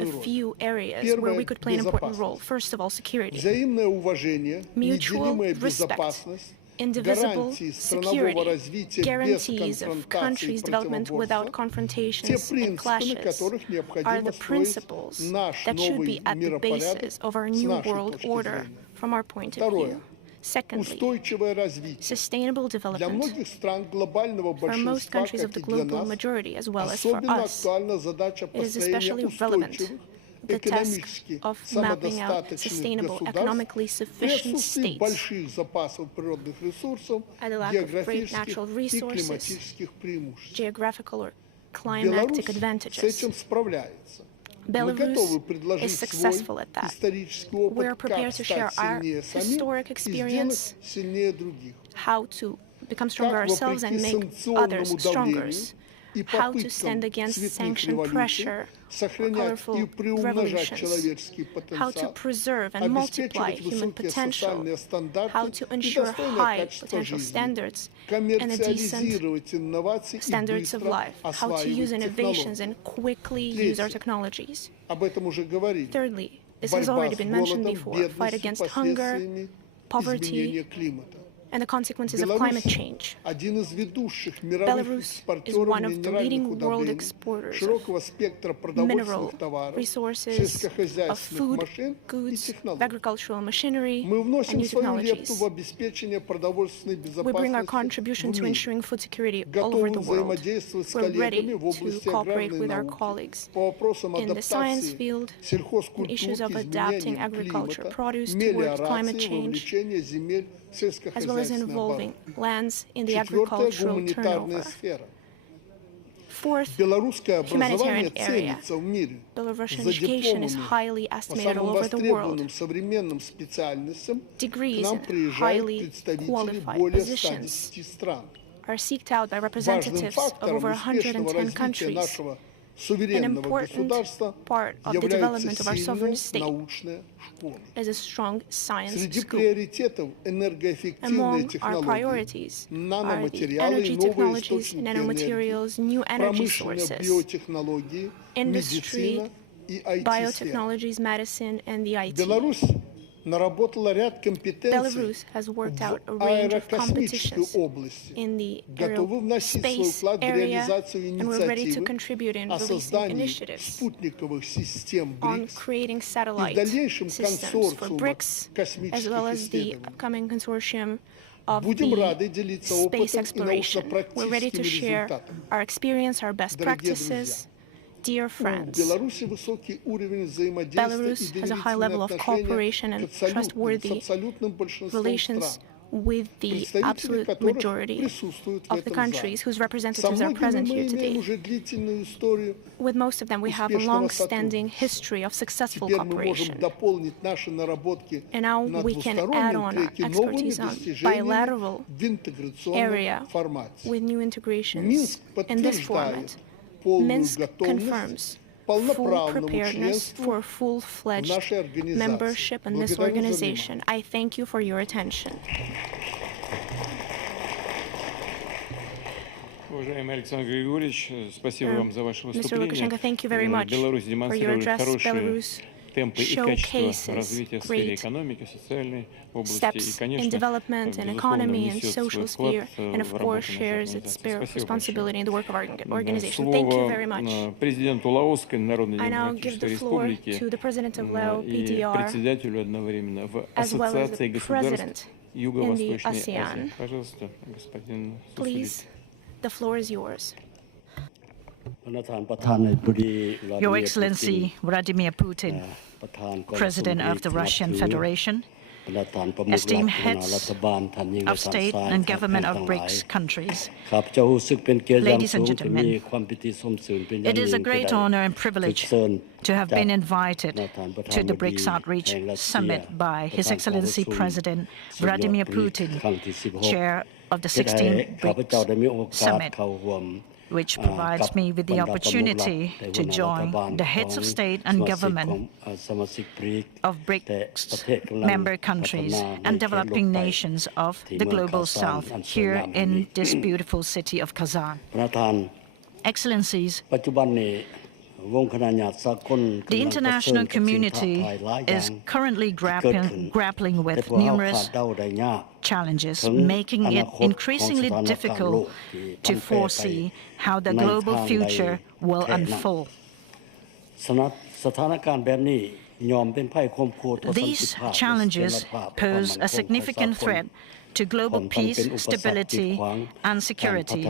a few areas where we could play an important role. First of all, security. Mutual respect, indivisible security, guarantees of countries' development without confrontations and clashes are the principles that should be at the basis of our new world order from our point of view. Secondly, sustainable development for most countries of the global majority, as well as for us. It is especially relevant, the task of mapping out sustainable, economically sufficient states and the lack of great natural resources, geographical or climatic advantages. Belarus is successful at that. We are prepared to share our historic experience, how to become stronger ourselves and make others stronger, how to stand against sanction pressure or colorful revolutions, how to preserve and multiply human potential, how to ensure high potential standards and a decent standards of life, how to use innovations and quickly use our technologies. Thirdly, this has already been mentioned before, fight against hunger, poverty, and the consequences of climate change. Belarus is one of the leading world exporters of mineral resources, of food, goods, agricultural machinery, and new technologies. We bring our contribution to ensuring food security all over the world. We're ready to cooperate with our colleagues in the science field, in issues of adapting agriculture produce towards climate change, as well as involving lands in the agricultural turnover. Fourth, humanitarian area. Belarusian education is highly estimated all over the world. Degrees in highly qualified positions are sought out by representatives of over 110 countries. An important part of the development of our sovereign state is a strong science school. Among our priorities are the energy technologies, nanomaterials, new energy sources, industry, biotechnologies, medicine, and the IT. Belarus has worked out a range of competitions in the aerospace area, and we're ready to contribute in releasing initiatives on creating satellite systems for BRICS, as well as the upcoming consortium of the space exploration. We're ready to share our experience, our best practices. Dear friends, Belarus has a high level of cooperation and trustworthy relations with the absolute majority of the countries whose representatives are present here today. With most of them, we have a long-standing history of successful cooperation. And now we can add on our expertise on bilateral area with new integrations in this format. Minsk confirms full preparedness for full-fledged membership in this organization. I thank you for your attention. Mr. Lukashenko, thank you very much for your address. Belarus showcases great steps in developent and economy and social sphere, and of course shares its responsibility in the work of our organization. Thank you very much. I now give the floor to the President of Lao PDR, as well as the President in the ASEAN. Please, the floor is yours. Your Excellency Vladimir Putin, President of the Russian Federation, esteemed heads of state and government of BRICS countries, ladies and gentlemen, it is a great honor and privilege to have been invited to the BRICS Outreach Summit by His Excellency President Vladimir Putin, Chair of the 16th BRICS Summit, which provides me with the opportunity to join the heads of state and government of BRICS member countries and developing nations of the Global South here in this beautiful city of Kazan. Excellencies, the international community is currently grappling with numerous challenges, making it increasingly difficult to foresee how the global future will unfold. These challenges pose a significant threat to global peace, stability, and security,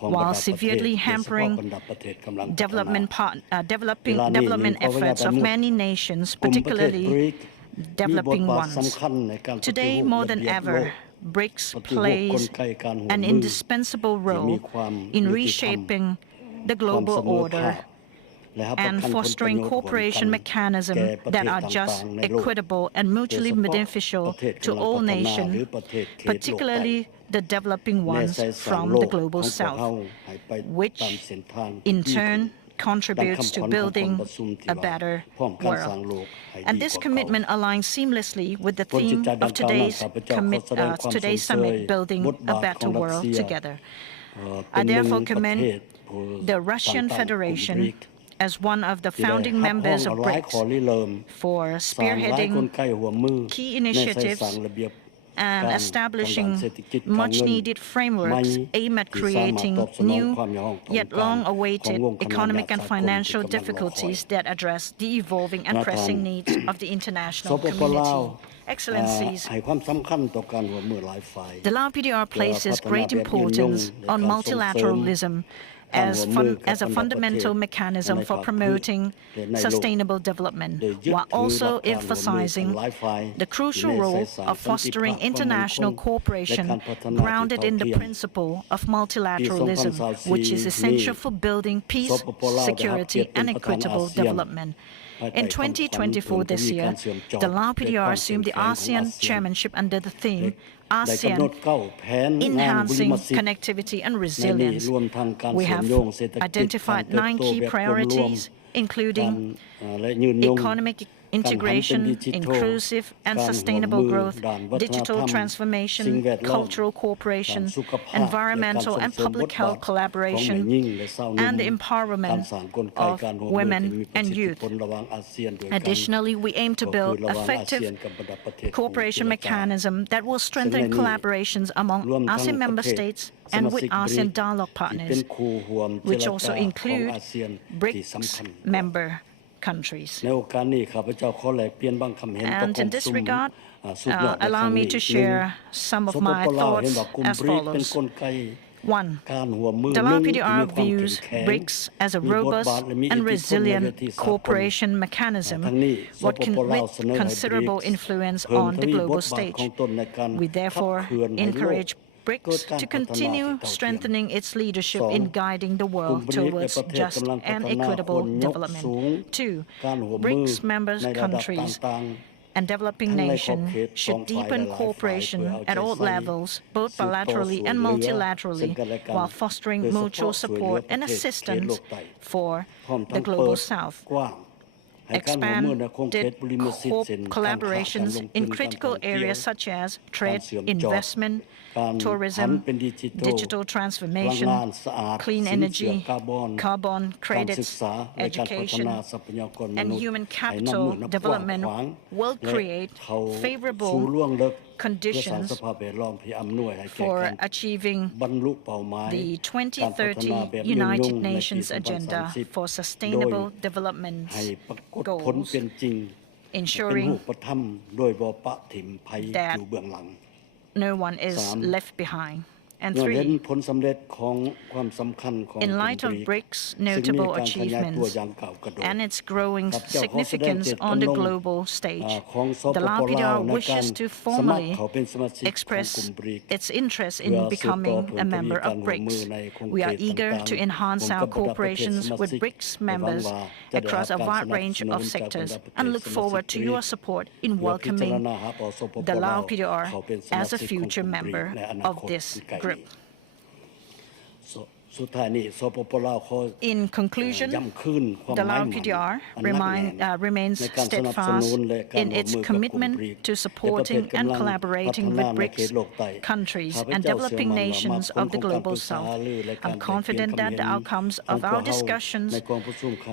while severely hampering development efforts of many nations, particularly developing ones. Today, more than ever, BRICS plays an indispensable role in reshaping the global order and fostering cooperation mechanisms that are just, equitable, and mutually beneficial to all nations, particularly the developing ones from the global south, which in turn contributes to building a better world. And this commitment aligns seamlessly with the theme of today's summit, Building a Better World Together. I therefore commend the Russian Federation as one of the founding members of BRICS for spearheading key initiatives and establishing much-needed frameworks aimed at creating new, yet long-awaited economic and financial difficulties that address the evolving and pressing needs of the international community. Excellencies, the Lao PDR places great importance on multilateralism as a fundamental mechanism for promoting sustainable development, while also emphasizing the crucial role of fostering international cooperation grounded in the principle of multilateralism, which is essential for building peace, security, and equitable development. In 2024 this year, the Lao PDR assumed the ASEAN chairmanship under the theme ASEAN Enhancing Connectivity and Resilience. We have identified 9 key priorities, including economic integration, inclusive and sustainable growth, digital transformation, cultural cooperation, environmental and public health collaboration, and the empowerment of women and youth. Additionally, we aim to build effective cooperation mechanism that will strengthen collaborations among ASEAN member states and with ASEAN dialogue partners, which also include BRICS member countries. And in this regard, allow me to share some of my thoughts as follows. 1. The Lao PDR views BRICS as a robust and resilient cooperation mechanism with considerable influence on the global stage. We therefore encourage BRICS to continue strengthening its leadership in guiding the world towards just and equitable development. 2. BRICS member countries and developing nations should deepen cooperation at all levels, both bilaterally and multilaterally, while fostering mutual support and assistance for the global south. Expand collaborations in critical areas such as trade, investment, tourism, digital transformation, clean energy, carbon credits, education, and human capital development will create favorable conditions for achieving the 2030 United Nations Agenda for Sustainable Development goals, ensuring that no one is left behind. And 3, in light of BRICS' notable achievements and its growing significance on the global stage, the Lao PDR wishes to formally express its interest in becoming a member of BRICS. We are eager to enhance our cooperations with BRICS members across a wide range of sectors and look forward to your support in welcoming the Lao PDR as a future member of this group. In conclusion, the Lao PDR remains steadfast in its commitment to supporting and collaborating with BRICS countries and developing nations of the global south. I'm confident that the outcomes of our discussions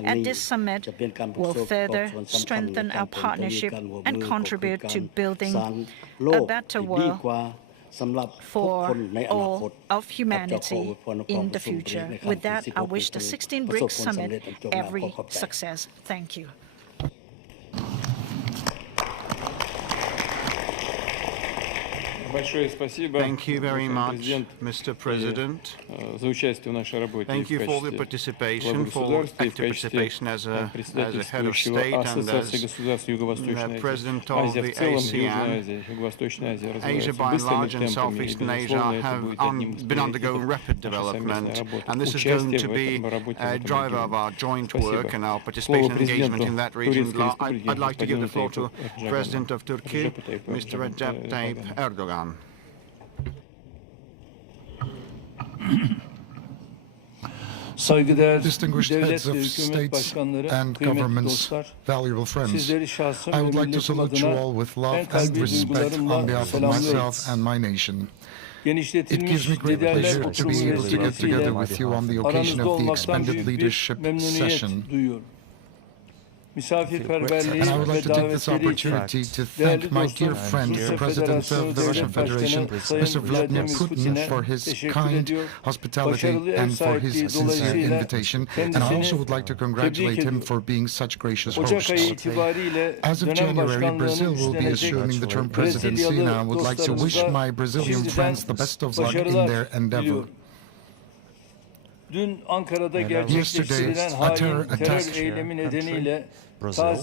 at this summit will further strengthen our partnership and contribute to building a better world for all of humanity in the future. With that, I wish the 16th BRICS Summit every success. Thank you. Thank you very much, Mr. President. Thank you for the participation, for active participation as a head of state and as president of the ASEAN. Asia by and large and Southeastern Asia have been undergoing rapid development, and this is going to be a driver of our joint work and our participation and engagement in that region. I'd like to give the floor to President of Turkey, Mr. Recep Tayyip Erdogan. Distinguished heads of states and governments, valuable friends, I would like to salute you all with love and respect on behalf of myself and my nation. It gives me great pleasure to be able to get together with you on the occasion of the expanded leadership session. And I would like to take this opportunity to thank my dear friend, the President of the Russian Federation, Mr. Vladimir Putin, for his kind hospitality and for his sincere invitation. And I also would like to congratulate him for being such gracious hosts. As of January, Brazil will be assuming the term presidency, and I would like to wish my Brazilian friends the best of luck in their endeavor. Yesterday, a terror attack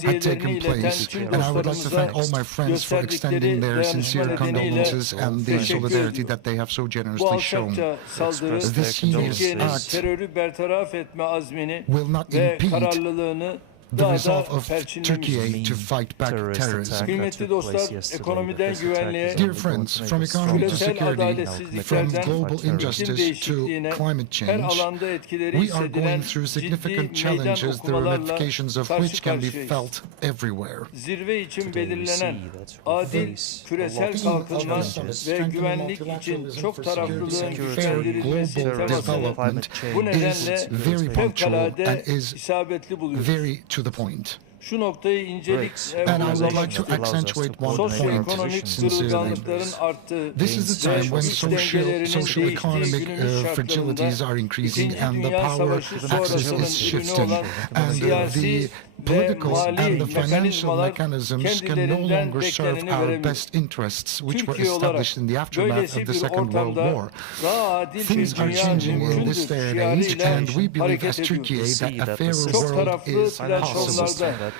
had taken place, and I would like to thank all my friends for extending their sincere condolences and the solidarity that they have so generously shown. This heinous act will not impede the resolve of Turkey to fight back terrorism. Dear friends, from economy to security, from global injustice to climate change, we are going through significant challenges, the ramifications of which can be felt everywhere. Fair global development is very punctual and is very to the point. And I would like to accentuate one point sincerely. This is the time when socio-economic fragilities are increasing and the power axis is shifting, and the political and the financial mechanisms can no longer serve our best interests, which were established in the aftermath of the Second World War. Things are changing in this day and age, and we believe as Turkey that a fairer world is possible.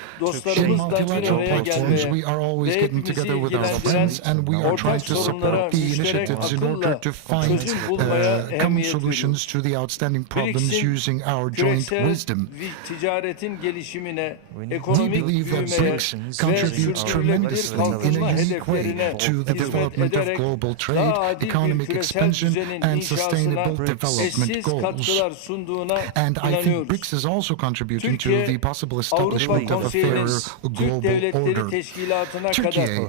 In multilateral platforms, we are always getting together with our friends, and we are trying to support the initiatives in order to find common solutions to the outstanding problems using our joint wisdom. We believe that BRICS contributes tremendously in a unique way to the development of global trade, economic expansion, and sustainable development goals. And I think BRICS is also contributing to the possible establishment of a fairer global order. Turkey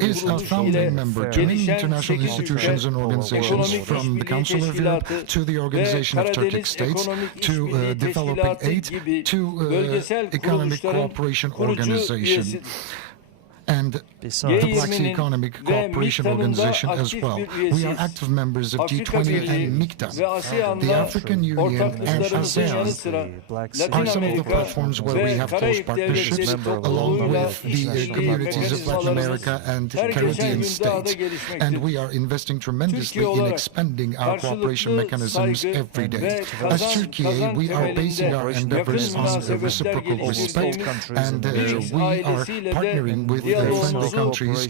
is a founding member to many international institutions and organizations, from the Council of Europe to the Organization of Turkic States to Developing Aid to Economic Cooperation Organization and the Black Sea Economic Cooperation Organization as well. We are active members of G20 and MICTA. The African Union and ASEAN are some of the platforms where we have close partnerships, along with the communities of Latin America and Caribbean states. And we are investing tremendously in expanding our cooperation mechanisms every day. As Turkey, we are basing our endeavors on reciprocal respect, and we are partnering with friendly countries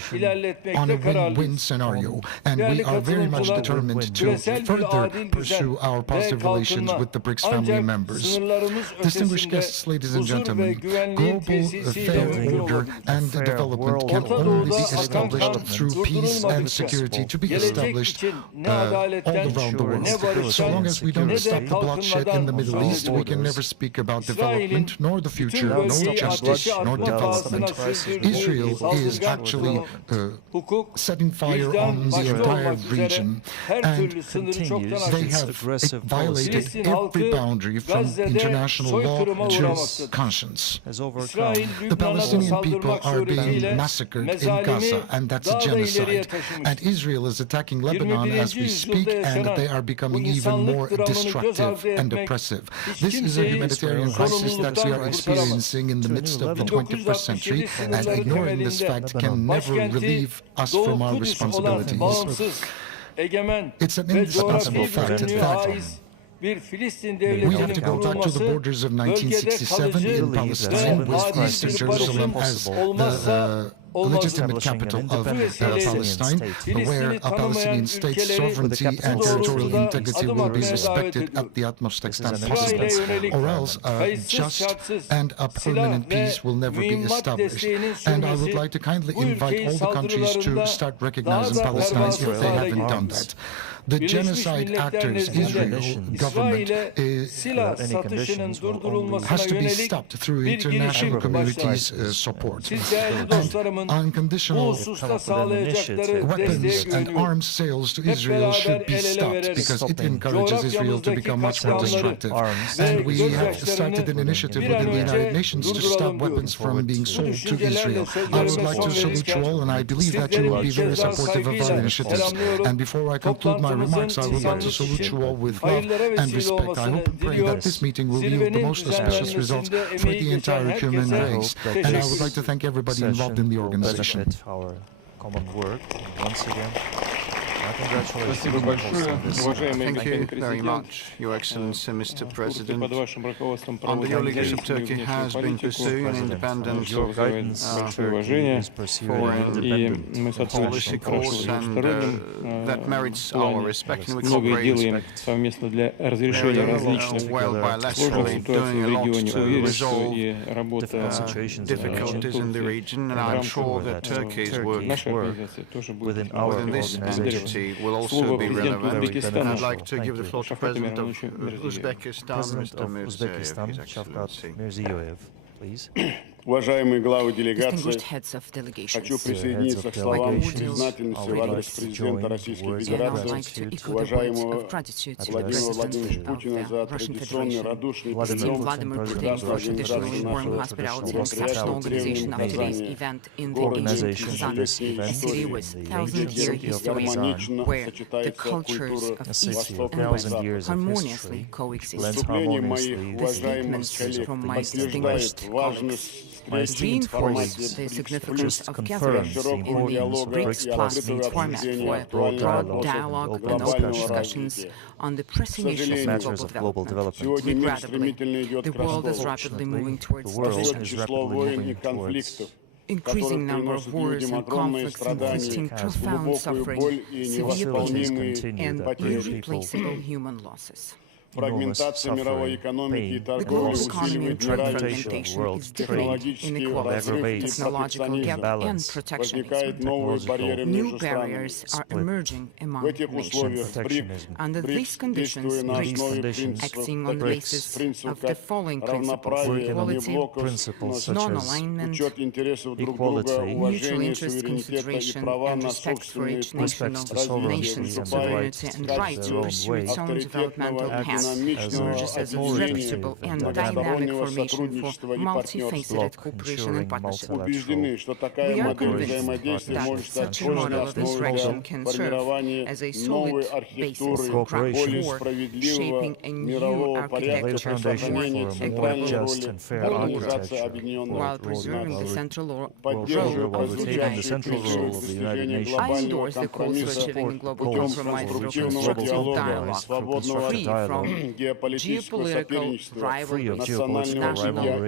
on a win-win scenario, and we are very much determined to further pursue our positive relations with the BRICS family members. Distinguished guests, ladies and gentlemen, global fair order and development can only be established through peace and security to be established all around the world. So long as we don't stop the bloodshed in the Middle East, we can never speak about development, nor the future, nor justice, nor development. Israel is actually setting fire on the entire region, and they have violated every boundary from international law to conscience. The Palestinian people are being massacred in Gaza, and that's a genocide. And Israel is attacking Lebanon as we speak, and they are becoming even more destructive and oppressive. This is a humanitarian crisis that we are experiencing in the midst of the 21st century, and ignoring this fact can never relieve us from our responsibilities. It's an indispensable fact that we have to go back to the borders of 1967 in Palestine, with Eastern Jerusalem as the legitimate capital of Palestine, where a Palestinian state's sovereignty and territorial integrity will be respected at the utmost extent possible, or else a just and a permanent peace will never be established. And I would like to kindly invite all the countries to start recognizing Palestine if they haven't done that. The genocide actors, Israel government, has to be stopped through international community's support. And unconditional weapons and arms sales to Israel should be stopped, because it encourages Israel to become much more destructive. And we have started an initiative within the United Nations to stop weapons from being sold to Israel. I would like to salute you all, and I believe that you will be very supportive of our initiatives. And before I conclude my remarks, I would like to salute you all with love and respect. I hope and pray that this meeting will yield the most auspicious results for the entire human race. And I would like to thank everybody involved in the organization. Our common work. Once again, congratulations. Thank you very much, Your Excellency, Mr. President. Under your leadership, Turkey has been pursuing an independent foreign policy course, and that merits our respect, and we cooperate very well bilaterally, doing a lot to resolve difficulties in the region, and I'm sure that Turkey's work within this entity will also be relevant. And I'd like to give the floor to President of Uzbekistan, Mr. Mirziyoyev, please. Уважаемые главы делегаций, хочу присоединиться к словам признательности в адрес президента Российской Федерации, уважаемого Владимира Владимировича Путина, за традиционный радушный прием к организации нашего мероприятия в древнем Казани. Город тысячелетней истории, где гармонично сочетается культура Востока и Запада. Вступление моих уважаемых коллег подтверждает важность reinforce the significance of gathering in the BRICS Plus format for broad dialogue and open discussions on the pressing issues of global development. Regrettably, the world is rapidly moving towards increasing number of wars and conflicts, inflicting profound suffering, severe pain, and irreplaceable human losses. Фрагментация мировой экономики и торговли усиливает неравенство, технологические разрыв и протекционизм. Возникают новые барьеры между странами. В этих условиях БРИКС, действуя на основе принципов как равноправие, неблоковость, учет интересов друг друга, уважение суверенитета и права на собственные развитие, emerges as a reputable and dynamic formation for multifaceted cooperation and partnership. We are convinced that such a model of interaction can serve as a solid basis for shaping a new architecture of more equal while preserving the central role of the United Nations. I endorse the call to achieving a global compromise through constructive dialogue, free from geopolitical rivalry, national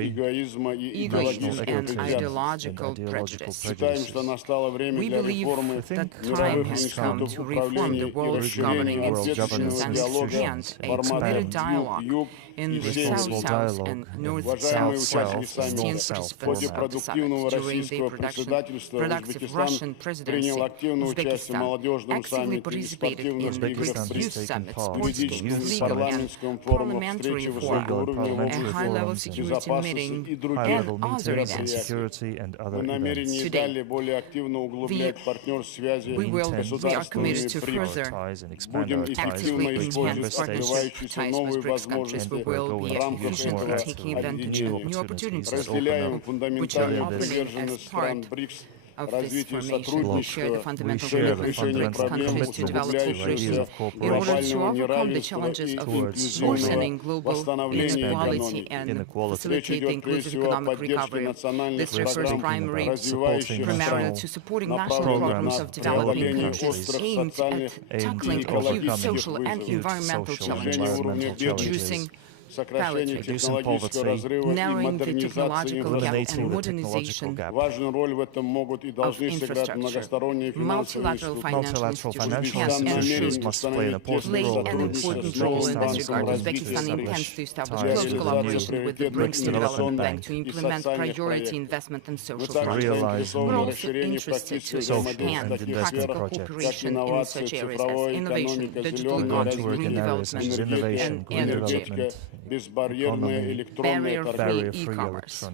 egoism and ideological prejudice. We believe that time has come to reform the world's governing institutions and expand a committed dialogue in the South-South and North-South state participants of the summit. During the productive Russian presidency, Uzbekistan actively participated in BRICS Youth Summit, sports games, legal and parliamentary fora, a high-level security meeting, and other events. Today, we are committed to further actively enhance partnership ties with BRICS countries. We will be efficiently taking advantage of new opportunities which are opening as part of this formation. We share the fundamental commitments of BRICS countries to develop cooperation in order to overcome the challenges of worsening global inequality and facilitate the inclusive economic recovery. This refers primarily to supporting national programs of developing countries aimed at tackling acute social and environmental challenges, reducing poverty, narrowing the technological gap and modernization of infrastructure. Multilateral financial institutions must play an important role in this regard. Uzbekistan intends to establish close collaboration with the BRICS Development Bank to implement priority investment and social projects. We're also interested to expand practical cooperation in such areas as innovation, digital economy, green development, and energy. Barrier-free e-commerce.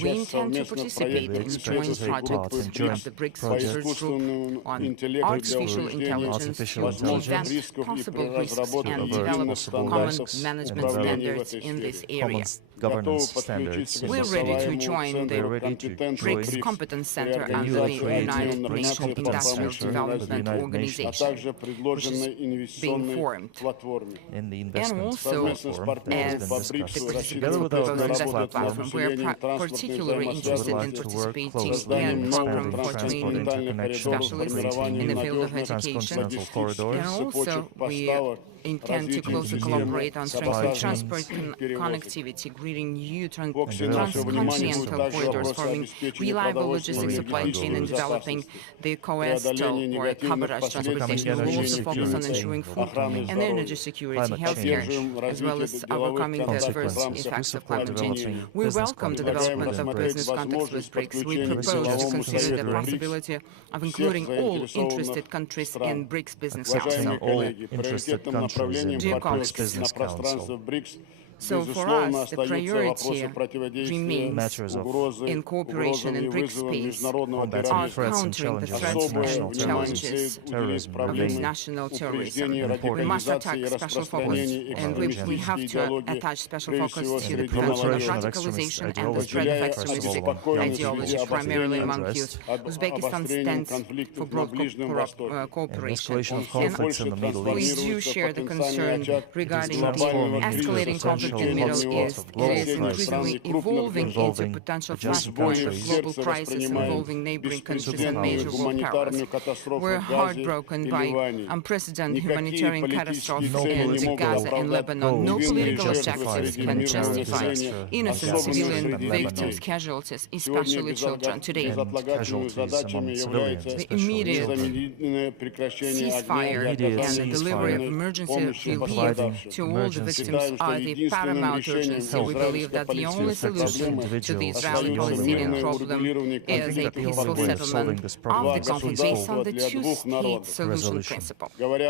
We intend to participate in joint projects of the BRICS Research Group on artificial intelligence to prevent possible risks and develop common management standards in this area. Governance standards. We're ready to join the BRICS Competence Center under the United Nations Industrial Development Organization, which is being formed. In the and also, as the participants of the proposed investment platform, we are particularly interested in participating in a program for training specialists in the field of education, and also we intend to closely collaborate on strengthening transport connectivity, creating new transcontinental corridors, forming reliable logistics supply chain, and developing the coastal or cabotage transportation. We will also focus on ensuring food and energy security, healthcare, as well as overcoming the adverse effects of climate change. We welcome the development of business contacts with BRICS. We propose to consider the possibility of including all interested countries in BRICS Business Council. Dear colleagues, so for us, the priority remains in cooperation in BRICS space are countering the threats and challenges of international terrorism. We must attack special focus, and we have to attach special focus to the prevention of radicalization and the spread of extremistic ideology, primarily among youth. Uzbekistan stands for broad cooperation, and we do share the concern regarding the escalating conflict in the Middle East. It is increasingly evolving into a potential flashpoint of global crisis involving neighboring countries and major world powers. We're heartbroken by unprecedented humanitarian catastrophes in Gaza and Lebanon. No political objectives can justify innocent civilian victims, casualties, especially children. Today, the immediate ceasefire and the delivery of emergency relief to all the victims are the paramount urgency. We believe that the only solution to the Israeli-Palestinian problem is a peaceful settlement of the conflict based on the two-state solution principle. When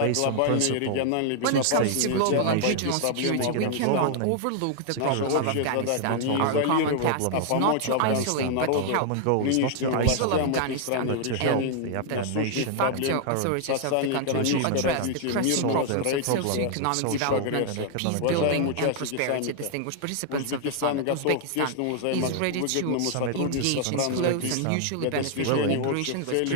it comes to global and regional security, we cannot overlook the problem of Afghanistan. Our common task is not to isolate, but to help the people of Afghanistan and the de facto authorities of the country to address the pressing problems of socio-economic development, peace building, and prosperity. Distinguished participants of the summit, Uzbekistan is ready to engage in close and mutually beneficial cooperation with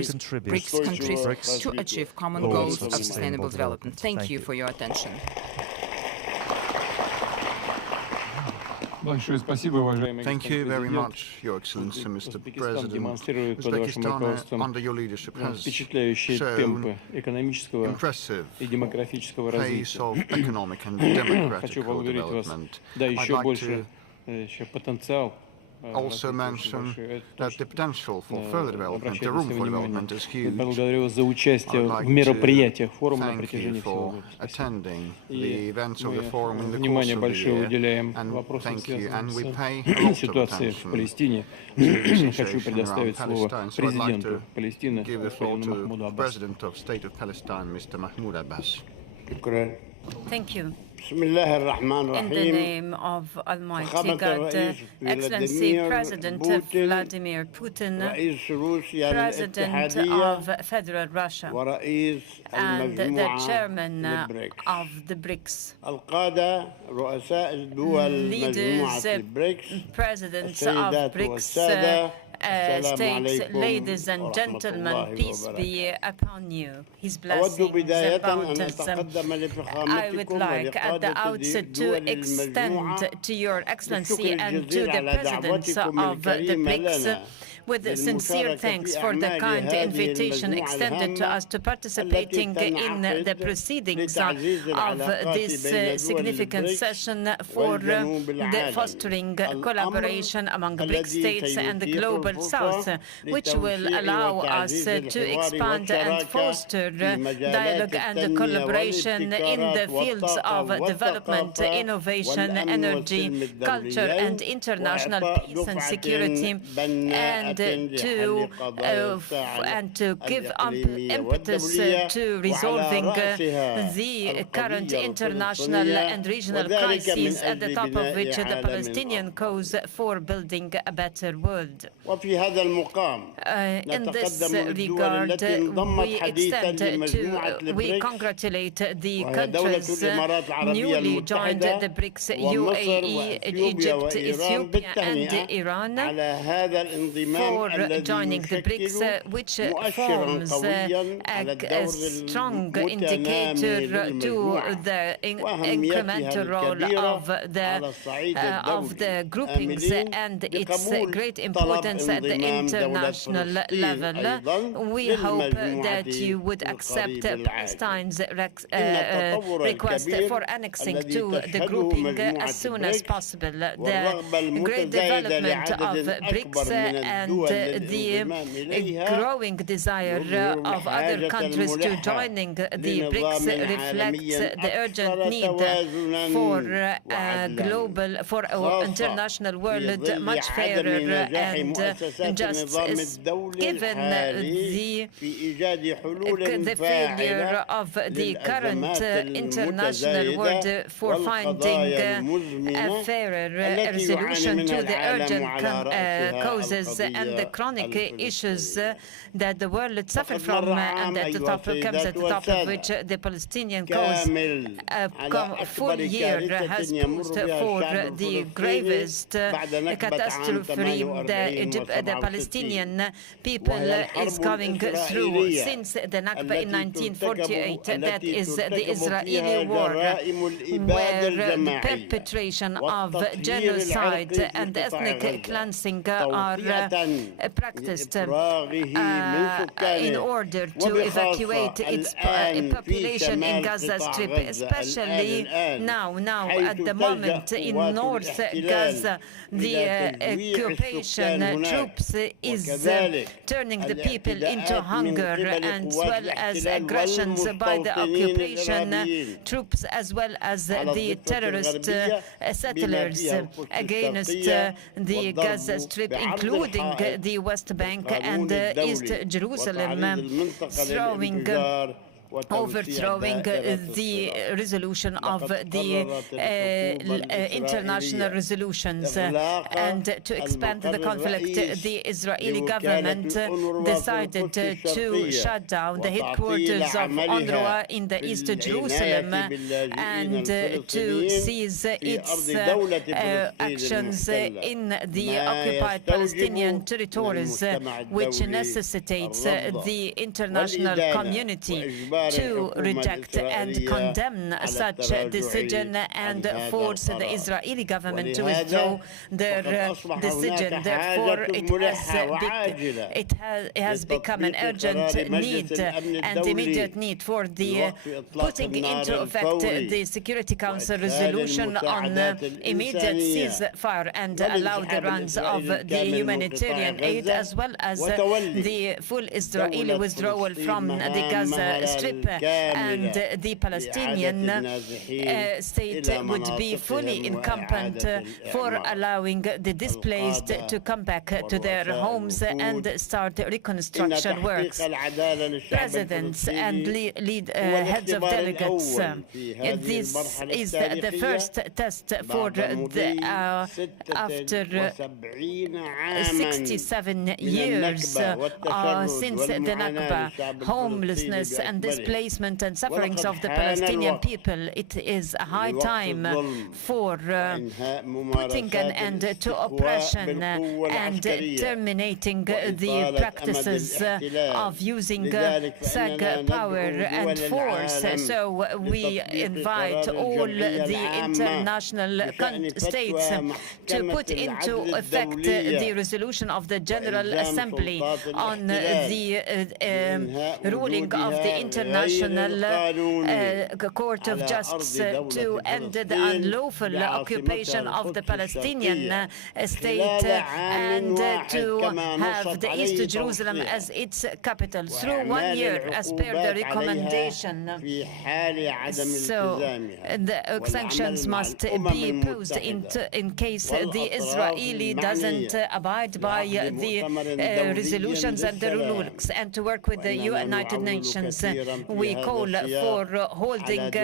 BRICS countries to achieve common goals of sustainable development. Thank you for your attention. Thank you very much, Your Excellency, Mr. President. Uzbekistan, under your leadership, has shown impressive pace of economic and democratic development. I'd like to also mention that the potential for further development, the room for development is huge. I'd like to thank you for attending the events of the forum in the course of the year, and thank you, and we pay a lot of attention to the situation around Palestine. So I'd like to give the floor to the President of State of Palestine, Mr. Mahmoud Abbas. Thank you. In the name of Almighty God, Excellency President Vladimir Putin, President of Federal Russia, and the Chairman of the BRICS, leaders, presidents of BRICS, States, ladies and gentlemen, peace be upon you. His blessings and bounties. I would like at the outset to extend to Your Excellency and to the Presidents of the BRICS with sincere thanks for the kind invitation extended to us to participating in the proceedings of this significant session for the fostering collaboration among BRICS states and the Global South, which will allow us to expand and foster dialogue and collaboration in the fields of development, innovation, energy, culture, and international peace and security, and to give impetus to resolving the current international and regional crises, at the top of which the Palestinian cause for building a better world. In this regard, we congratulate the countries newly joined the BRICS, UAE, Egypt, Ethiopia, and Iran, for joining the BRICS, which forms a strong indicator to the incremental role of the groupings and its great importance at the international level. We hope that you would accept Palestine's request for annexing to the grouping as soon as possible. The great development of BRICS and the growing desire of other countries to joining the BRICS reflects the urgent need for an international world much fairer and just, given the failure of the current international world for finding a fairer resolution to the urgent causes and the chronic issues that the world suffered from, and at the top comes at the top of which the Palestinian cause a full year has posed for the gravest catastrophe the Palestinian people is going through since the Nakba in 1948. That is the Israeli war, where the perpetration of genocide and ethnic cleansing are practiced in order to evacuate its population in Gaza Strip, especially now at the moment in North Gaza. The occupation troops is turning the people into hunger, as well as aggressions by the occupation troops, as well as the terrorist settlers against the Gaza Strip, including the West Bank and East Jerusalem, overthrowing the resolution of the international resolutions. And to expand the conflict, the Israeli government decided to shut down the headquarters of UNRWA in the East Jerusalem and to seize its actions in the occupied Palestinian territories, which necessitates the international community to reject and condemn such a decision and force the Israeli government to withdraw their decision. Therefore, it has become an urgent need and immediate need for the putting into effect the Security Council resolution on immediate ceasefire and allow the runs of the humanitarian aid, as well as the full Israeli withdrawal from the Gaza Strip, and the Palestinian state would be fully incumbent for allowing the displaced to come back to their homes and start reconstruction works. Presidents and heads of delegates, this is the first test for after 67 years since the Nakba, homelessness and displacement and sufferings of the Palestinian people. It is a high time for putting an end to oppression and terminating the practices of using SAG power and force. So we invite all the international states to put into effect the resolution of the General Assembly on the ruling of the International Court of Justice to end the unlawful occupation of the Palestinian state and to have the East Jerusalem as its capital through 1 year as per the recommendation. So the sanctions must be imposed in case the Israeli doesn't abide by the resolutions and the rules, and to work with the United Nations. We call for holding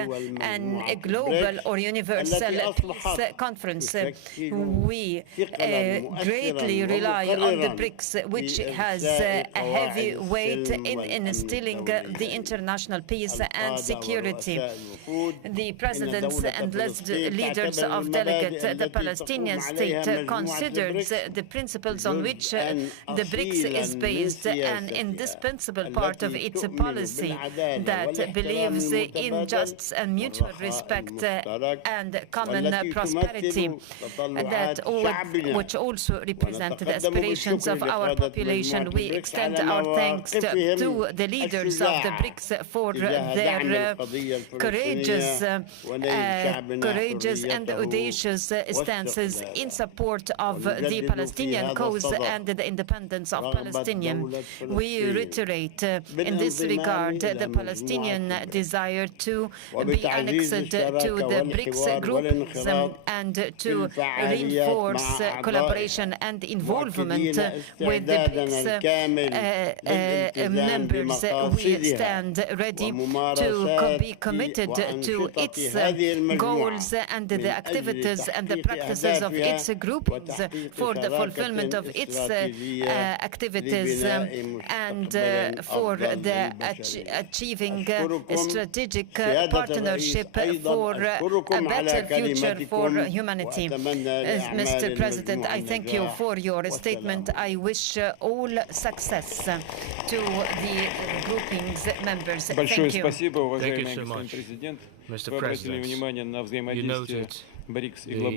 a global or universal peace conference. We greatly rely on the BRICS, which has a heavy weight in instilling the international peace and security. The presidents and leaders of delegates, the Palestinian state considers the principles on which the BRICS is based an indispensable part of its policy that believes in justice and mutual respect and common prosperity, which also represent the aspirations of our population. We extend our thanks to the leaders of the BRICS for their courageous and audacious stances in support of the Palestinian cause and the independence of Palestinian. We reiterate in this regard the Palestinian desire to be annexed to the BRICS group and to reinforce collaboration and involvement with the BRICS members. We stand ready to be committed to its goals and the activities and the practices of its groupings for the fulfillment of its activities and for the achieving a strategic partnership for a better future for humanity. Mr. President, I thank you for your statement. I wish all success to the groupings members. Thank you. Thank you so much, Mr. President. You noted the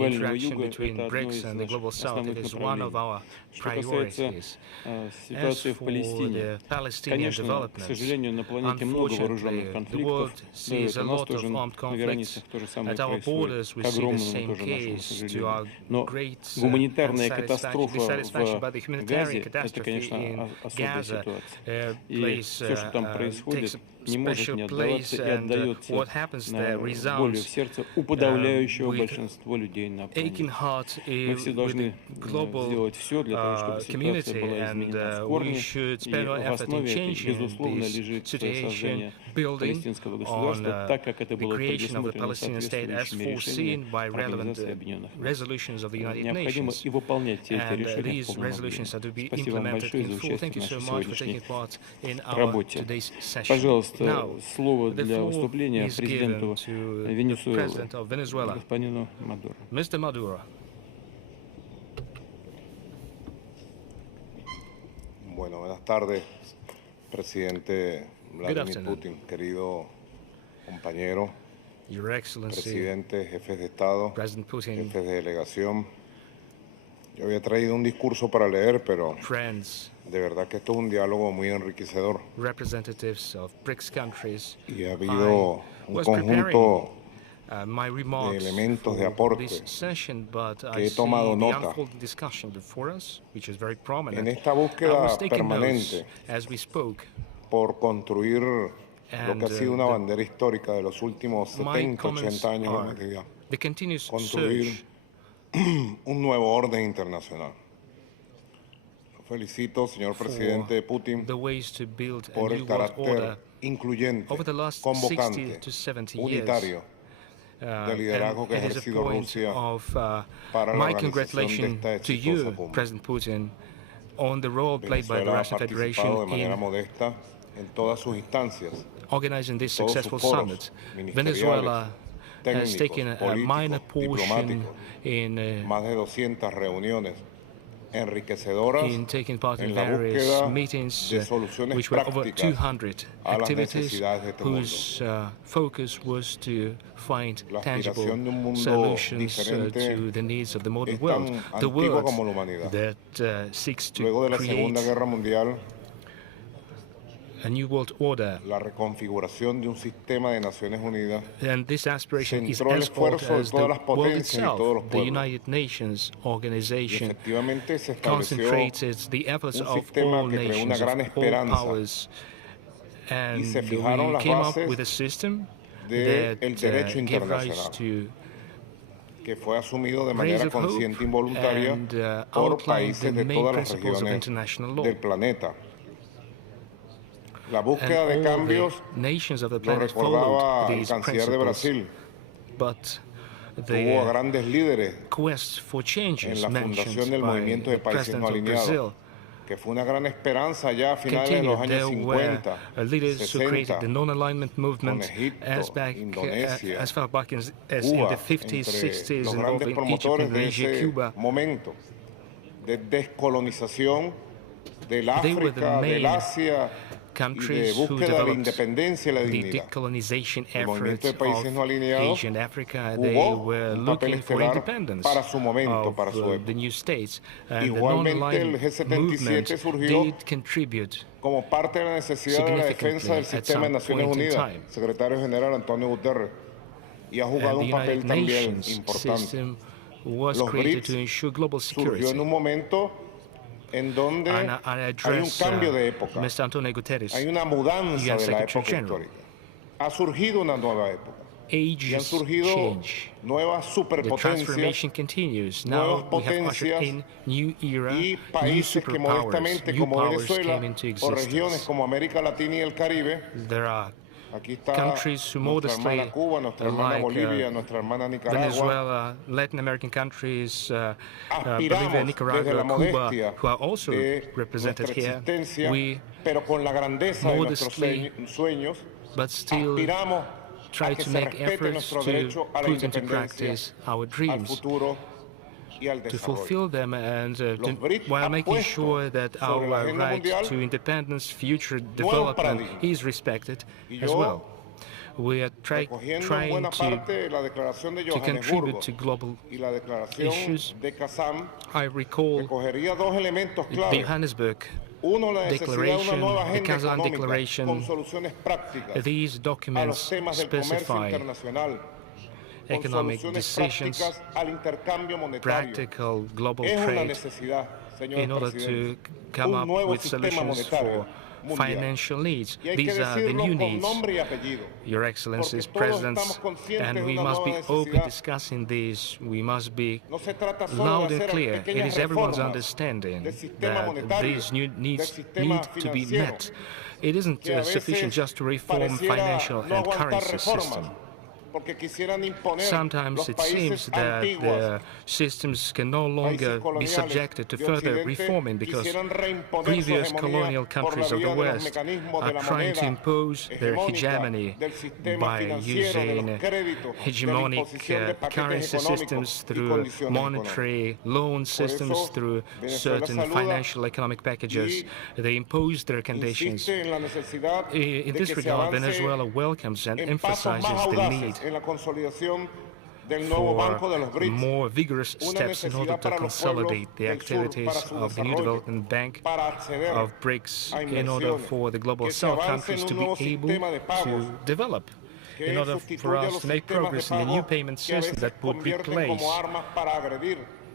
interaction between BRICS and the Global South. It is one of our priorities. As for the Palestinian development, unfortunately, the world sees a lot of armed conflicts. At our borders, we see the same case. To our great dissatisfaction by the humanitarian catastrophe in Gaza takes special place, and what happens there resounds with aching heart with the global community, and we should spend our effort in changing this situation, building on the creation of the Palestinian state as foreseen by relevant resolutions of the United Nations, and these resolutions are to be implemented in full. Thank you so much for taking part in our today's session. Now, the floor is given to the President of Venezuela, Mr. Maduro. Bueno, buenas tardes, Presidente Vladimir Putin, querido compañero, Your Excellency, presidente, jefes de Estado, President Putin, jefes de delegación. Yo había traído un discurso para leer, pero de verdad que esto es un diálogo muy enriquecedor. Representatives of BRICS countries, y ha habido un conjunto de elementos de aporte que he tomado nota. En esta búsqueda permanente por construir lo que ha sido una bandera histórica de los últimos 70, 80 años de la humanidad, construir un nuevo orden internacional. Felicito, señor presidente Putin, por el carácter incluyente, convocante, unitario del liderazgo que ha ejercido Rusia para la organización de esta exitosa cumbre. President Putin, on the role played by the Russian Federation de manera modesta en todas sus instancias organizing this successful summit. Venezuela has taken a minor portion in taking part in various meetings, which were over 200 activities, whose focus was to find tangible solutions to the needs of the modern world, the world that seeks to create a new world order. And this aspiration is as old as the world itself. The United Nations organization concentrated the efforts of all nations, of all powers, and we came up with a system that gave rise to rays of hope and outlined the main principles of international law. La búsqueda de cambios tuvo al canciller de Brasil. Hubo grandes líderes en la fundación del Movimiento de Países No Alineados, que fue una gran esperanza ya a finales de los años 50, 60, con Egipto, Indonesia, Cuba, entre los grandes promotores de ese momento de descolonización del África, del Asia, countries who developed the decolonization efforts of Asia and Africa. They were looking for independence of the new states. And the non-aligned movement did contribute significantly at some point in time. Guterres, y ha jugado un papel también importante. Was created to ensure global security. Surgió en un momento en donde hay un cambio de época, hay una mudanza de la época histórica. Ha surgido una nueva época y han surgido nuevas superpotencias, nuevas potencias y países que modestamente como Venezuela o regiones como América Latina y el Caribe. Aquí está nuestra hermana Cuba, nuestra hermana Bolivia, nuestra hermana Nicaragua. Venezuela, Latin American countries, Bolivia, Nicaragua, Cuba, who are also represented here. We modestly, but still try to make efforts to put into practice our dreams, to fulfill them, and while making sure that our right to independence, future development is respected as well. We are trying to contribute to global issues. I recall the Johannesburg Declaration, the Kazan Declaration. These documents specify economic decisions, practical global trade, in order to come up with solutions for financial needs. These are the new needs, Your Excellencies, Presidents, and we must be open discussing these. We must be loud and clear. It is everyone's understanding that these new needs need to be met. It isn't sufficient just to reform financial and currency system. Sometimes it seems that the systems can no longer be subjected to further reforming because previous colonial countries of the West are trying to impose their hegemony by using hegemonic currency systems, through monetary loan systems, through certain financial economic packages. They impose their conditions. In this regard, Venezuela welcomes and emphasizes the need for more vigorous steps in order to consolidate the activities of the new development bank of BRICS in order for the global South countries to be able to develop, in order for us to make progress in the new payment system that would replace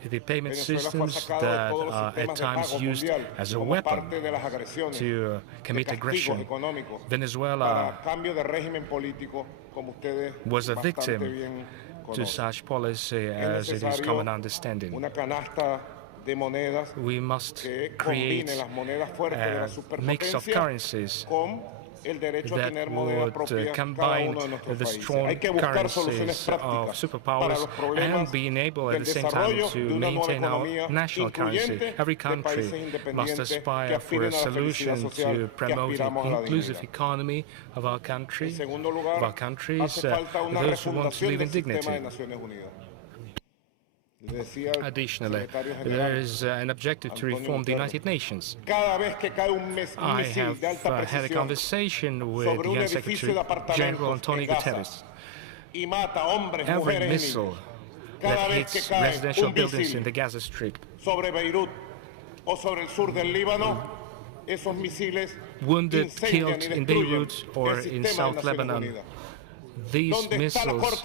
the payment systems that are at times used as a weapon to commit aggression. Venezuela was a victim to such policy, as it is common understanding. We must create a mix of currencies that would combine the strong currencies of superpowers and being able at the same time to maintain our national currency. Every country must aspire for a solution to promote an inclusive economy of our country, of our countries, those who want to live in dignity. Additionally, there is an objective to reform the United Nations. I have had a conversation with the UN Secretary General Antonio Guterres. Every missile that hits residential buildings in the Gaza Strip, wounded, killed in Beirut or in South Lebanon, these missiles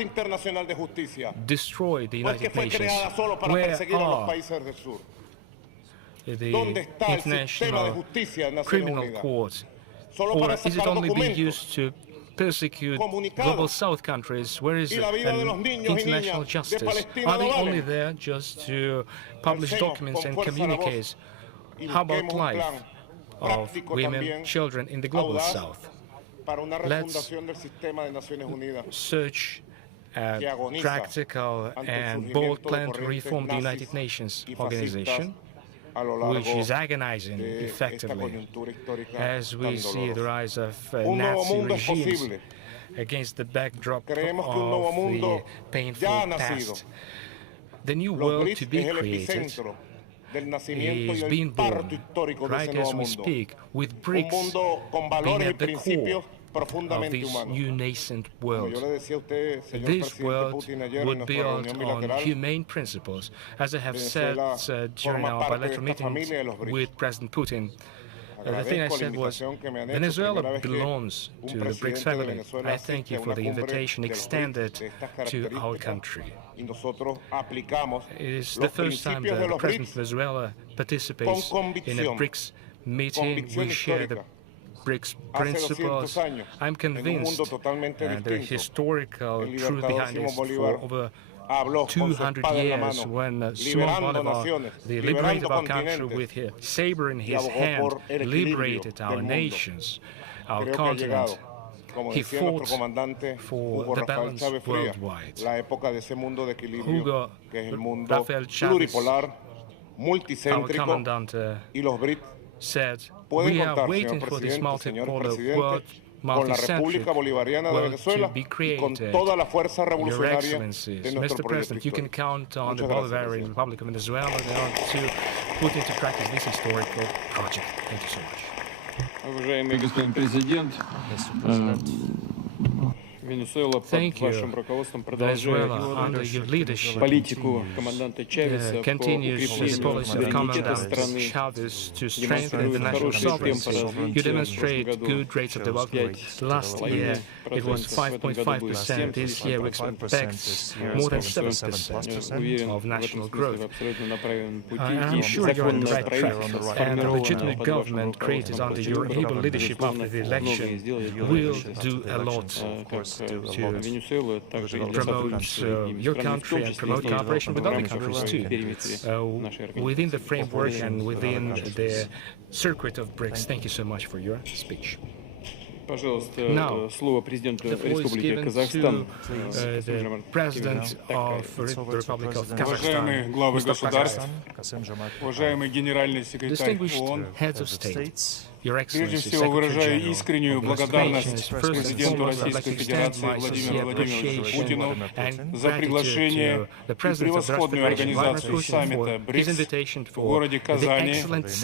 destroy the United Nations. Where are the International Criminal Court? Or is it only being used to persecute Global South countries? Where is international justice? Are they only there just to publish documents and communiques? How about life of women, children in the Global South? Let's search a practical and bold plan to reform the United Nations organization, which is agonizing effectively as we see the rise of Nazi regimes against the backdrop of the painful past. The new world to be created is being born right as we speak, with BRICS being at the core of this new nascent world. This world would build on humane principles. As I have said during our bilateral meetings with President Putin, the thing I said was, Venezuela belongs to the BRICS family. I thank you for the invitation extended to our country. It is the first time that the President of Venezuela participates in a BRICS meeting. We share the BRICS principles. I'm convinced that the historical truth behind this for over 200 years when Simon Bolivar, the liberator of our country, with his saber in his hand, liberated our nations, our continent. He fought for the balance worldwide. Hugo Rafael Chavez, our commandant, said, we are waiting for this multipolar world, multi-centric world to be created. Your Excellencies, Mr. President, you can count on the Bolivarian Republic of Venezuela to put into practice this historical project. Thank you so much. Уважаемый господин президент, Венесуэла под вашим руководством продолжает политику команданта Чавеса по укреплению суверенитета страны, You demonstrate good rates of development. Last year it was 5.5%. This year we expect more than 7% of national growth. I'm sure you're on the right track, and the legitimate government created under your able leadership after the election will do a lot to promote your country and promote cooperation with other countries too, within the framework and within the circuit of BRICS. Thank you so much for your speech. Now, the floor is given to the President of the Republic of Kazakhstan, distinguished heads of state, Your Excellency, Secretary General, президенту Российской Федерации Владимиру Владимировичу Путину за приглашение и превосходную организацию саммита БРИКС в городе Казани,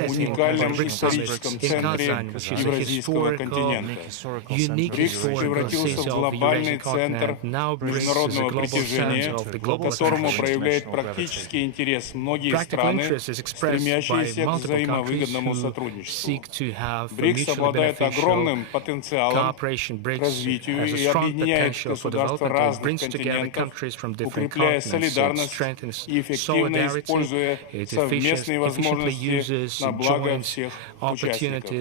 уникальном историческом центре Евразийского континента. БРИКС превратился в глобальный центр международного притяжения, к которому проявляют практический интерес многие страны, стремящиеся к взаимовыгодному сотрудничеству. БРИКС обладает огромным потенциалом к развитию и объединяет государства разных континентов, укрепляя солидарность и эффективно используя совместные возможности на благо всех участников.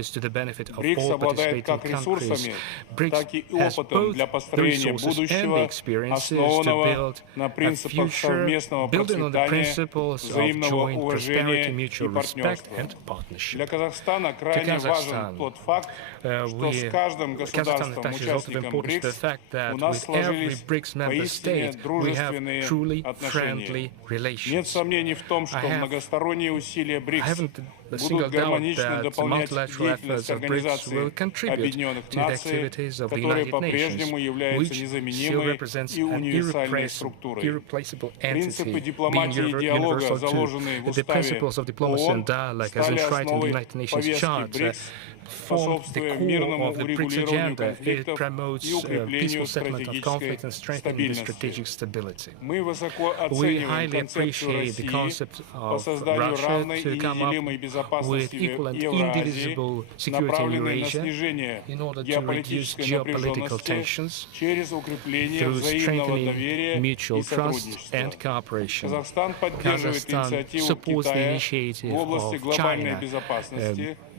БРИКС обладает как ресурсами, так и опытом для построения будущего, основанного на принципах совместного процветания, взаимного уважения и партнерства. Для Казахстана крайне важно Kazakhstan. Kazakhstan attaches a lot of importance to the fact that with every BRICS member state, we have truly friendly relations. I haven't a single doubt that the multilateral efforts of BRICS will contribute to the activities of the United Nations, which still represents an irreplaceable entity, being universal to the principles of diplomacy and dialogue, as enshrined in the United Nations Charter, form the core of the BRICS agenda. It promotes peaceful settlement of conflict and strengthening the strategic stability. We highly appreciate the concept of Russia to come up with equal and indivisible security in Eurasia in order to reduce geopolitical tensions through strengthening mutual trust and cooperation. Kazakhstan supports the initiative of China,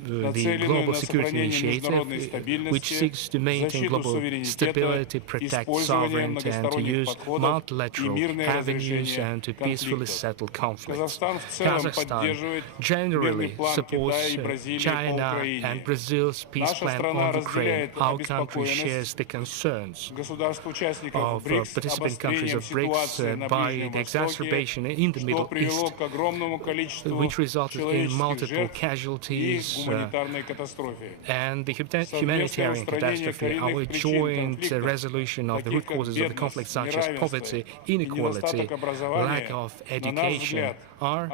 the Global Security Initiative, which seeks to maintain global stability, protect sovereignty, and to use multilateral avenues and to peacefully settle conflicts. Kazakhstan generally supports China and Brazil's peace plan on Ukraine. Our country shares the concerns of participant countries of BRICS by the exacerbation in the Middle East, which resulted in multiple casualties and the humanitarian catastrophe. Our joint resolution of the root causes of the conflict, such as poverty, inequality, lack of education, are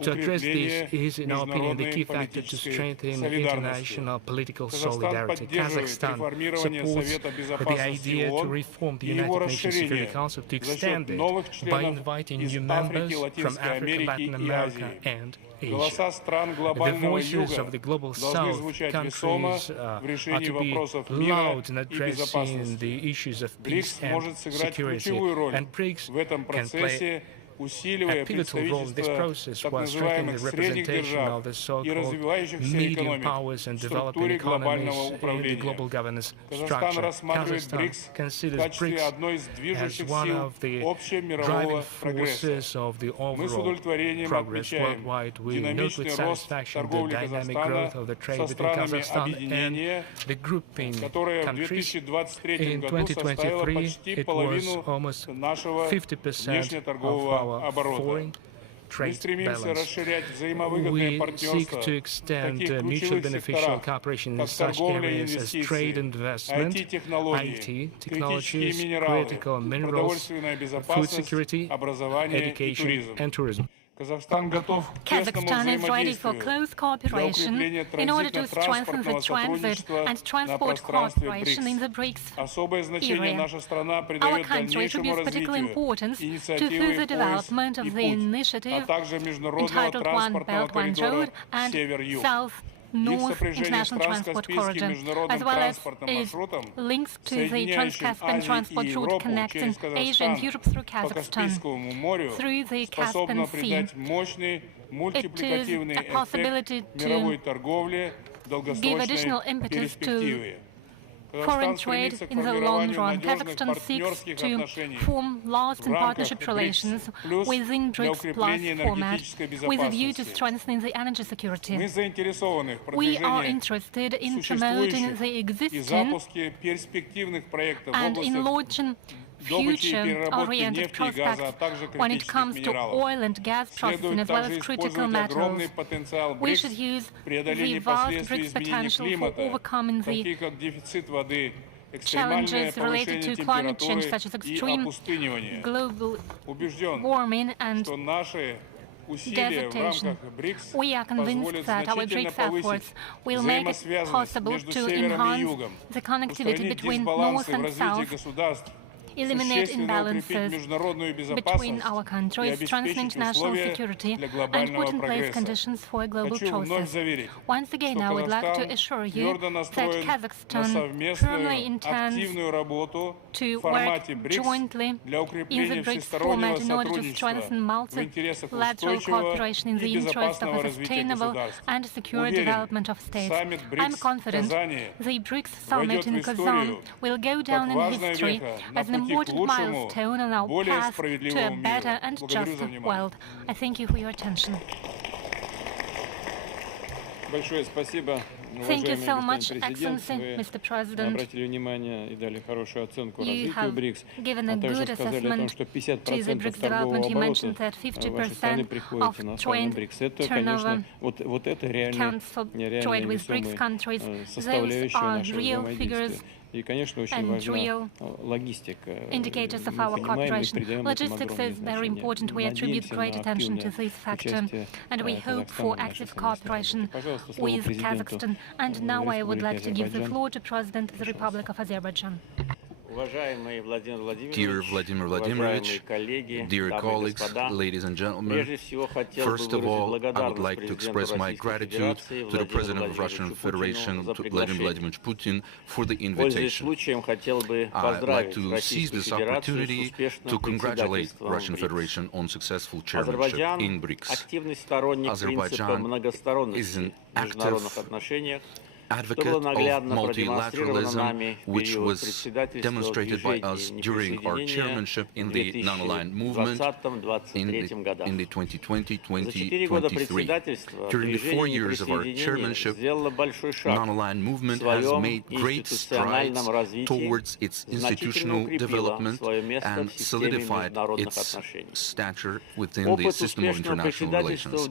to address this is, in our opinion, the key factor to strengthen international political solidarity. Kazakhstan supports the idea to reform the United Nations Security Council, to extend it by inviting new members from Africa, Latin America, and Asia. The voices of the Global South countries are to be loud in addressing the issues of peace and security, and BRICS can play a pivotal role in this process while strengthening the representation of the so-called medium powers and developing economies in the global governance structure. Kazakhstan considers BRICS as one of the driving forces of the overall progress worldwide. We note with satisfaction the dynamic growth of the trade between Kazakhstan and the grouping countries. In 2023, it was almost 50% of our foreign trade balance. We seek to extend mutually beneficial cooperation in such areas as trade and investment, IT, technologies, critical minerals, food security, education, and tourism. Kazakhstan is ready for close cooperation in order to strengthen the transit and transport cooperation in the BRICS area. Our country attributes particular importance to further development of the initiative entitled One Belt, One Road and South-North International Transport Corridor, as well as its links to the Trans-Caspian transport route connecting Asia and Europe through Kazakhstan, through the Caspian Sea. It is a possibility to give additional impetus to foreign trade in the long run. Kazakhstan seeks to form lasting partnership relations within BRICS Plus format with a view to strengthening the energy security. We are interested in promoting the existing and in launching future-oriented prospects when it comes to oil and gas processing as well as critical metals. We should use the vast BRICS potential for overcoming the challenges related to climate change, such as extreme global warming and desertation. We are convinced that our BRICS efforts will make it possible to enhance the connectivity between North and South, eliminate imbalances between our countries, strengthen international security, and put in place conditions for a global process. Once again, I would like to assure you that Kazakhstan firmly intends to work jointly in the BRICS format in order to strengthen multilateral cooperation in the interest of a sustainable and secure development of states. I am confident the BRICS Summit in Kazan will go down in history as an important milestone on our path to a better and juster world. I thank you for your attention. Thank you so much, Excellency, Mr. President. You have given a good assessment to the BRICS development. You mentioned that 50% of trade turnover counts for trade with BRICS countries. Those are real figures and real indicators of our cooperation. Logistics is very important. We attribute great attention to this factor, and we hope for active cooperation with Kazakhstan. And now I would like to give the floor to President of the Republic of Azerbaijan. Dear Vladimir Vladimirovich, dear colleagues, ladies and gentlemen, first of all, I would like to express my gratitude to the President of the Russian Federation, to Vladimir Putin, for the invitation. I'd like to seize this opportunity to congratulate the Russian Federation on successful chairmanship in BRICS. Azerbaijan is an active advocate of multilateralism, which was demonstrated by us during our chairmanship in the non-aligned movement in the 2020-2023. During the 4 years of our chairmanship, non-aligned movement has made great strides towards its institutional development and solidified its stature within the system of international relations.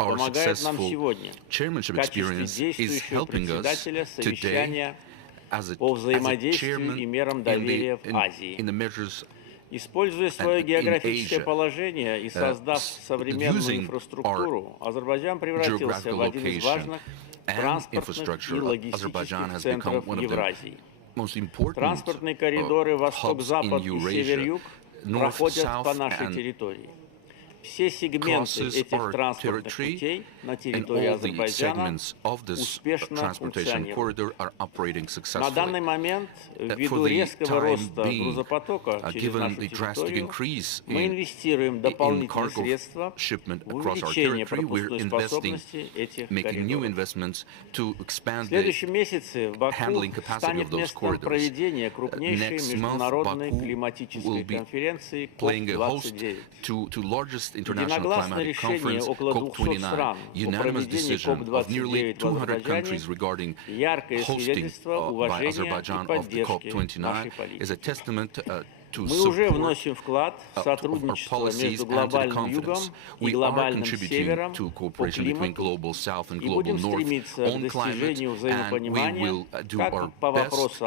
Our successful chairmanship experience is helping us today as a chairman in the measures Используя свое географическое положение и создав современную инфраструктуру, Азербайджан превратился в один из важных транспортных и логистических центров Евразии. Транспортные коридоры восток-запад и север-юг проходят по нашей территории. Все сегменты этих транспортных путей на территории Азербайджана успешно функционируют. На данный момент, ввиду резкого роста грузопотока через нашу территорию, мы инвестируем дополнительные средства в увеличение пропускной способности этих коридоров. В следующем месяце в Баку станет местом проведения крупнейшей международной климатической конференции КОП-29. International Climate Conference, COP29, unanimous decision of nearly 200 countries regarding hosting by Azerbaijan of the COP29 is a testament to support our policies and to the confidence. We are contributing to cooperation between Global South and Global North on climate, and we will do our best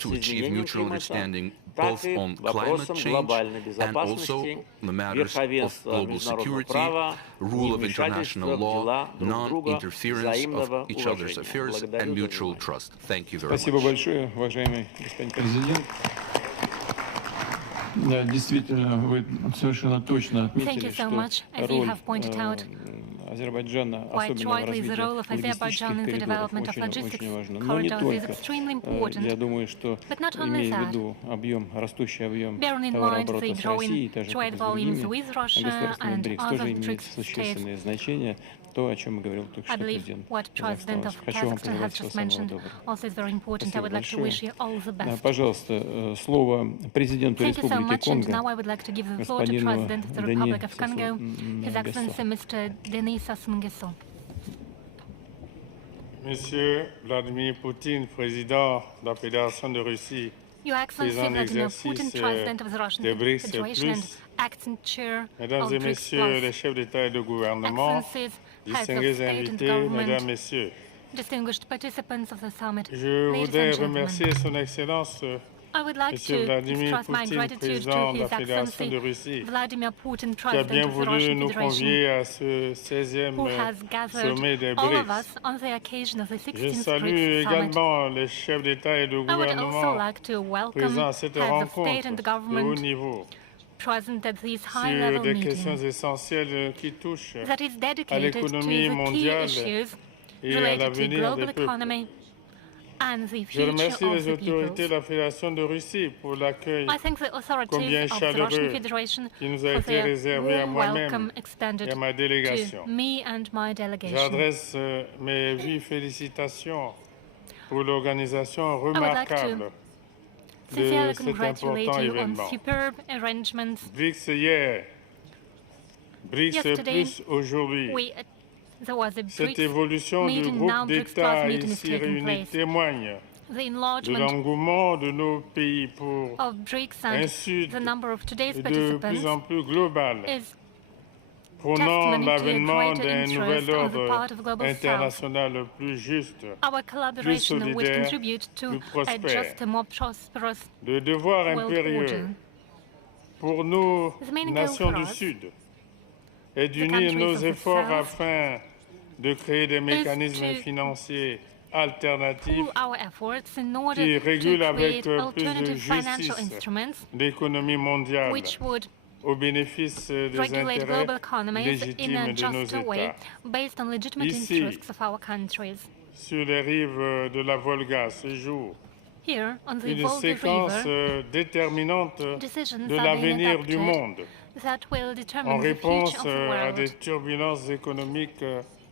to achieve mutual understanding both on climate change and also the matters of global security, rule of international law, non-interference of each other's affairs, and mutual trust. Thank you very much. Thank you so much. As you have pointed out, quite rightly, the role of Azerbaijan in the development of logistics corridors is extremely important. But not only that, bearing in mind the growing trade volumes with Russia and other BRICS states, I believe what President of Kazakhstan has just mentioned also is very important. I would like to wish you all the best. Thank you so much, and now I would like to give the floor to President of the Republic of Congo, His Excellency Mr. Denis Sassou Nguesso. Monsieur Vladimir Putin, Président de la Fédération de Russie, Your Excellency Vladimir Putin, President of the Russian Federation and acting chair of Mesdames et Messieurs les chefs d'État et de gouvernement, distingués invités, Mesdames, Messieurs, distinguished participants of the summit, je voudrais remercier Son Excellence I would like Monsieur to Vladimir express my Poutine, gratitude président to de la His Fédération de Excellency Russie, Vladimir Putin, qui a bien President of the voulu Russian nous convier Federation, à ce 16e who has gathered sommet des all of BRICS. us on the occasion of the Je 16th salue BRICS Summit. également les chefs d'État et de I would also gouvernement like to welcome présents à cette heads of state rencontre and de haut government niveau present at this sur high-level des questions meeting essentielles qui touchent that is à dedicated to l'économie the key mondiale issues et à related to l'avenir global des peuples. economy and the Je future remercie of les the autorités peoples. de la Fédération de Russie pour l'accueil I thank the combien authorities of the Russian chaleureux Federation qui nous a for été their réservé à warm moi-même welcome extended et à ma délégation. to me and my delegation. J'adresse mes vives félicitations pour l'organisation I would like remarquable to de sincerely cet congratulate important you on événement. superb arrangements. BRICS hier, BRICS Yesterday, Plus aujourd'hui. we there was a Cette BRICS évolution du meeting, groupe now BRICS d'États Plus meeting is ici taking réunis place. témoigne The de enlargement l'engouement de nos pays pour of BRICS un and Sud the number of today's de participants plus en plus global, is prônant testimony to a l'avènement greater d'un nouvel interest on the ordre part of Global South. international plus juste, Our plus collaboration would solidaire, contribute to plus a prospère. just, a more prosperous Le devoir world impérieux order. pour nos The main goal nations for du us, Sud est the d'unir countries nos of the efforts South, afin de créer des mécanismes to financiers alternatifs pool our efforts in order qui to régulent avec create plus de alternative financial justice instruments l'économie mondiale which would au bénéfice des regulate intérêts global economies in légitimes a de nos just way États. based on legitimate Ici, interests of our countries. Sur les rives de la Volga ce jour, Here, on the une Volga séquence River, déterminante decisions de are being l'avenir du adopted monde that will en determine the réponse future of the à world des turbulences économiques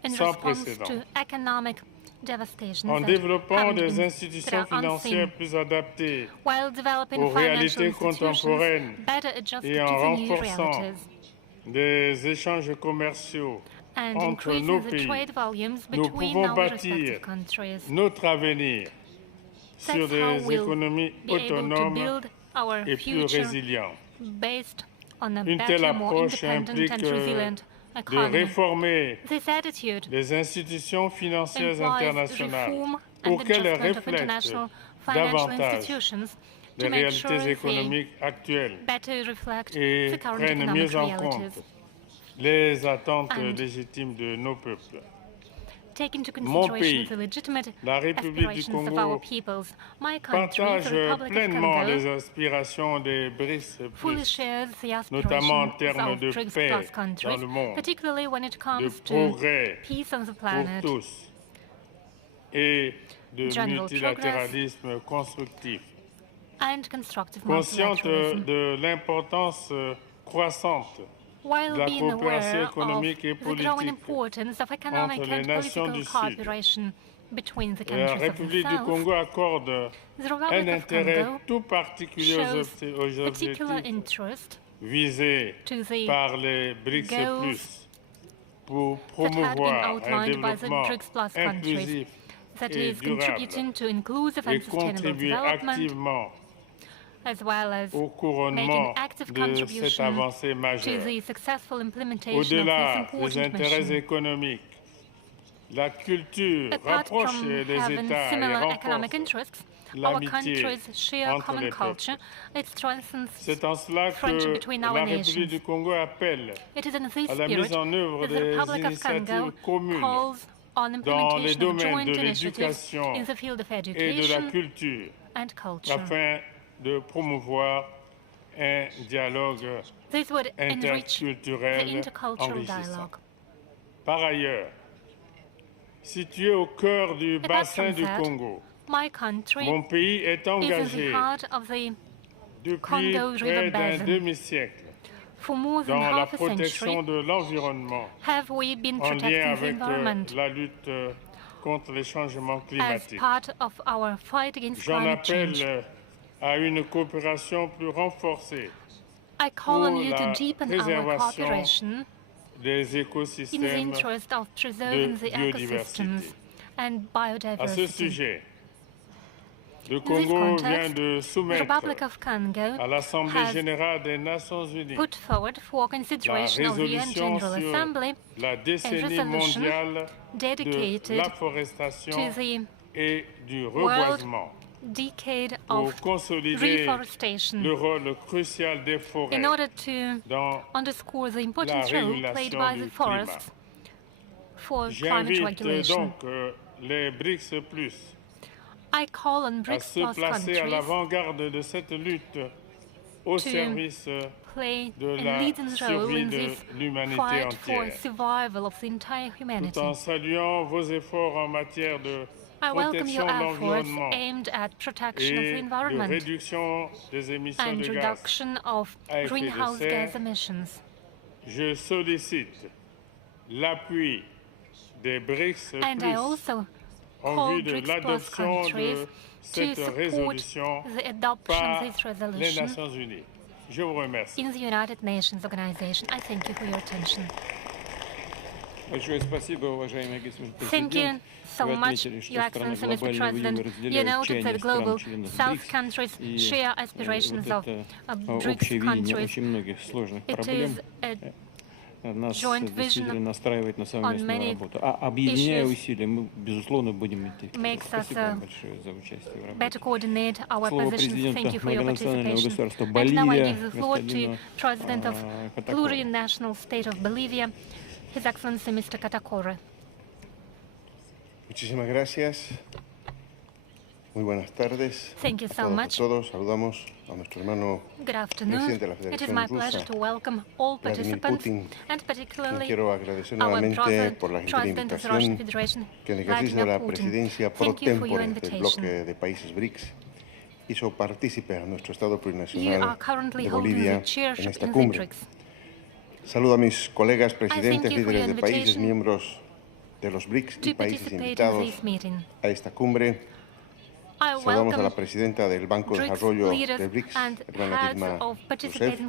in sans response précédent. to economic devastations En that développant haven't des been, institutions that are financières unseen, plus adaptées while developing aux financial réalités institutions contemporaines better adjusted et en to the new renforçant realities, des échanges commerciaux and entre increasing nos the pays, trade volumes nous between pouvons our bâtir respective countries. notre avenir sur That's how des we'll économies be able to autonomes build our et plus future résilientes. based on a Une telle better, more approche independent implique and resilient de economy. réformer This attitude les institutions financières implies internationales reform pour and qu'elles adjustment of reflètent international financial davantage institutions les to make sure réalités they économiques actuelles better reflect et the current prennent economic mieux en realities. compte les attentes And légitimes de nos peuples. take into Mon consideration pays, the legitimate la République du aspirations of our Congo, peoples. My country, partage the Republic of pleinement les Congo, aspirations des BRICS fully Plus, shares the notamment en aspirations termes of de BRICS paix Plus dans countries, le monde, particularly when it de comes to progrès peace on the pour planet, tous et de general multilatéralisme constructif. and constructive Consciente multilateralism. de l'importance croissante de While la being coopération aware of économique et the growing politique importance of economic entre les and nations political du Sud, cooperation between the la countries of the République du South, Congo accorde the un Republic of intérêt Congo tout particulier shows aux particular objectifs interest visés to the par les BRICS goals Plus pour that had been promouvoir un outlined by the développement BRICS Plus countries, inclusif that et is durable contributing to inclusive et and sustainable contribuer development, activement as well as au making couronnement active de cette contribution avancée to majeure. the successful implementation of this Au-delà des important intérêts mission. économiques, la culture Apart rapproche from les having États et similar economic renforce interests, our l'amitié countries share entre common les culture. peuples. It strengthens C'est en cela friendship que between la our République nations. du Congo appelle It is in this à la spirit mise en œuvre that the des Republic of Congo initiatives communes calls on dans les implementation of domaines joint de initiatives l'éducation in the field of et de la education culture and culture. afin de promouvoir un dialogue This would enrich the interculturel intercultural enrichissant. dialogue. Par ailleurs, situé au cœur du Apart bassin from du that, Congo, my country mon pays est is in engagé the heart of the depuis Congo River près d'un Basin. demi-siècle For more than dans la half a protection century, de l'environnement have we been en lien protecting the avec environment la lutte contre les changements as climatiques. part of our fight against J'en climate appelle change? à une coopération plus renforcée I call on pour you to la deepen our préservation cooperation des in the écosystèmes interest of preserving the ecosystems and À ce biodiversity. sujet, le In this Congo vient context, de the soumettre Republic of Congo à l'Assemblée has générale des Nations unies put forward for la consideration of the UN résolution General sur Assembly la a décennie resolution mondiale de dedicated l'afforestation to the et du World reboisement decade pour of consolider reforestation le rôle crucial des forêts in order to dans underscore the la important role played régulation by du the forests for climate J'invite regulation. donc les BRICS Plus I call on à BRICS se Plus placer à countries l'avant-garde de cette lutte au to service play de a la leading role survie in de this l'humanité fight for entière. survival of the entire Tout humanity. en saluant vos efforts en matière de I welcome protection your de efforts l'environnement aimed at protection of the et de environment réduction des émissions and de gaz reduction of à effet de greenhouse serre, gas emissions. je sollicite l'appui des BRICS And I Plus also en call vue de BRICS Plus l'adoption countries de to cette support résolution the adoption par of this les resolution Nations Unies. Je vous remercie. in the United Nations Organization. I thank you for your attention. Thank you so much, Your Excellency, Mr. President. You noted that global South countries share aspirations of BRICS countries. It is a joint vision on many issues, makes us better coordinate our positions. Thank you for your participation. And now I give the floor to President of Plurinational State of Bolivia, His Excellency Mr. Catacora. Muchísimas gracias. Muy buenas tardes. Thank you so much. Todos saludamos a nuestro hermano Good afternoon. It is my pleasure to welcome all participants, and particularly our brother, President of the Russian Federation, que en el ejercicio de la presidencia pro tempore del bloque de países BRICS hizo partícipe a nuestro Estado plurinacional de Bolivia en esta cumbre. Saludo a mis colegas presidentes, líderes de países, miembros de los BRICS y países invitados a esta cumbre. Saludamos a la presidenta del Banco de Desarrollo del BRICS, hermana Dilma Rousseff,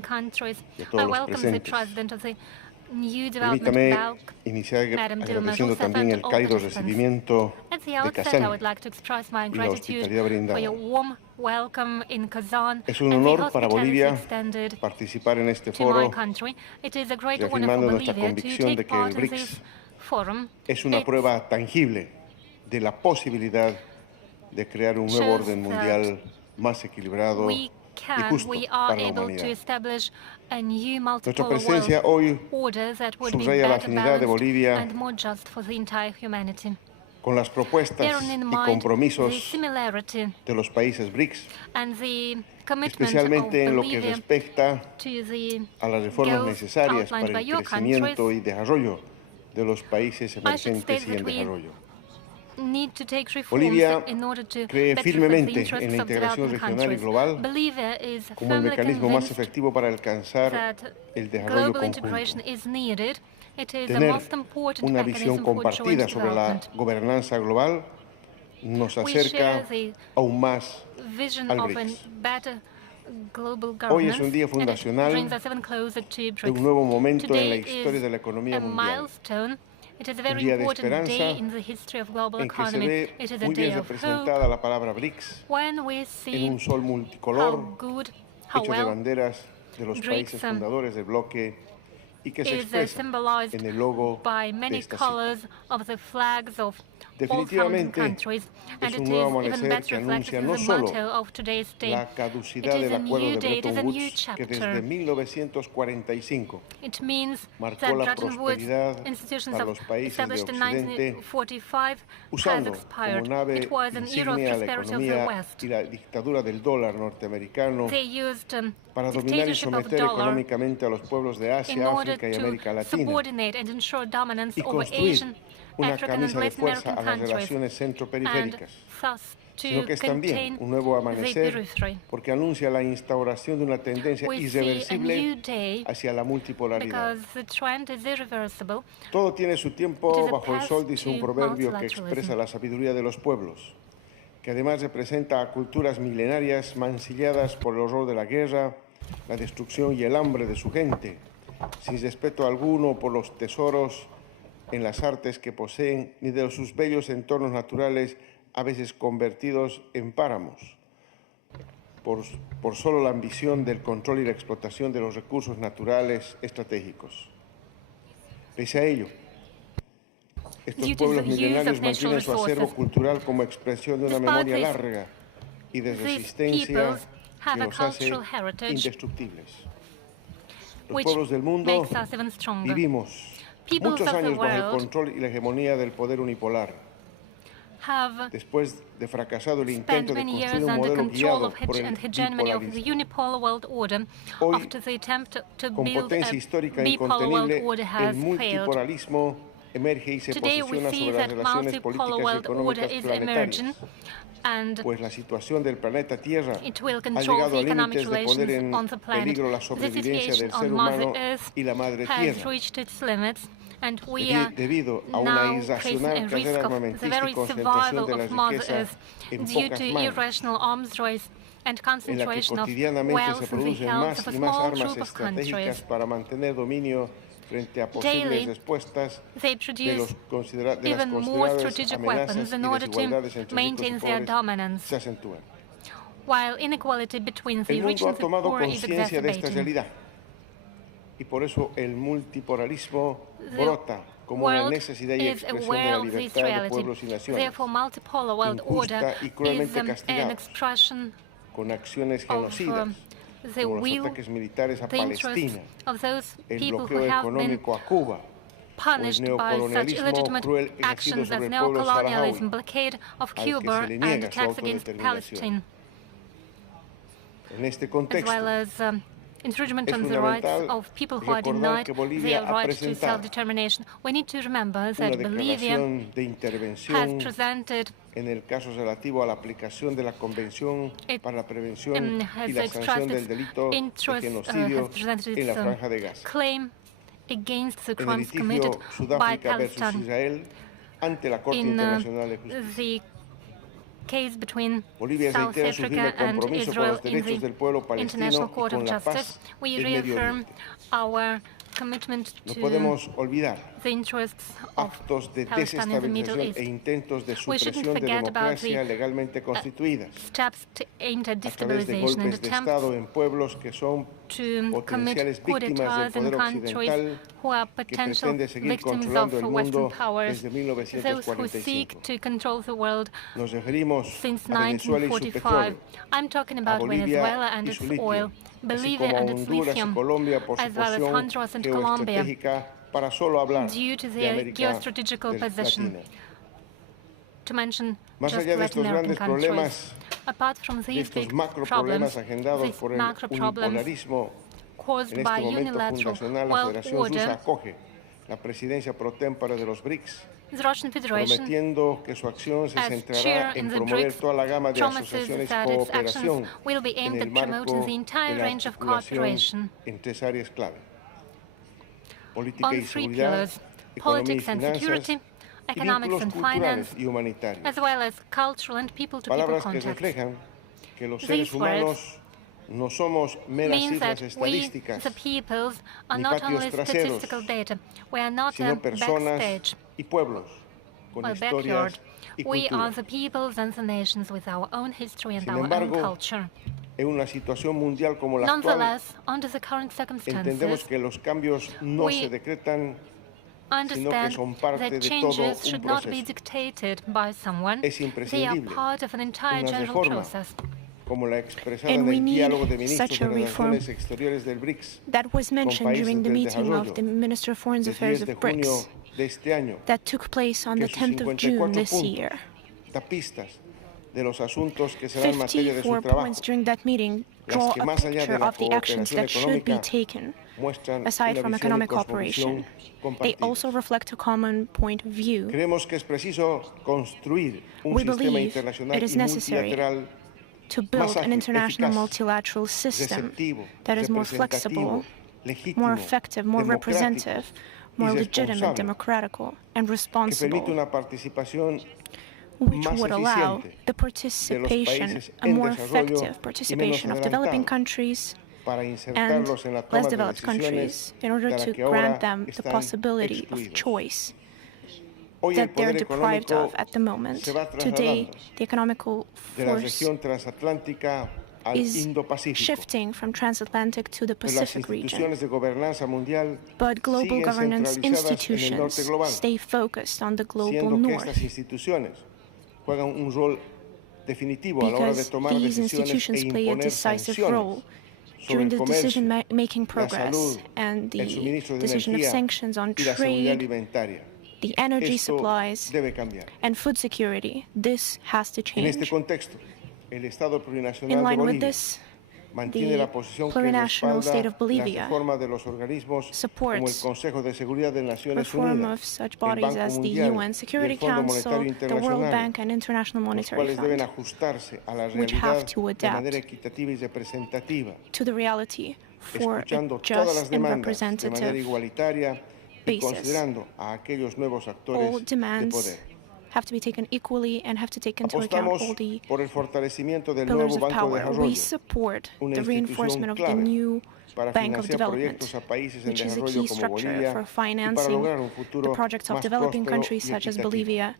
y a todos los presentes. Permítame iniciar agradeciendo también el cálido recibimiento de Kazan y la hospitalidad brindada. Es un honor para Bolivia participar en este foro, reafirmando nuestra convicción de que el BRICS es una prueba tangible de la posibilidad de crear un nuevo orden mundial más equilibrado y justo para la humanidad. Nuestra presencia hoy subraya la afinidad de Bolivia con las propuestas y compromisos de los países BRICS, especialmente en lo que respecta a las reformas necesarias para el crecimiento y desarrollo de los países emergentes y en desarrollo. Bolivia cree firmemente en la integración regional y global como el mecanismo más efectivo para alcanzar el desarrollo conjunto. Tener una visión compartida sobre la gobernanza global nos acerca aún más al BRICS. Hoy es un día fundacional de un nuevo momento en la historia de la economía mundial. Un día de esperanza en que se ve muy bien representada la palabra BRICS en un sol multicolor hecho de banderas de los países fundadores del bloque y que se expresa en el logo de esta cita. Definitivamente es un nuevo amanecer que anuncia no solo la caducidad del acuerdo de Bretton Woods, que desde 1945 marcó la prosperidad para los países de Occidente, usando como nave insignia la economía y la dictadura del dólar norteamericano para dominar y someter económicamente a los pueblos de Asia, África y América Latina y construir una camisa de fuerza a las relaciones centroperiféricas, sino que es también un nuevo amanecer porque anuncia la instauración de una tendencia irreversible hacia la multipolaridad. Todo tiene su tiempo bajo el sol, dice un proverbio que expresa la sabiduría de los pueblos, que además representa a culturas milenarias mancilladas por el horror de la guerra, la destrucción y el hambre de su gente, sin respeto alguno por los tesoros en las artes que poseen, ni de sus bellos entornos naturales, a veces convertidos en páramos, por solo la ambición del control y la explotación de los recursos naturales estratégicos. Pese a ello, estos pueblos milenarios mantienen su acervo cultural como expresión de una memoria larga y de resistencia que los hace indestructibles. Los pueblos del mundo vivimos muchos años bajo el control y la hegemonía del poder unipolar. Después de fracasado el intento de construir un modelo guiado por el bipolarismo, hoy, con potencia histórica incontenible, el multipolarismo emerge y se posiciona sobre las relaciones políticas y económicas planetarias, pues la situación del planeta Tierra ha llegado a límites de poner en peligro la sobrevivencia del ser humano y la madre Tierra, debido a una irracional carrera armamentista y concentración de las riquezas en pocas manos, en la que cotidianamente se producen más y más armas estratégicas para mantener dominio Daily, they produce even more strategic weapons in order to maintain their dominance, while inequality between the rich and the poor is exacerbating. Y por eso el multipolarismo brota como una necesidad y expresión de la libertad de pueblos y naciones, therefore, multipolar world order is an expression con acciones genocidas, the como los will, ataques militares a the interest Palestina, of those el people bloqueo who have been económico a Cuba, punished by such illegitimate actions as neocolonialism, blockade of Cuba, and attacks against Palestine, as well as infringement on the rights of people who are denied their right to self-determination. We need to remember that Bolivia has presented en el caso relativo a la aplicación de la Convención para la Prevención y la Sanción del Delito de Genocidio en la Franja de Gaza. Claim against the crimes committed by Palestine in the case between South Africa and Israel in the International Court of Justice. We reaffirm our commitment to the interests of Palestine in the Middle East. We shouldn't forget about the steps aimed at destabilization and attempts to commit coup d'etats in countries who are potential victims of Western powers, those who seek to control the world since 1945. I'm talking about Venezuela and its oil, Bolivia and its lithium, as well as Honduras and Colombia, due to their geostrategical position, to mention just Latin American countries. Apart from these big problems, these macro problems caused by unilateral world order, the Russian Federation, as chair in the BRICS, promises that its actions will be aimed at promoting the entire range of cooperation on three pillars: politics and security, economics and finance, as well as cultural and people-to-people contacts. These words mean that we, the peoples, are not only statistical data. We are not a backstage or backyard. We are the peoples and the nations with our own history and our own culture. Nonetheless, under the current circumstances, we understand that changes should not be dictated by someone. They are part of an entire general process. And we need such a reform that was mentioned during the meeting of the Minister of Foreign Affairs of BRICS that took place on the 10th of June this year. 54 points during that meeting draw a picture of the actions that should be taken, aside from economic cooperation. They also reflect a common point of view. We believe it is necessary to build an international multilateral system that is more flexible, more effective, more representative, more legitimate, democratical, and responsible, which would allow the participation, a more effective participation of developing countries and less developed countries in order to grant them the possibility of choice that they're deprived of at the moment. Today, the economical force is shifting from transatlantic to the Pacific region. But global governance institutions stay focused on the global north, because these institutions play a decisive role during the decision-making progress and the decision of sanctions on trade, the energy supplies, and food security. This has to change. In line with this, the Plurinational state of Bolivia supports reform of such bodies as the UN Security Council, the World Bank, and International Monetary Fund, which have to adapt to the reality for a just and representative basis. All demands have to be taken equally and have to take into account all the por el fortalecimiento del pillars nuevo of Banco de power. Desarrollo, We support una the reinforcement of the new para Bank of financiar Development, proyectos a países en which is a desarrollo key como structure Bolivia for y para financing lograr un the futuro projects of más developing próspero countries y such as equitativo. Bolivia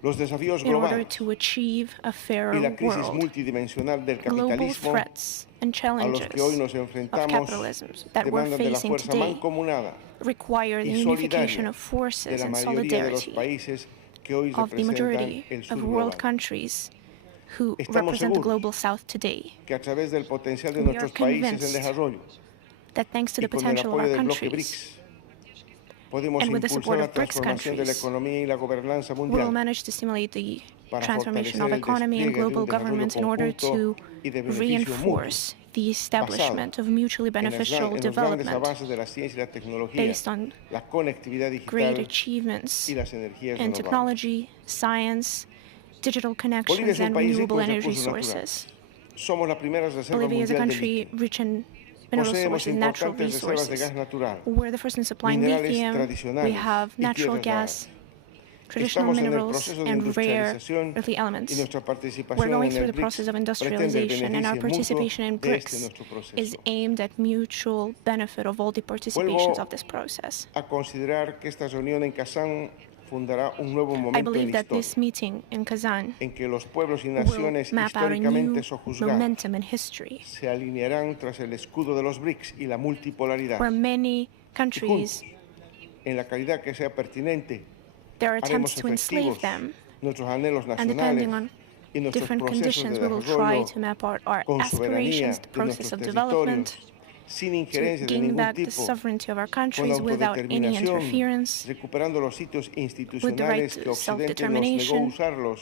Los desafíos in order globales to achieve a y fairer la crisis world. multidimensional del Global capitalismo threats and a los challenges que hoy nos of enfrentamos capitalism that we're demandan de la facing fuerza today mancomunada require the y unification solidaria of de forces la and mayoría de los solidarity países que hoy of the representan majority el sur of world global. countries who Estamos represent the seguros global south today. Que a través del potencial de We are nuestros países en convinced desarrollo that thanks to y the con el potential of apoyo our del bloque countries, BRICS podemos and with the impulsar support la of BRICS transformación de la countries, economía y la gobernanza we will mundial manage to stimulate the para transformation fortalecer of el economy and despliegue de un global desarrollo government in order to conjunto y de beneficio reinforce the establishment of mutually beneficial en los grandes development avances de la ciencia y la tecnología, based on la conectividad great digital achievements y las energías in renovables. technology, science, digital Bolivia connections, es un and país renewable rico en energy recursos naturales. sources. Somos la primera reserva Bolivia is a mundial de country litio. rich in mineral Poseemos sources, natural importantes reservas de resources. gas natural, We're the first in supplying minerales lithium, we tradicionales have y natural tierras gas, raras. traditional Estamos en el minerals, proceso de and rare industrialización earthly y elements. nuestra We're participación going en through el the process of BRICS pretende el industrialization, and our beneficio mutuo participation in de este BRICS nuestro proceso. is aimed at mutual benefit of all the participations Vuelvo of this process. a considerar que esta reunión en Kazan fundará un nuevo I momento en believe la that this historia, meeting in Kazan en que los pueblos y will naciones map out a new históricamente sojuzgados momentum in history, se alinearán tras el escudo de los BRICS y la multipolaridad. where many Y countries, juntos, en la calidad que sea pertinente, there are haremos attempts to enslave efectivos them, nuestros anhelos and nacionales depending on y nuestros different procesos conditions, de we will try desarrollo to map out our con soberanía aspirations, the de process nuestros of development, territorios, sin to injerencia de gain ningún back the tipo, sovereignty of our con countries without any autodeterminación, interference, recuperando los sitios with the right institucionales que to Occidente nos negó self-determination, usarlos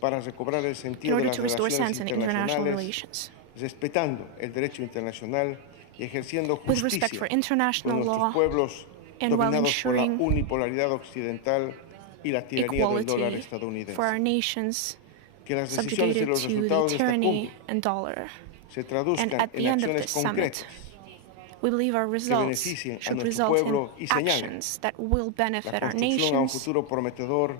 para recobrar el in sentido de order las to restore relaciones sense in international internacionales, relations. respetando el derecho internacional y ejerciendo With respect justicia for con international nuestros law pueblos and while dominados por la ensuring unipolaridad occidental y la tiranía del dólar equality estadounidense. for our nations Que las decisiones y subjugated los to the resultados de esta tyranny cumbre and dollar. se And traduzcan at the en end of acciones this summit, concretas we believe our results beneficien a should nuestro result in pueblo y señalen actions that will la benefit our construcción a un nations futuro prometedor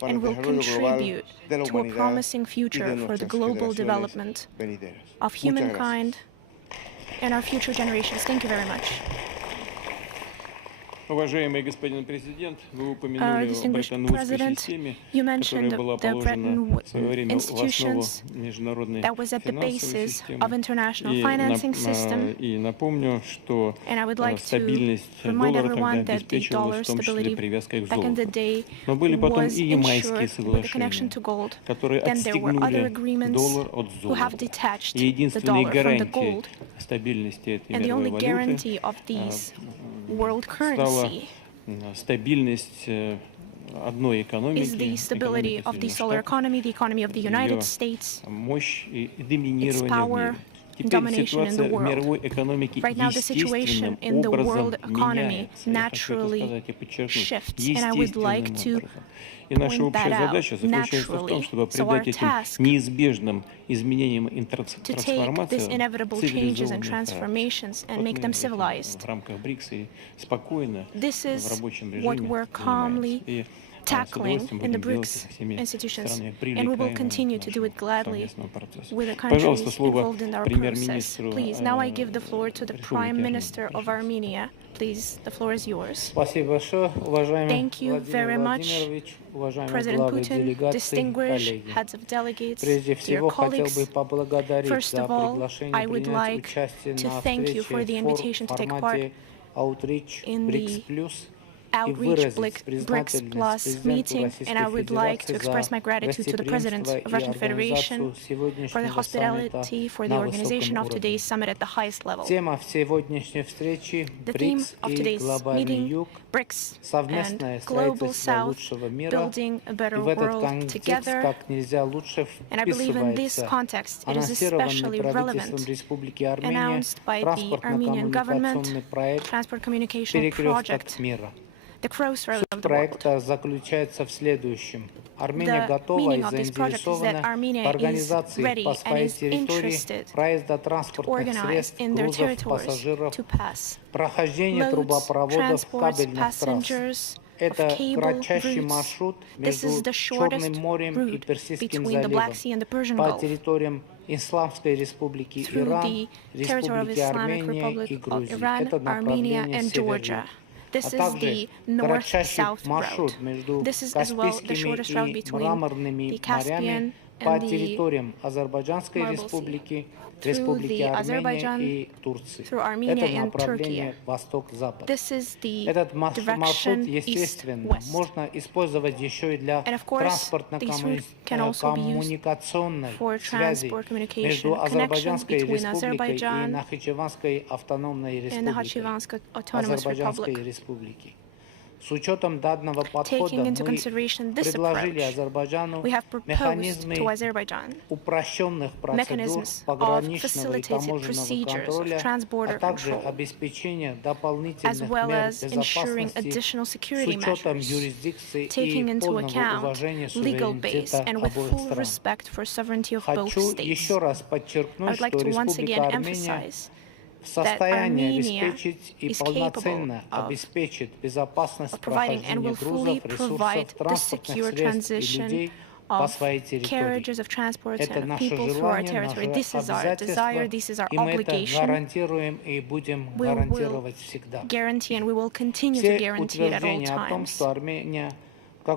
para el and will desarrollo global contribute de la to a humanidad promising y de future for the nuestras global generaciones development venideras. of Muchas humankind gracias. and our future generations. Thank you very much. Уважаемый господин президент, вы упомянули о Бреттон-Вудской системе, которая была положена в свое время в основу международной финансовой системы. И напомню, что стабильность доллара тогда обеспечивалась в том числе привязкой к золоту. Но были потом и ямайские соглашения, которые отстегнули доллар от золота. И единственной гарантией стабильности этой мировой валюты стала стабильность одной экономики, ее мощь и доминирование в мире. Теперь ситуация мировой экономики естественным образом меняется. Я хочу это сказать и подчеркнуть. Естественным образом. И наша общая задача заключается в том, чтобы придать этим неизбежным изменениям и трансформациям цивилизованный характер. В рамках БРИКС и спокойно в рабочем режиме занимаемся. Tackling in the BRICS institutions, and we will continue to do it gladly with the countries involved in our process. Please, now I give the floor to the Prime Minister of Armenia. Please, the floor is yours. Thank you very much, President Putin, distinguished heads of delegates, dear colleagues. First of all, I would like to thank you for the invitation to take part in the Outreach BRICS Plus meeting, and I would like to express my gratitude to the President of Russian Federation for the hospitality for the organization of today's summit at the highest level. The theme of today's meeting, BRICS and Global South, building a better world together. And I believe in this context it is especially relevant, announced by the Armenian government, Transport Communication Project, the crossroads of the world. The meaning of this project is that Armenia is ready and is interested to organize in their territories to pass loads, transports, passengers, cable routes. This is the shortest route between the Black Sea and the Persian Gulf, through the territory of Islamic Republic of Iran, Armenia, and Georgia. This is the north-south route. This is as well the shortest route between the Caspian and the Marble Sea, through the Azerbaijan, through Armenia and Turkey. This is the direction east-west. And of course, these routes can also be used for transport communication connections between Azerbaijan and the Nakhchivansk Autonomous Republic. Taking into consideration this approach, we have proposed to Azerbaijan mechanisms of facilitated procedures of transborder control, as well as ensuring additional security measures, taking into account legal base and with full respect for sovereignty of both states. I would like to once again emphasize that Armenia is capable of providing and will fully provide the secure transition of carriages of transports and people through our territory. This is our desire, this is our obligation. We will guarantee and we will continue to guarantee it at all times. All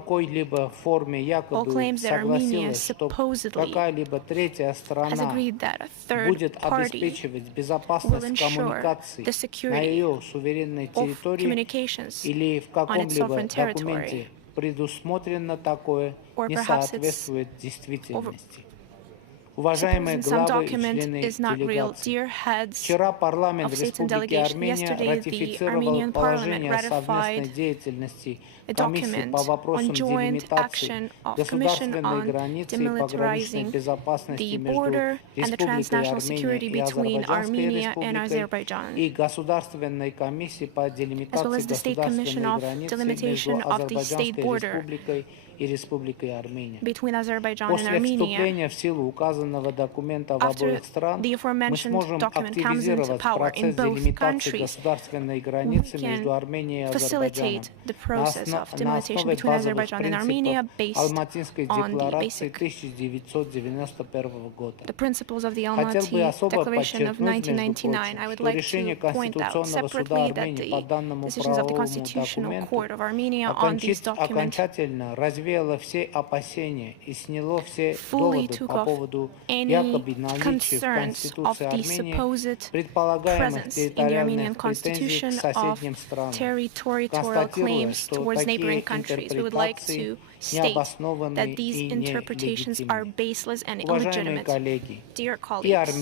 claims that Armenia supposedly has agreed that a third party will ensure the security of communications on its sovereign territory, or perhaps it's some document is not real. Dear heads of states and delegations, yesterday the Armenian parliament ratified a document on joint action of Commission on demilitarizing the border and the transnational security between Armenia and Azerbaijan, as well as the State Commission of delimitation of the state border between Azerbaijan and Armenia. After the aforementioned document comes into power in both countries, we can facilitate the process of demilitation between Azerbaijan and Armenia based on the principles of the Almaty Declaration of 1999. I would like to point out separately that the decisions of the Constitutional Court of Armenia on these documents fully took off any concerns of the supposed presence in the Armenian constitution of territorial claims towards neighboring countries. We would like to state that these interpretations are baseless and illegitimate. Dear colleagues,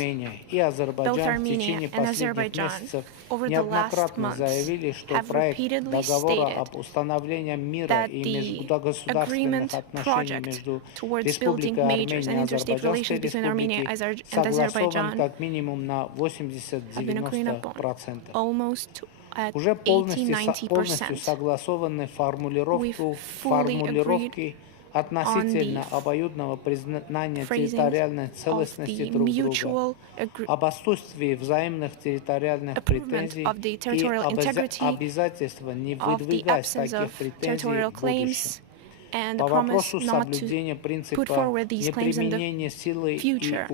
both Armenia and Azerbaijan over the last months have repeatedly stated that the agreement project towards building majors and interstate relations between Armenia and Azerbaijan have been agreed upon almost at 80–90%. We've fully agreed on the phrasing of the mutual improvement of the territorial integrity, of the absence of territorial claims, and the promise not to put forward these claims in the future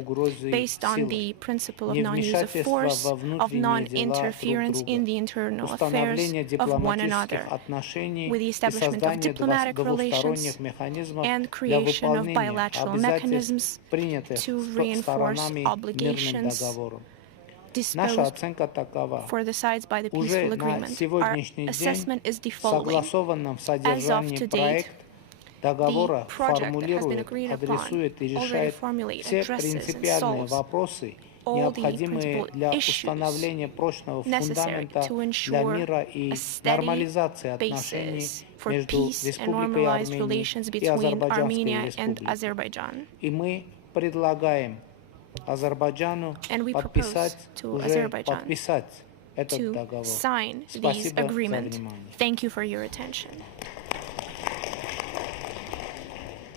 based on the principle of non-use of force, of non-interference in the internal affairs of one another, with the establishment of diplomatic relations and creation of bilateral mechanisms to reinforce obligations disposed for the sides by the peaceful agreement. Our assessment is the following. As of today, the project that has been agreed upon already formulates, addresses, and solves all the principal issues necessary to ensure a steady basis for peace and normalized relations between Armenia and Azerbaijan. And we propose to Azerbaijan to sign these agreements. Thank you for your attention.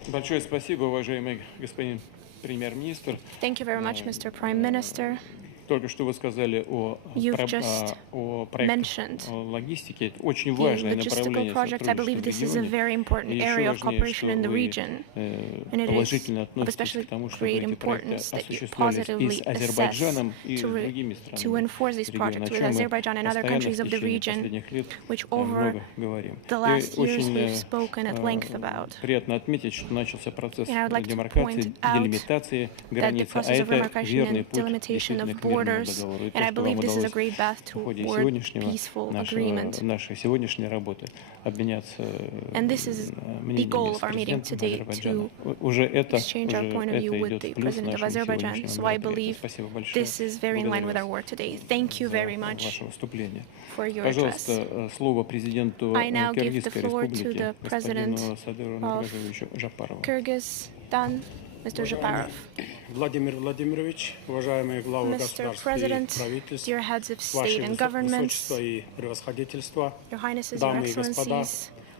Большое спасибо, уважаемый господин премьер-министр. Thank you very much, Mr. Prime Minister. только что вы сказали о проектах логистики. Это очень важное направление сотрудничества в регионе. И еще важнее, что вы положительно относитесь к тому, чтобы эти проекты осуществлялись и с Азербайджаном, и с другими странами региона, о чем мы постоянно в течение последних лет много говорим. И очень приятно отметить, что начался процесс демаркации, делимитации границы, а это верный путь действительно к мирному договору. И то, что вам удалось в ходе нашей сегодняшней работы обменяться мнениями с президентом Азербайджана, уже это идет в плюс нашему сегодняшнему мероприятию. Спасибо большое. Ваше выступление. Пожалуйста, слово президенту Киргизской республики, господину Садыру Нургазовичу Жапарову. Mr. Japarov. Vladimir Vladimirovich, уважаемые главы государств и правительств, Ваше Высочество и Превосходительство, дамы и господа,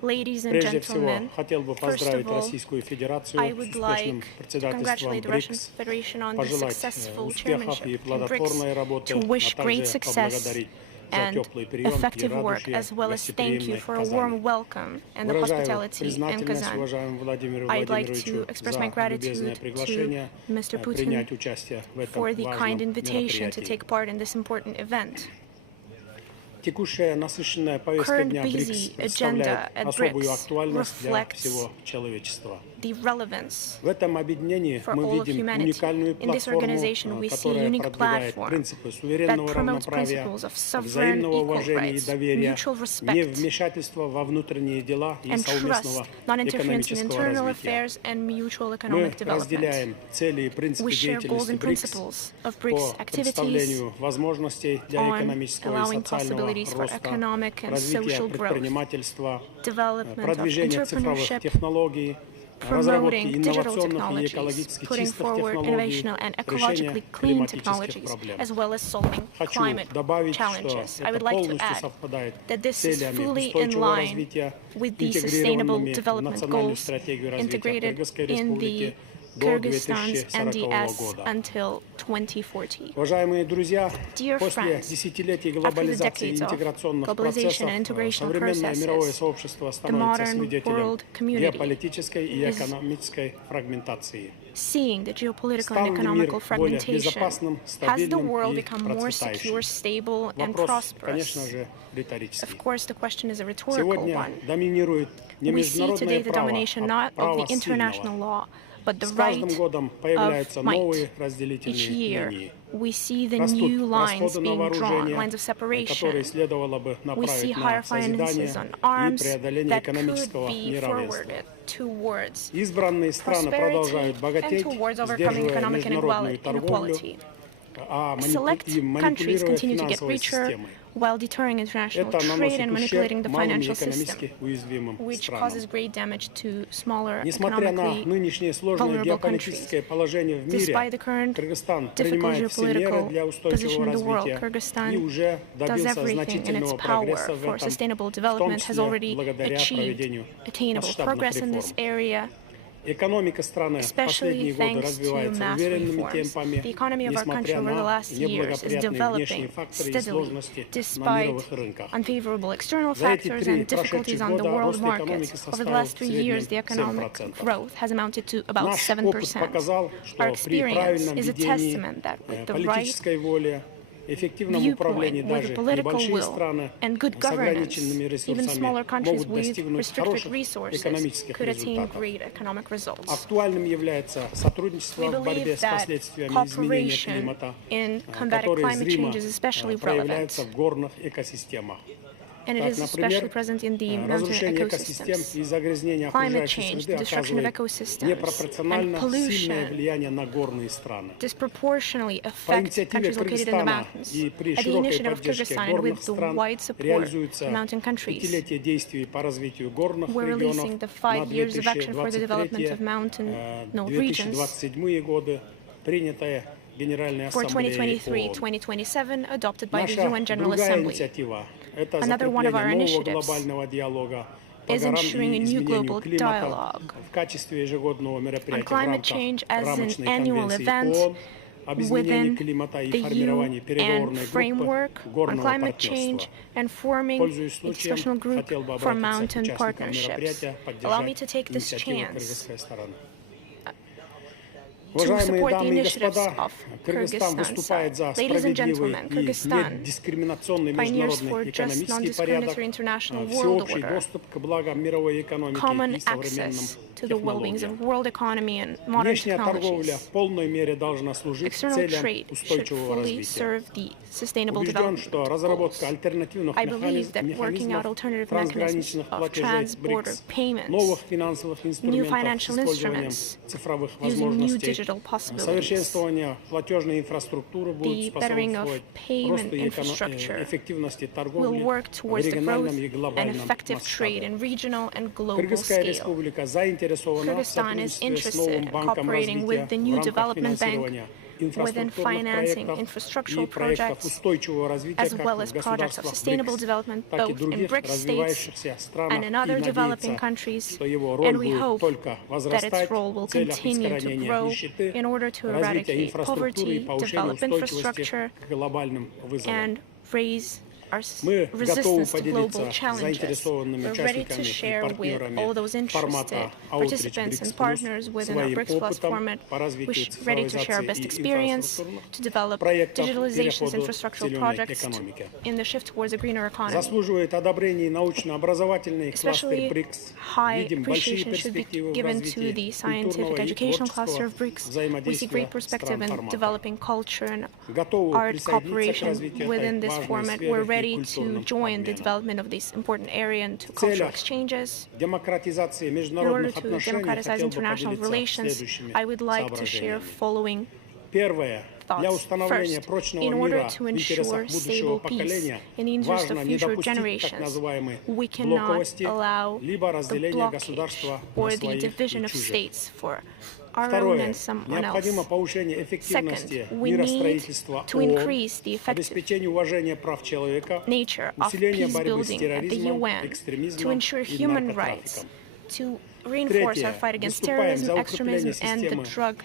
прежде всего хотел бы поздравить Российскую Федерацию с успешным председательством БРИКС, пожелать успехов и плодотворной работы, а также поблагодарить and effective work, as well as thank you for a warm welcome and the hospitality in Kazan. I'd like to express my gratitude to Mr. Putin for the kind invitation to take part in this important event. Текущая насыщенная повестка дня БРИКС представляет особую актуальность для всего человечества. В этом объединении мы видим уникальную платформу, которая продвигает принципы суверенного равноправия, взаимного уважения и доверия, невмешательства во внутренние дела и совместного экономического развития. Мы разделяем цели и принципы деятельности БРИКС по представлению возможностей для экономического и социального роста, развития предпринимательства, продвижения цифровых технологий, promoting digital technologies, putting forward innovational and ecologically clean technologies, as well as solving climate challenges. I would like to add that this is fully in line with the Sustainable Development Goals integrated in the Kyrgyzstan's NDS until 2040. Dear friends, after the decades of globalization and integration processes, the modern world community is seeing the geopolitical and economical fragmentation. Has the world become more secure, stable, and prosperous? Of course, the question is a rhetorical one. We see today the domination not of the international law, but the right of might. Each year, we see the new lines being drawn, lines of separation. We see higher finances on arms that could be forwarded towards prosperity and towards overcoming economic inequality. Select countries continue to get richer while deterring international trade and manipulating the financial system, which causes great damage to smaller, economically vulnerable countries. Despite the current difficult geopolitical position in the world, Kyrgyzstan does everything in its power for sustainable development, has already achieved attainable progress in this area, especially thanks to mass reforms. The economy of our country over the last years is developing steadily, despite unfavorable external factors and difficulties on the world markets. Over the last 3 years, the economic growth has amounted to about 7%. Our experience is a testament that with the right viewpoint, with political will and good governance, even smaller countries with restricted resources could attain great economic results. We believe that cooperation in combating climate change is especially relevant, and it is especially present in the mountain ecosystems. Climate change, the destruction of ecosystems, and pollution disproportionately affect countries located in the mountains. At the initiative of Kyrgyzstan and with the wide support of mountain countries, we're releasing the 5 years of action for the development of mountain regions for 2023-2027, adopted by the UN General Assembly. Another one of our initiatives is ensuring a new global dialogue on climate change as an annual event within the UN framework on climate change and forming a discussional group for mountain partnerships. Allow me to take this chance to support the initiatives of Kyrgyzstan's side. Ladies and gentlemen, Kyrgyzstan pioneers for just non-discriminatory international world order, common access to the well-being of world economy and modern technologies. External trade should fully serve the sustainable development goals. I believe that working out alternative mechanisms of trans-border payments, new financial instruments, using new digital possibilities, the bettering of payment infrastructure will work towards the growth and effective trade in regional and global scale. Kyrgyzstan is interested in cooperating with the new development bank within financing infrastructural projects as well as projects of sustainable development both in BRICS states and in other developing countries, and we hope that its role will continue to grow in order to eradicate poverty, develop infrastructure, and raise our resistance to global challenges. We're ready to share with all those interested participants and partners within our BRICS Plus format. We're ready to share our best experience to develop digitalization's infrastructural projects in the shift towards a greener economy. Especially high appreciation should be given to the scientific educational cluster of BRICS. We see great perspective in developing culture and art cooperation within this format. We're ready to join the development of this important area and to cultural exchanges. In order to democratize international relations, I would like to share following thoughts. First, in order to ensure stable peace in the interest of future generations, we cannot allow the blockage or the division of states for our own and someone else. Second, we need to increase the effective nature of peace building at the UN to ensure human rights, to reinforce our fight against terrorism, extremism, and the drug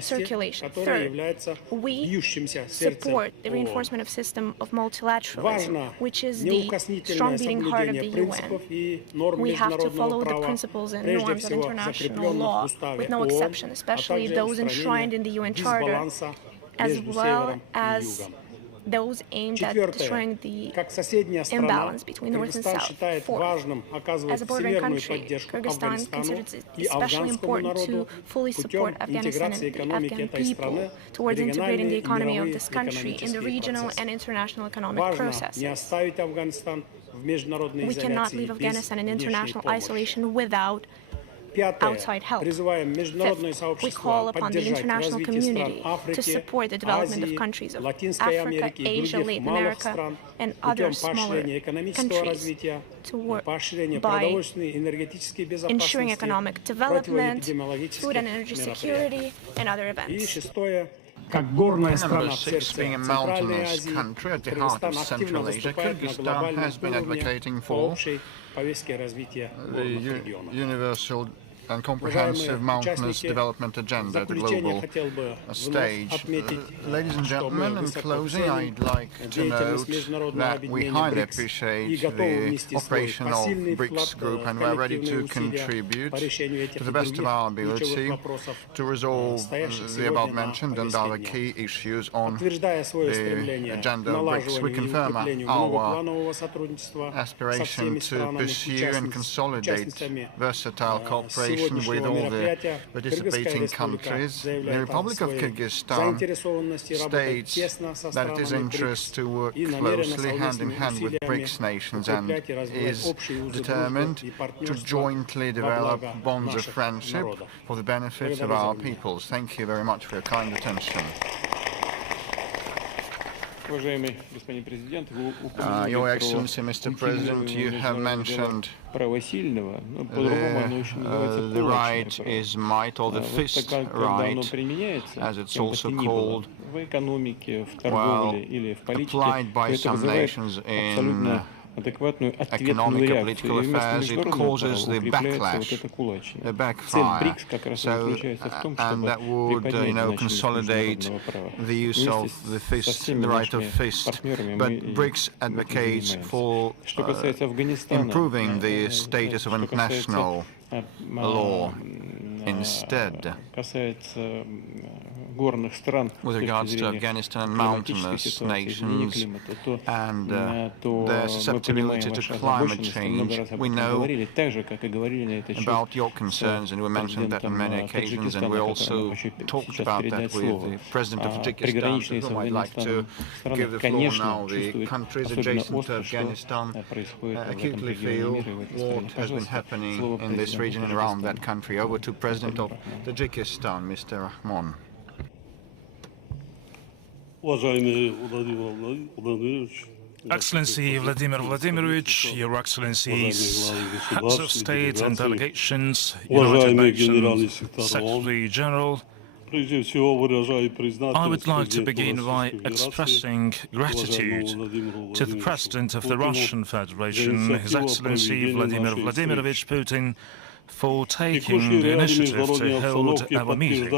circulation. Third, we support the reinforcement of system of multilateralism, which is the strong beating heart of the UN. We have to follow the principles and norms of international law with no exception, especially those enshrined in the UN Charter, as well as those aimed at destroying the imbalance between North and South. Fourth, as a bordering country, Kyrgyzstan considers it especially important to fully support Afghanistan and the Afghan people towards integrating the economy of this country in the regional and international economic processes. We cannot leave Afghanistan in international isolation without outside help. Fifth, we call upon the international community to support the development of countries of Africa, Asia, Latin America, and other smaller countries to work by ensuring economic development, food and energy security, and other events. Number 6, being a mountainous country at the heart of Central Asia, Kyrgyzstan has been advocating for the universal and comprehensive mountainous development agenda at the global stage. Ladies and gentlemen, in closing, I'd like to note that we highly appreciate the operation of BRICS Group, and we're ready to contribute to the best of our ability to resolve the above-mentioned and other key issues on the agenda of BRICS. We confirm our aspiration to pursue and consolidate versatile cooperation with all the participating countries. The Republic of Kyrgyzstan states that it is interested to work closely hand in hand with BRICS nations and is determined to jointly develop bonds of friendship for the benefit of our peoples. Thank you very much for your kind attention. Your Excellency, Mr. President, you have mentioned the right is might, or the fist right, as it's also called, well, applied by some nations in economic and political affairs, it causes the backlash, the backfire. So, and that would, consolidate the use of the fist, the right of fist. But BRICS advocates for improving the status of international law instead. With regards to Afghanistan and mountainous nations and their susceptibility to climate change, we know about your concerns, and we mentioned that on many occasions, and we also talked about that with the President of Tajikistan, to whom I'd like to give the floor now. The countries adjacent to Afghanistan acutely feel what has been happening in this region and around that country. Over to President of Tajikistan, Mr. Rahman. Excellency Vladimir Vladimirovich, Your Excellencies, heads of state and delegations, United Nations Secretary General, I would like to begin by expressing gratitude to the President of the Russian Federation, His Excellency Vladimir Vladimirovich Putin, for taking the initiative to hold our meeting.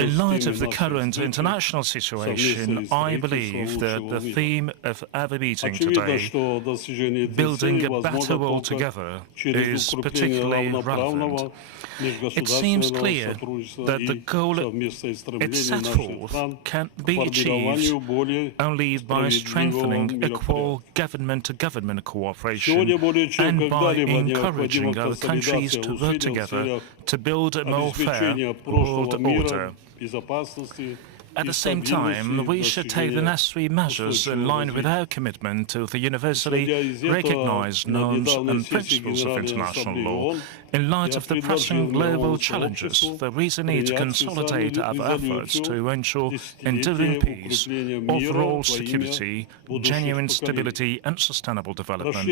In light of the current international situation, I believe that the theme of our meeting today, building a better world together, is particularly relevant. It seems clear that the goal it set forth can be achieved only by strengthening equal government-to-government cooperation and by encouraging other countries to work together to build a more fair world order. At the same time, we should take the necessary measures in line with our commitment to the universally recognized norms and principles of international law. In light of the pressing global challenges, there is a need to consolidate our efforts to ensure enduring peace, overall security, genuine stability and sustainable development.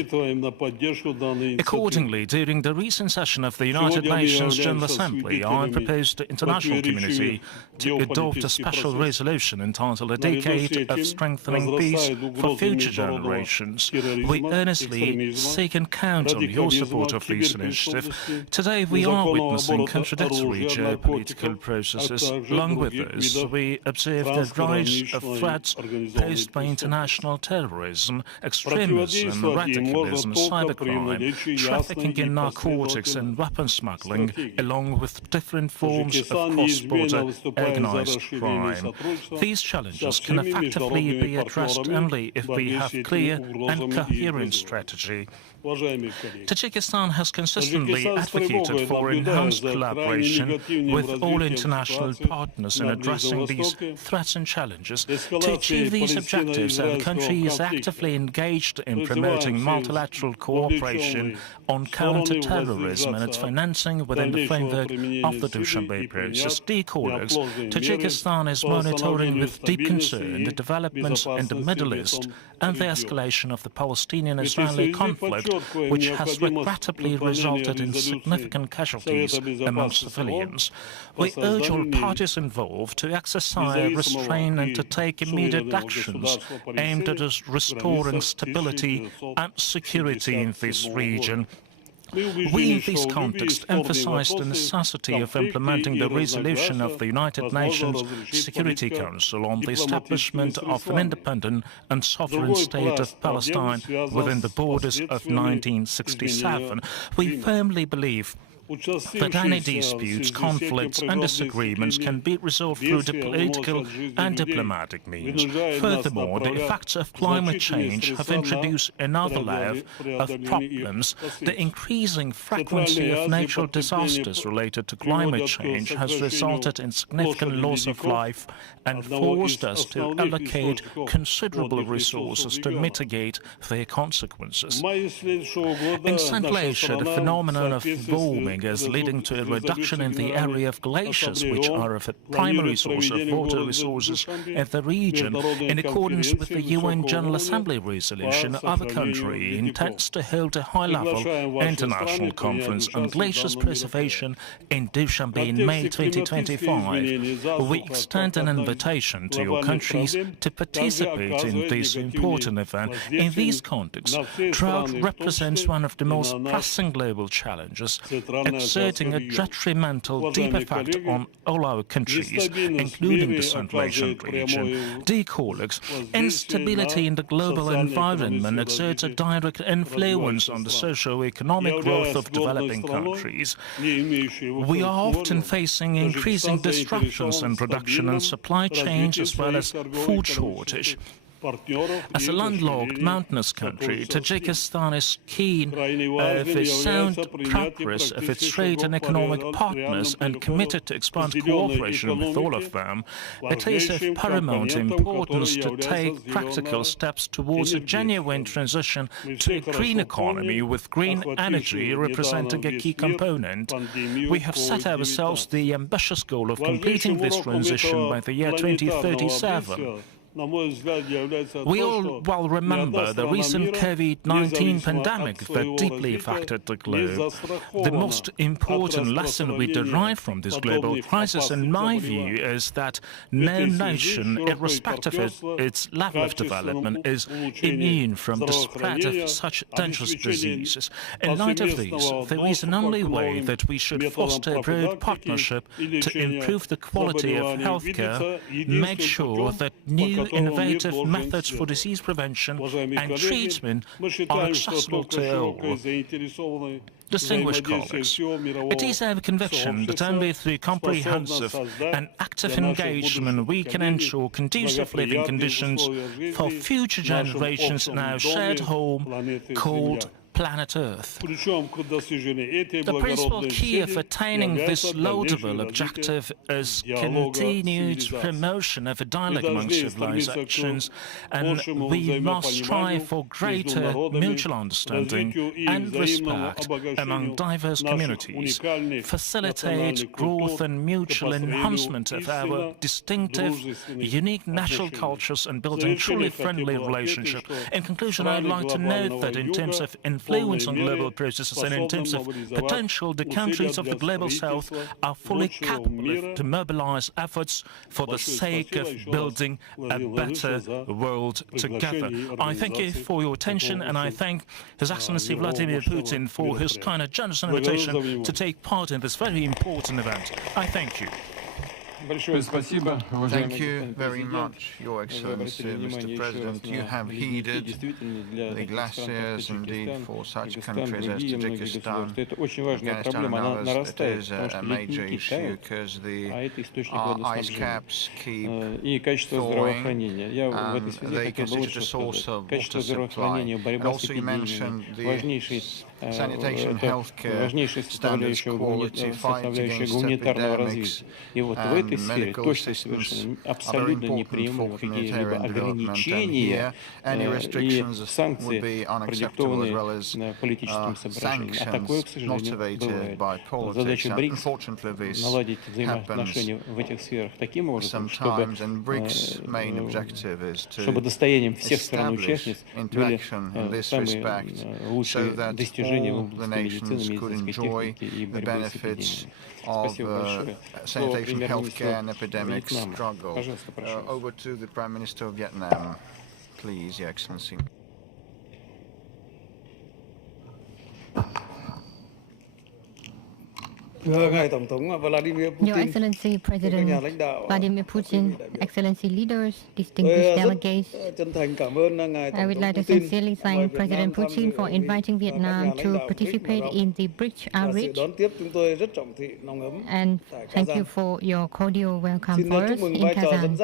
Accordingly, during the recent session of the United Nations General Assembly, I proposed the international community to adopt a special resolution entitled "A Decade of Strengthening Peace for Future Generations." We earnestly seek and count on your support of this initiative. Today we are witnessing contradictory geopolitical processes. Along with this, we observe the rise of threats posed by international terrorism, extremism, radicalism, cybercrime, trafficking in narcotics and weapon smuggling, along with different forms of cross-border organized crime. These challenges can effectively be addressed only if we have clear and coherent strategy. Tajikistan has consistently advocated for enhanced collaboration with all international partners in addressing these threats and challenges. To achieve these objectives, our country is actively engaged in promoting multilateral cooperation on counter-terrorism and its financing within the framework of the Dushanbe process. Dear colleagues, Tajikistan is monitoring with deep concern the developments in the Middle East and the escalation of the Palestinian-Israeli conflict, which has regrettably resulted in significant casualties among civilians. We urge all parties involved to exercise restraint and to take immediate actions aimed at restoring stability and security in this region. We, in this context, emphasize the necessity of implementing the resolution of the United Nations Security Council on the establishment of an independent and sovereign state of Palestine within the borders of 1967. We firmly believe that any disputes, conflicts and disagreements can be resolved through the political and diplomatic means. Furthermore, the effects of climate change have introduced another layer of problems. The increasing frequency of natural disasters related to climate change has resulted in significant loss of life and forced us to allocate considerable resources to mitigate their consequences. In Central Asia, the phenomenon of warming as leading to a reduction in the area of glaciers, which are a primary source of water resources in the region. In accordance with the UN General Assembly resolution, our country intends to hold a high-level international conference on glaciers preservation in Dushanbe in May 2025. We extend an invitation to your countries to participate in this important event. In this context, drought represents one of the most pressing global challenges, exerting a detrimental deep effect on all our countries, including the Central Asian region. Dear colleagues, instability in the global environment exerts a direct influence on the socio-economic growth of developing countries. We are often facing increasing disruptions in production and supply chains, as well as food shortage. As a landlocked mountainous country, Tajikistan is keen of the sound progress of its trade and economic partners and committed to expand cooperation with all of them. It is of paramount importance to take practical steps towards a genuine transition to a green economy, with green energy representing a key component. We have set ourselves the ambitious goal of completing this transition by the year 2037. We all well remember the recent COVID-19 pandemic that deeply affected the globe. The most important lesson we derive from this global crisis, in my view, is that no nation, irrespective of its level of development, is immune from the spread of such dangerous diseases. In light of these, there is an only way that we should foster a broad partnership to improve the quality of healthcare, make sure that new innovative methods for disease prevention and treatment are accessible to all. Distinguished colleagues, it is our conviction that only through comprehensive and active engagement we can ensure conducive living conditions for future generations in our shared home called planet Earth. The principal key of attaining this laudable objective is continued promotion of a dialogue among civilizations, and we must strive for greater mutual understanding and respect among diverse communities, facilitate growth and mutual enhancement of our distinctive, unique national cultures, and building truly friendly relationships. In conclusion, I'd like to note that in terms of influence on global processes and in terms of potential, the countries of the global south are fully capable to mobilize efforts for the sake of building a better world together. I thank you for your attention, and I thank His Excellency Vladimir Putin for his kind and generous invitation to take part in this very important event. I thank you. Thank you very much, Your Excellency, Mr. President. You have heeded the glaciers, indeed, for such countries as Tajikistan, Afghanistan and others. It is a major issue because the ice caps keep thawing, and they constitute a source of water supply. And also you mentioned the sanitation and healthcare standards, quality, fight against epidemics, and medical assistance are very important for humanitarian development. And here, any restrictions would be unacceptable, as well as sanctions motivated by politics. And unfortunately, this happens sometimes, and BRICS' main objective is to establish interaction in this respect so that all the nations could enjoy the benefits of sanitation, healthcare and epidemic struggle. Over to the Prime Minister of Vietnam, please, Your Excellency. Your Excellency, President Vladimir Putin, Excellency leaders, distinguished delegates, I would like to sincerely thank President Putin for inviting Vietnam to participate in the BRICS outreach, and thank you for your cordial welcome for us in Kazan.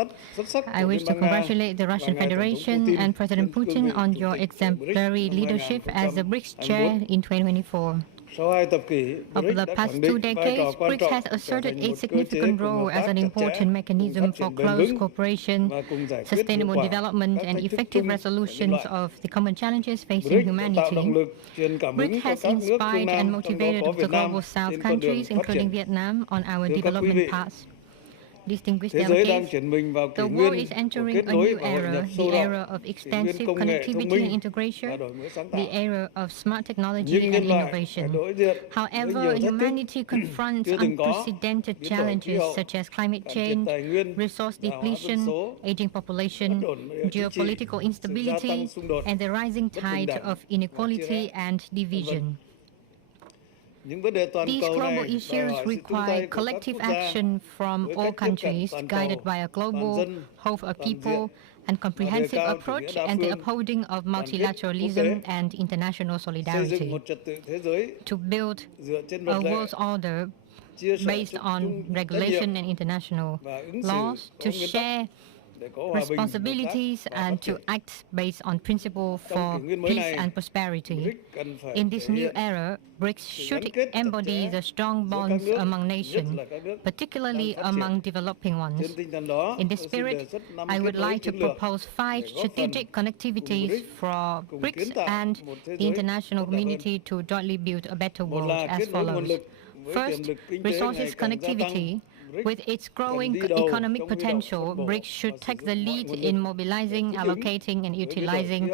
I wish to congratulate the Russian Federation and President Putin on your exemplary leadership as the BRICS chair in 2024. Over the past 2 decades, BRICS has asserted a significant role as an important mechanism for close cooperation, sustainable development, and effective resolutions of the common challenges facing humanity. BRICS has inspired and motivated the Global South countries, including Vietnam, on our development path. Distinguished delegates, the world is entering a new era, the era of extensive connectivity and integration, the era of smart technology and innovation. However, humanity confronts unprecedented challenges such as climate change, resource depletion, aging population, geopolitical instability, and the rising tide of inequality and division. These global issues require collective action from all countries, guided by a global, whole of people, and comprehensive approach, and the upholding of multilateralism and international solidarity to build a world order based on regulation and international laws, to share responsibilities and to act based on principle for peace and prosperity. In this new era, BRICS should embody the strong bonds among nations, particularly among developing ones. In this spirit, I would like to propose 5 strategic connectivities for BRICS and the international community to jointly build a better world as follows. First, resources connectivity. With its growing economic potential, BRICS should take the lead in mobilizing, allocating, and utilizing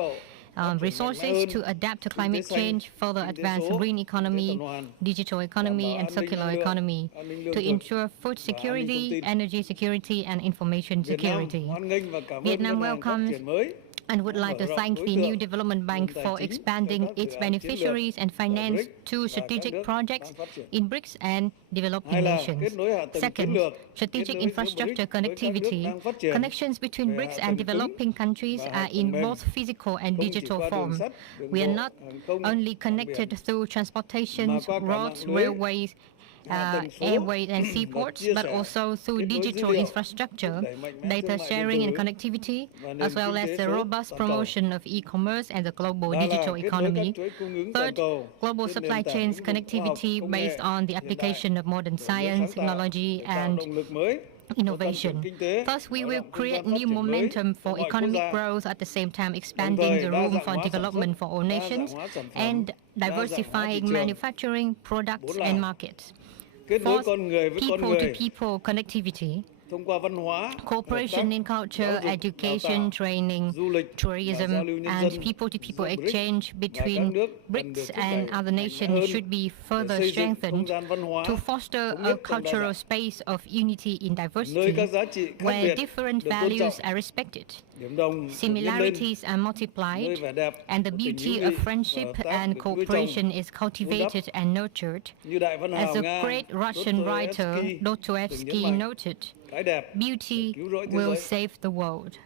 resources to adapt to climate change, further advance green economy, digital economy, and circular economy to ensure food security, energy security, and information security. Vietnam welcomes and would like to thank the new Development Bank for expanding its beneficiaries and finance 2 strategic projects in BRICS and developing nations. Second, strategic infrastructure connectivity. Connections between BRICS and developing countries are in both physical and digital form. We are not only connected through transportation, roads, railways, airways and seaports, but also through digital infrastructure, data sharing and connectivity, as well as the robust promotion of e-commerce and the global digital economy. Third, global supply chains connectivity based on the application of modern science, technology, and innovation. Thus, we will create new momentum for economic growth, at the same time expanding the room for development for all nations and diversifying manufacturing, products, and markets. Fourth, people-to-people connectivity. Cooperation in culture, education, training, tourism, and people-to-people exchange between BRICS and other nations should be further strengthened to foster a cultural space of unity in diversity, where different values are respected, similarities are multiplied, and the beauty of friendship and cooperation is cultivated and nurtured. As the great Russian writer Dostoevsky noted, beauty will save the world.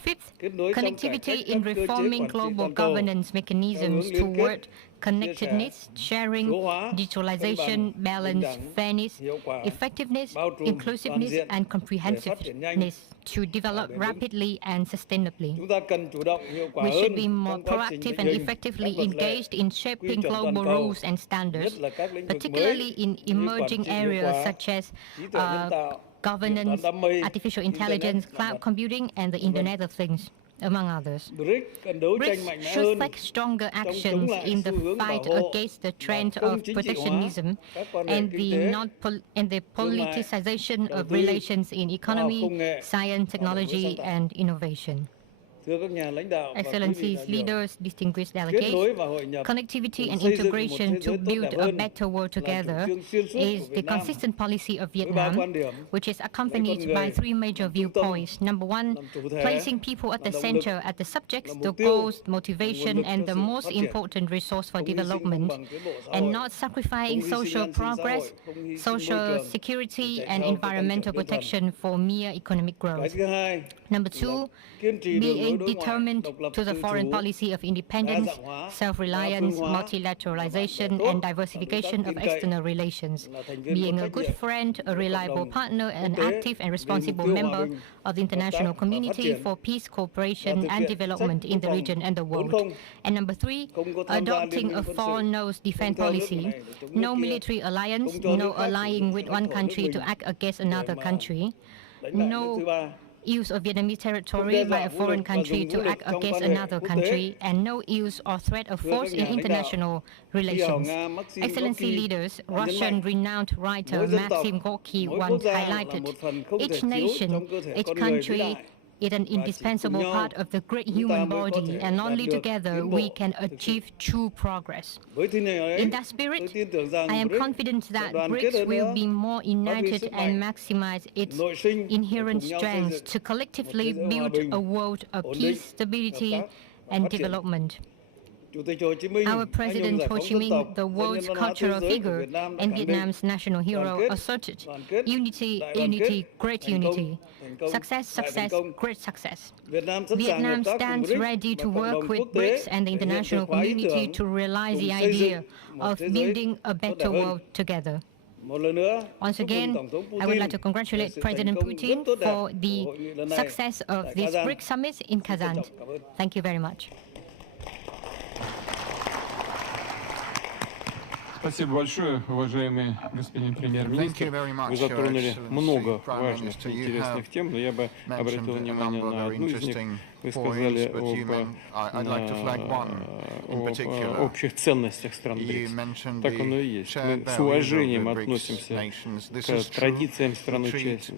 Fifth, connectivity in reforming global governance mechanisms toward connectedness, sharing, digitalization, balance, fairness, effectiveness, inclusiveness, and comprehensiveness to develop rapidly and sustainably. We should be more proactive and effectively engaged in shaping global rules and standards, particularly in emerging areas such as governance, artificial intelligence, cloud computing, and the Internet of Things, among others. BRICS should take stronger actions in the fight against the trend of protectionism and the politicization of relations in economy, science, technology, and innovation. Excellencies, leaders, distinguished delegates, connectivity and integration to build a better world together is the consistent policy of Vietnam, which is accompanied by 3 major viewpoints. Number 1, placing people at the center, at the subjects, the goals, motivation, and the most important resource for development, and not sacrificing social progress, social security, and environmental protection for mere economic growth. Number 2, being remain determined to the foreign policy of independence, self-reliance, multilateralization, and diversification of external relations, being a good friend, a reliable partner, an active and responsible member of the international community for peace, cooperation, and development in the region and the world. And number 3, adopting a four-nose defense policy, no military alliance, no allying with one country to act against another country, no use of Vietnamese territory by a foreign country to act against another country, and no use or threat of force in international relations. Excellency leaders, Russian renowned writer Maxim Gorky once highlighted, each nation, each country is an indispensable part of the great human body, and only together we can achieve true progress. In that spirit, I am confident that BRICS will be more united and maximize its inherent strengths to collectively build a world of peace, stability, and development. Our President Ho Chi Minh, the world's cultural figure and Vietnam's national hero, asserted, unity, unity, great unity. Success, success, great success. Vietnam stands ready to work with BRICS and the international community to realize the idea of building a better world together. Once again, I would like to congratulate President Putin for the success of this BRICS Summit in Kazan. Thank you very much. Thank you very much. Вы затронули много важных и интересных тем, но я бы обратил внимание на одну из них. Вы сказали об общих ценностях стран БРИКС. Так оно и есть. Мы с уважением относимся к традициям стран-участниц,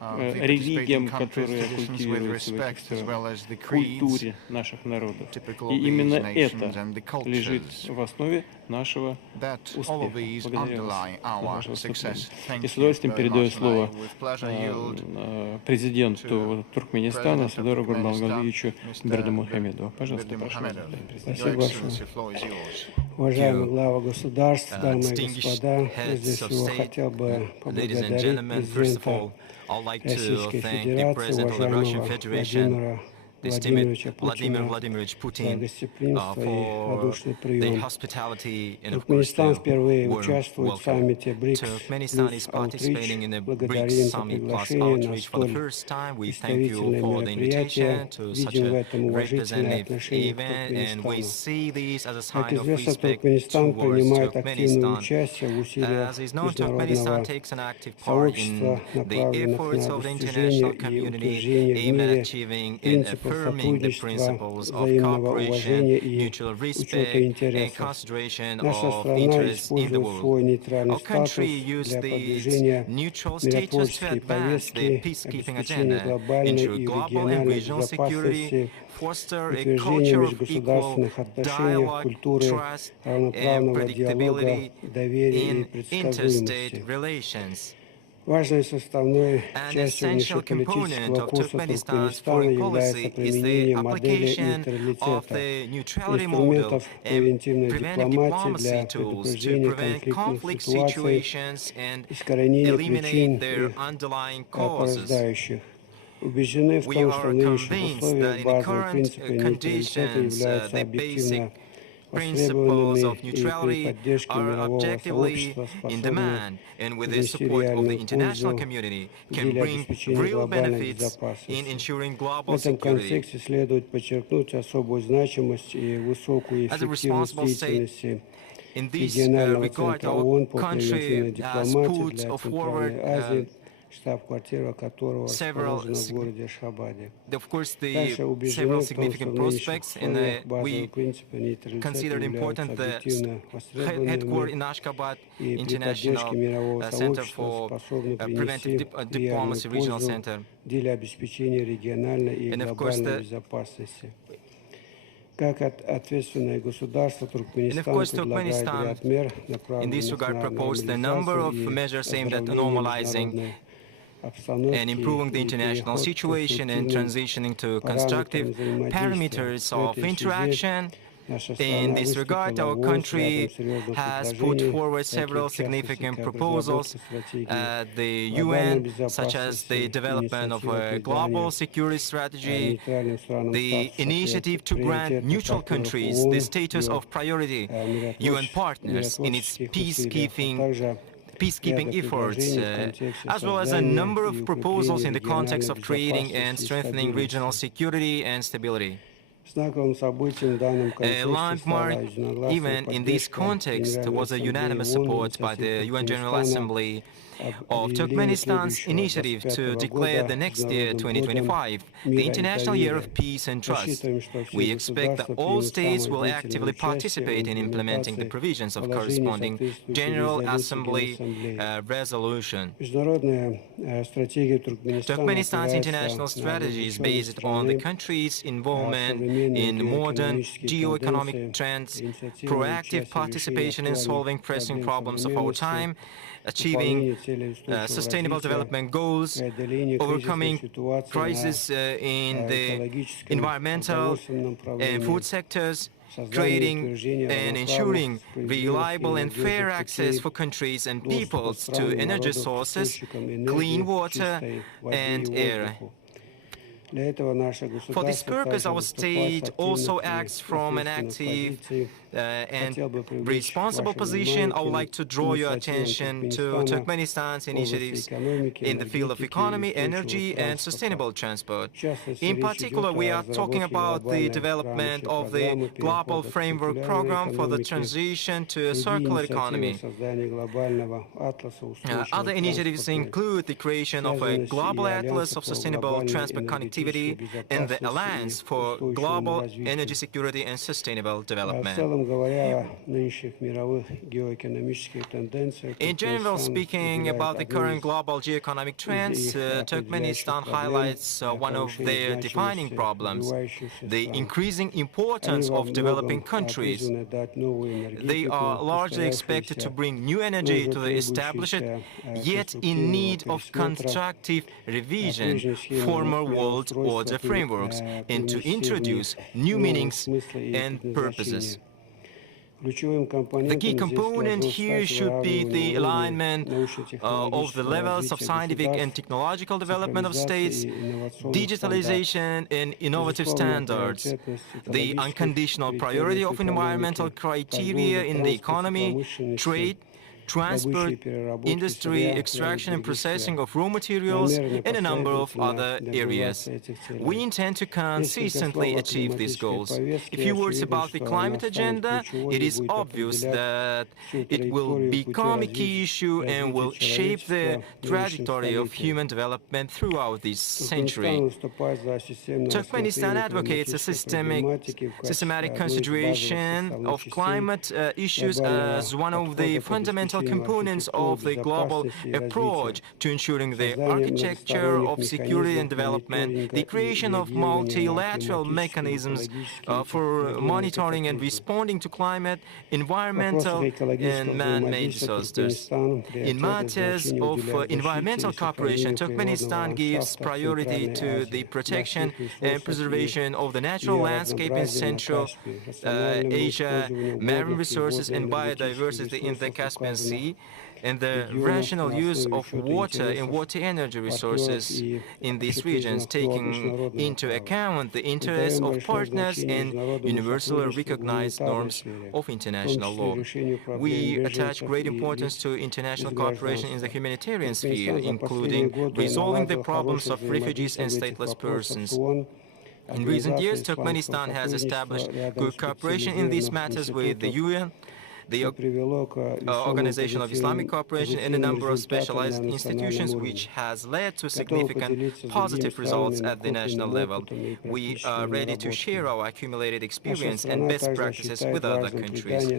религиям, которые культивируются в этих странах, культуре наших народов. И именно это лежит в основе нашего успеха. Благодарю вас за ваше выступление. И с удовольствием передаю слово президенту Туркменистана Садыру Гурбангулиевичу Бердымухамедову. Пожалуйста, прошу. Спасибо большое. Уважаемые главы государств, дамы и господа, прежде всего хотел бы поблагодарить президента Российской Федерации, уважаемого Владимира Путина, за гостеприимство и радушный прием. Туркменистан впервые участвует в саммите BRICS Plus Outreach. Благодарим за приглашение на столь представительное мероприятие. Видим в этом уважительное отношение к Туркменистану. Как известно, Туркменистан принимает активное участие в усилиях международного сообщества, направленных на достижение и утверждение в мире принципов сотрудничества, взаимного уважения и учета интересов. Наша страна использует свой нейтральный статус для продвижения миротворческой повестки, обеспечения глобальной и региональной безопасности, утверждения межгосударственных отношений, культуры равноправного диалога, доверия и предсказуемости. Важной составной частью внешнеполитического курса Туркменистана является применение модели нейтралитета, инструментов превентивной дипломатии для предупреждения конфликтных ситуаций, искоренения причин и порождающих. Убеждены в том, что в нынешних условиях базовые принципы нейтралитета являются объективно Principles of neutrality are objectively in demand, and with the support of the international community, can bring real benefits in ensuring global security. As a responsible state, in this regard, our country has put forward штаб-квартира которого расположена в городе Ашхабаде. Также убеждены в том, что в нынешних условиях базовые принципы нейтралитета являются объективно востребованными и при поддержке мирового сообщества способны принести реальную пользу в деле обеспечения региональной и глобальной безопасности. Как ответственное государство, Туркменистан предлагает ряд мер, направленных на нормализацию и and improving the international situation and transitioning to constructive parameters of interaction In this regard, our country has put forward several significant proposals at the UN, such as the development of a global security strategy, the initiative to grant neutral countries the status of priority UN partners in its peacekeeping efforts, as well as a number of proposals in the context of creating and strengthening regional security and stability. A landmark event in this context was a unanimous support by the UN General Assembly of Turkmenistan's initiative to declare the next year, 2025, the International Year of Peace and Trust. We expect that all states will actively participate in implementing the provisions of corresponding General Assembly resolution. Turkmenistan's international strategy is based on the country's involvement in modern geo-economic trends, proactive participation in solving pressing problems of our time, achieving sustainable development goals, overcoming crises in the environmental and food sectors, creating and ensuring reliable and fair access for countries and peoples to energy sources, clean water and air. For this purpose, our state also acts from an active and responsible position. I would like to draw your attention to Turkmenistan's initiatives in the field of economy, energy, and sustainable transport. In particular, we are talking about the development of the Global Framework Program for the transition to a circular economy. Other initiatives include the creation of a global atlas of sustainable transport connectivity and the Alliance for Global Energy Security and Sustainable Development. In general, speaking about the current global geoeconomic trends, Turkmenistan highlights one of their defining problems, the increasing importance of developing countries. They are largely expected to bring new energy to the established, yet in need of constructive revision, former world order frameworks, and to introduce new meanings and purposes. The key component here should be the alignment of the levels of scientific and technological development of states, digitalization and innovative standards, the unconditional priority of environmental criteria in the economy, trade, transport, industry, extraction and processing of raw materials, and a number of other areas. We intend to consistently achieve these goals. A few words about the climate agenda. It is obvious that it will become a key issue and will shape the trajectory of human development throughout this century. Turkmenistan advocates a systematic consideration of climate issues as one of the fundamental components of the global approach to ensuring the architecture of security and development, the creation of multilateral mechanisms for monitoring and responding to climate, environmental and man-made disasters. In matters of environmental cooperation, Turkmenistan gives priority to the protection and preservation of the natural landscape in Central Asia, marine resources and biodiversity in the Caspian Sea, and the rational use of water and water energy resources in these regions, taking into account the interests of partners and universally recognized norms of international law. We attach great importance to international cooperation in the humanitarian sphere, including resolving the problems of refugees and stateless persons. In recent years, Turkmenistan has established good cooperation in these matters with the UN, the Organization of Islamic Cooperation, and a number of specialized institutions, which has led to significant positive results at the national level. We are ready to share our accumulated experience and best practices with other countries.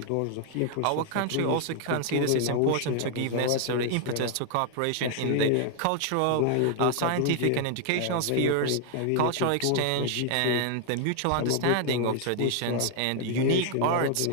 Our country also considers it important to give necessary impetus to cooperation in the cultural, scientific and educational spheres, cultural exchange, and the mutual understanding of traditions and unique arts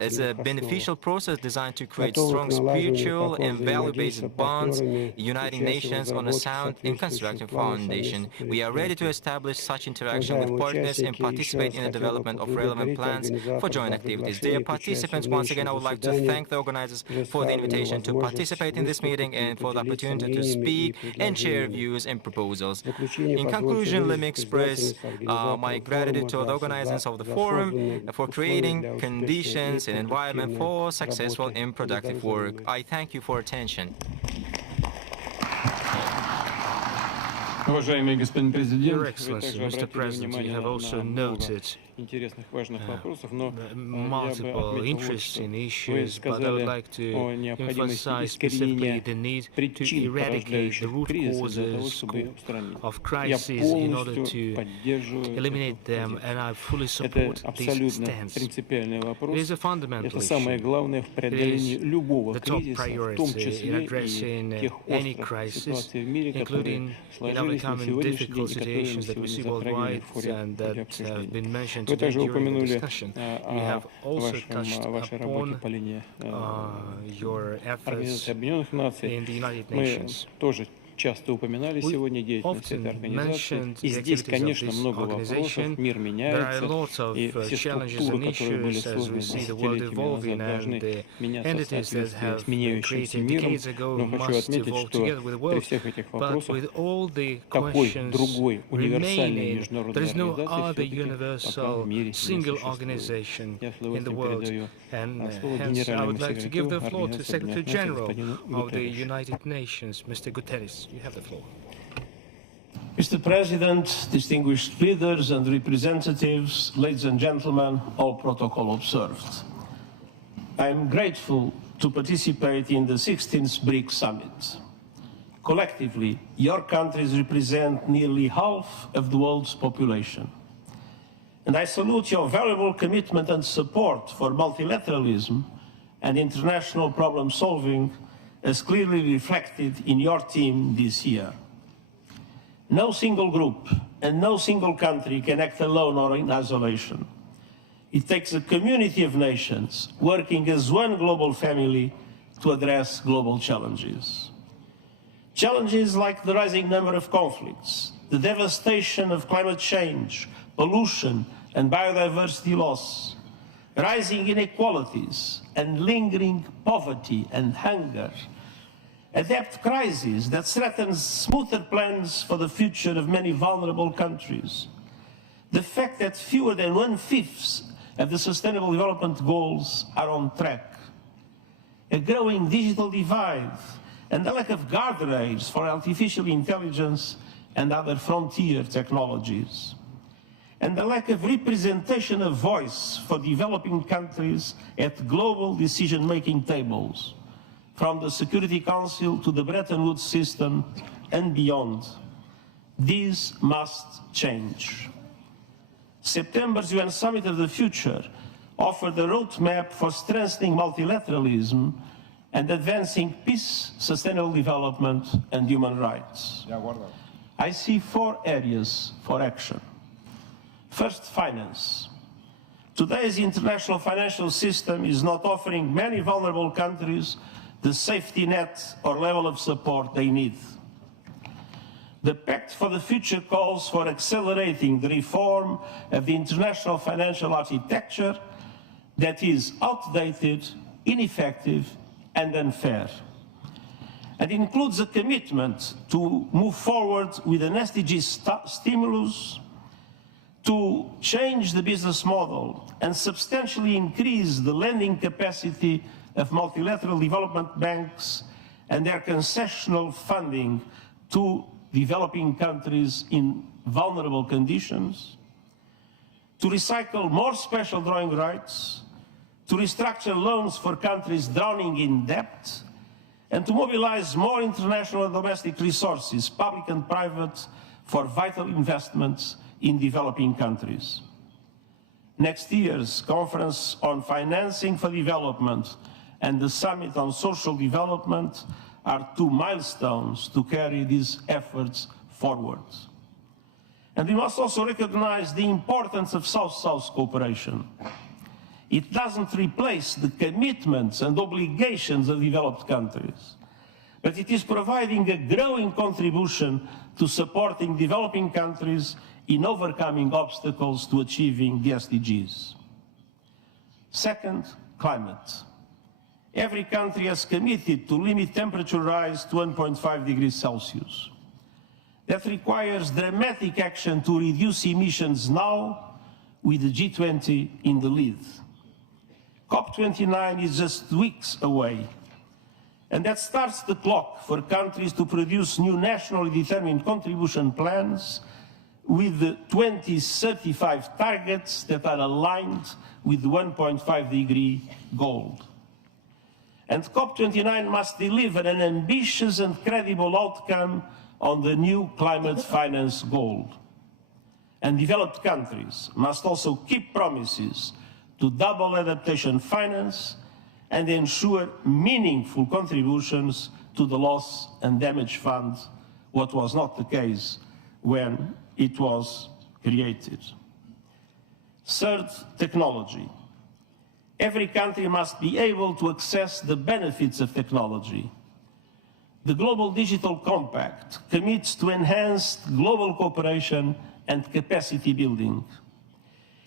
as a beneficial process designed to create strong spiritual and value-based bonds, uniting nations on a sound and constructive foundation. We are ready to establish such interaction with partners and participate in the development of relevant plans for joint activities. Dear participants, once again, I would like to thank the organizers for the invitation to participate in this meeting and for the opportunity to speak and share views and proposals. In conclusion, let me express my gratitude to the organizers of the forum for creating conditions and environment for successful and productive work. I thank you for attention. Your Excellency, Mr. President, you have also noted multiple interesting issues, but I would like to emphasize specifically the need to eradicate the root causes of crises in order to eliminate them, and I fully support this stance. It is a fundamental issue. It is the top priority in addressing any crisis, including in overcoming difficult situations that we see worldwide and that have been mentioned today during the discussion. We have also touched upon your efforts in the United Nations. Часто упоминали сегодня деятельность этой организации. И здесь, конечно, много вопросов, мир меняется, и все структуры, которые были созданы десятилетиями назад, должны меняться в соответствии с меняющимся миром. Но хочу отметить, что при всех этих вопросах такой другой универсальной международной организации пока в мире не существует. Я слово передаю генеральному секретарю Организации Объединенных Наций, господину Гутерресу. Mr. Guterres, you have the floor. Mr. President, distinguished leaders and representatives, ladies and gentlemen, all protocol observed. I am grateful to participate in the 16th BRICS Summit. Collectively, your countries represent nearly half of the world's population. And I salute your valuable commitment and support for multilateralism and international problem solving as clearly reflected in your team this year. No single group and no single country can act alone or in isolation. It takes a community of nations working as one global family to address global challenges. Challenges like the rising number of conflicts, the devastation of climate change, pollution and biodiversity loss, rising inequalities and lingering poverty and hunger, a debt crisis that threatens smoother plans for the future of many vulnerable countries, the fact that fewer than 1/5 of the Sustainable Development Goals are on track, a growing digital divide, and the lack of guardrails for artificial intelligence and other frontier technologies, and the lack of representation of voice for developing countries at global decision-making tables, from the Security Council to the Bretton Woods system and beyond. These must change. September's UN Summit of the Future offered a roadmap for strengthening multilateralism and advancing peace, sustainable development, and human rights. I see 4 areas for action. First, finance. Today's international financial system is not offering many vulnerable countries the safety net or level of support they need. The Pact for the Future calls for accelerating the reform of the international financial architecture that is outdated, ineffective, and unfair. And includes a commitment to move forward with an SDG stimulus, to change the business model and substantially increase the lending capacity of multilateral development banks and their concessional funding to developing countries in vulnerable conditions, to recycle more special drawing rights, to restructure loans for countries drowning in debt, and to mobilize more international and domestic resources, public and private, for vital investments in developing countries. Next year's Conference on Financing for Development and the Summit on Social Development are 2 milestones to carry these efforts forward. And we must also recognize the importance of South-South cooperation. It doesn't replace the commitments and obligations of developed countries, but it is providing a growing contribution to supporting developing countries in overcoming obstacles to achieving the SDGs. Second, climate. Every country has committed to limit temperature rise to 1.5 degrees Celsius. That requires dramatic action to reduce emissions now, with the G20 in the lead. COP29 is just weeks away, and that starts the clock for countries to produce new nationally determined contribution plans with the 2035 targets that are aligned with the 1.5 degree goal. And COP29 must deliver an ambitious and credible outcome on the new climate finance goal. And developed countries must also keep promises to double adaptation finance and ensure meaningful contributions to the loss and damage fund, what was not the case when it was created. Third, technology. Every country must be able to access the benefits of technology. The Global Digital Compact commits to enhanced global cooperation and capacity building.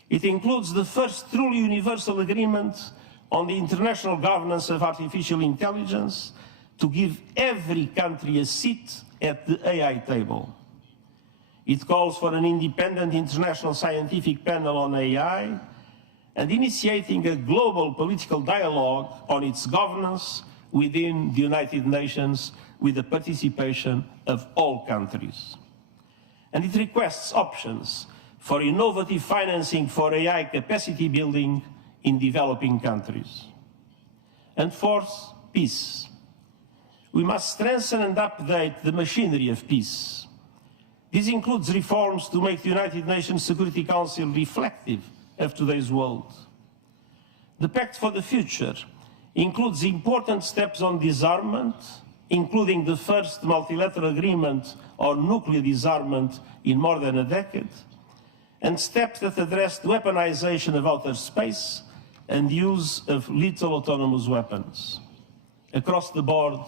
It includes the first truly universal agreement on the international governance of artificial intelligence to give every country a seat at the AI table. It calls for an independent international scientific panel on AI and initiating a global political dialogue on its governance within the United Nations with the participation of all countries. And it requests options for innovative financing for AI capacity building in developing countries. And fourth, peace. We must strengthen and update the machinery of peace. This includes reforms to make the United Nations Security Council reflective of today's world. The Pact for the Future includes important steps on disarmament, including the first multilateral agreement on nuclear disarmament in more than a decade, and steps that address the weaponization of outer space and use of lethal autonomous weapons. Across the board,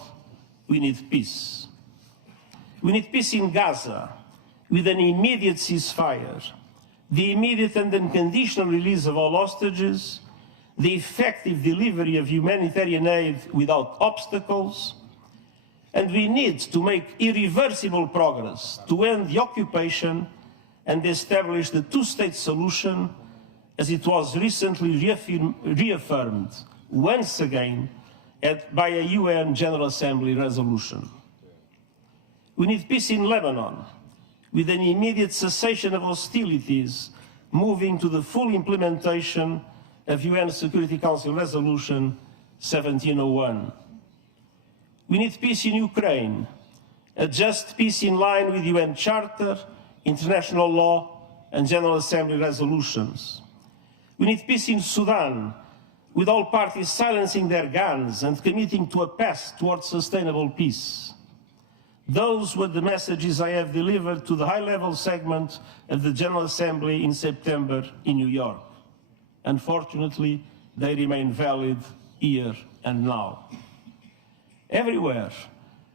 we need peace. We need peace in Gaza, with an immediate ceasefire, the immediate and unconditional release of all hostages, the effective delivery of humanitarian aid without obstacles, and we need to make irreversible progress to end the occupation and establish the two-state solution as it was recently reaffirmed once again by a UN General Assembly resolution. We need peace in Lebanon, with an immediate cessation of hostilities, moving to the full implementation of UN Security Council Resolution 1701. We need peace in Ukraine, a just peace in line with UN Charter, international law, and General Assembly resolutions. We need peace in Sudan, with all parties silencing their guns and committing to a path towards sustainable peace. Those were the messages I have delivered to the high-level segment of the General Assembly in September in New York. Unfortunately, they remain valid here and now. Everywhere,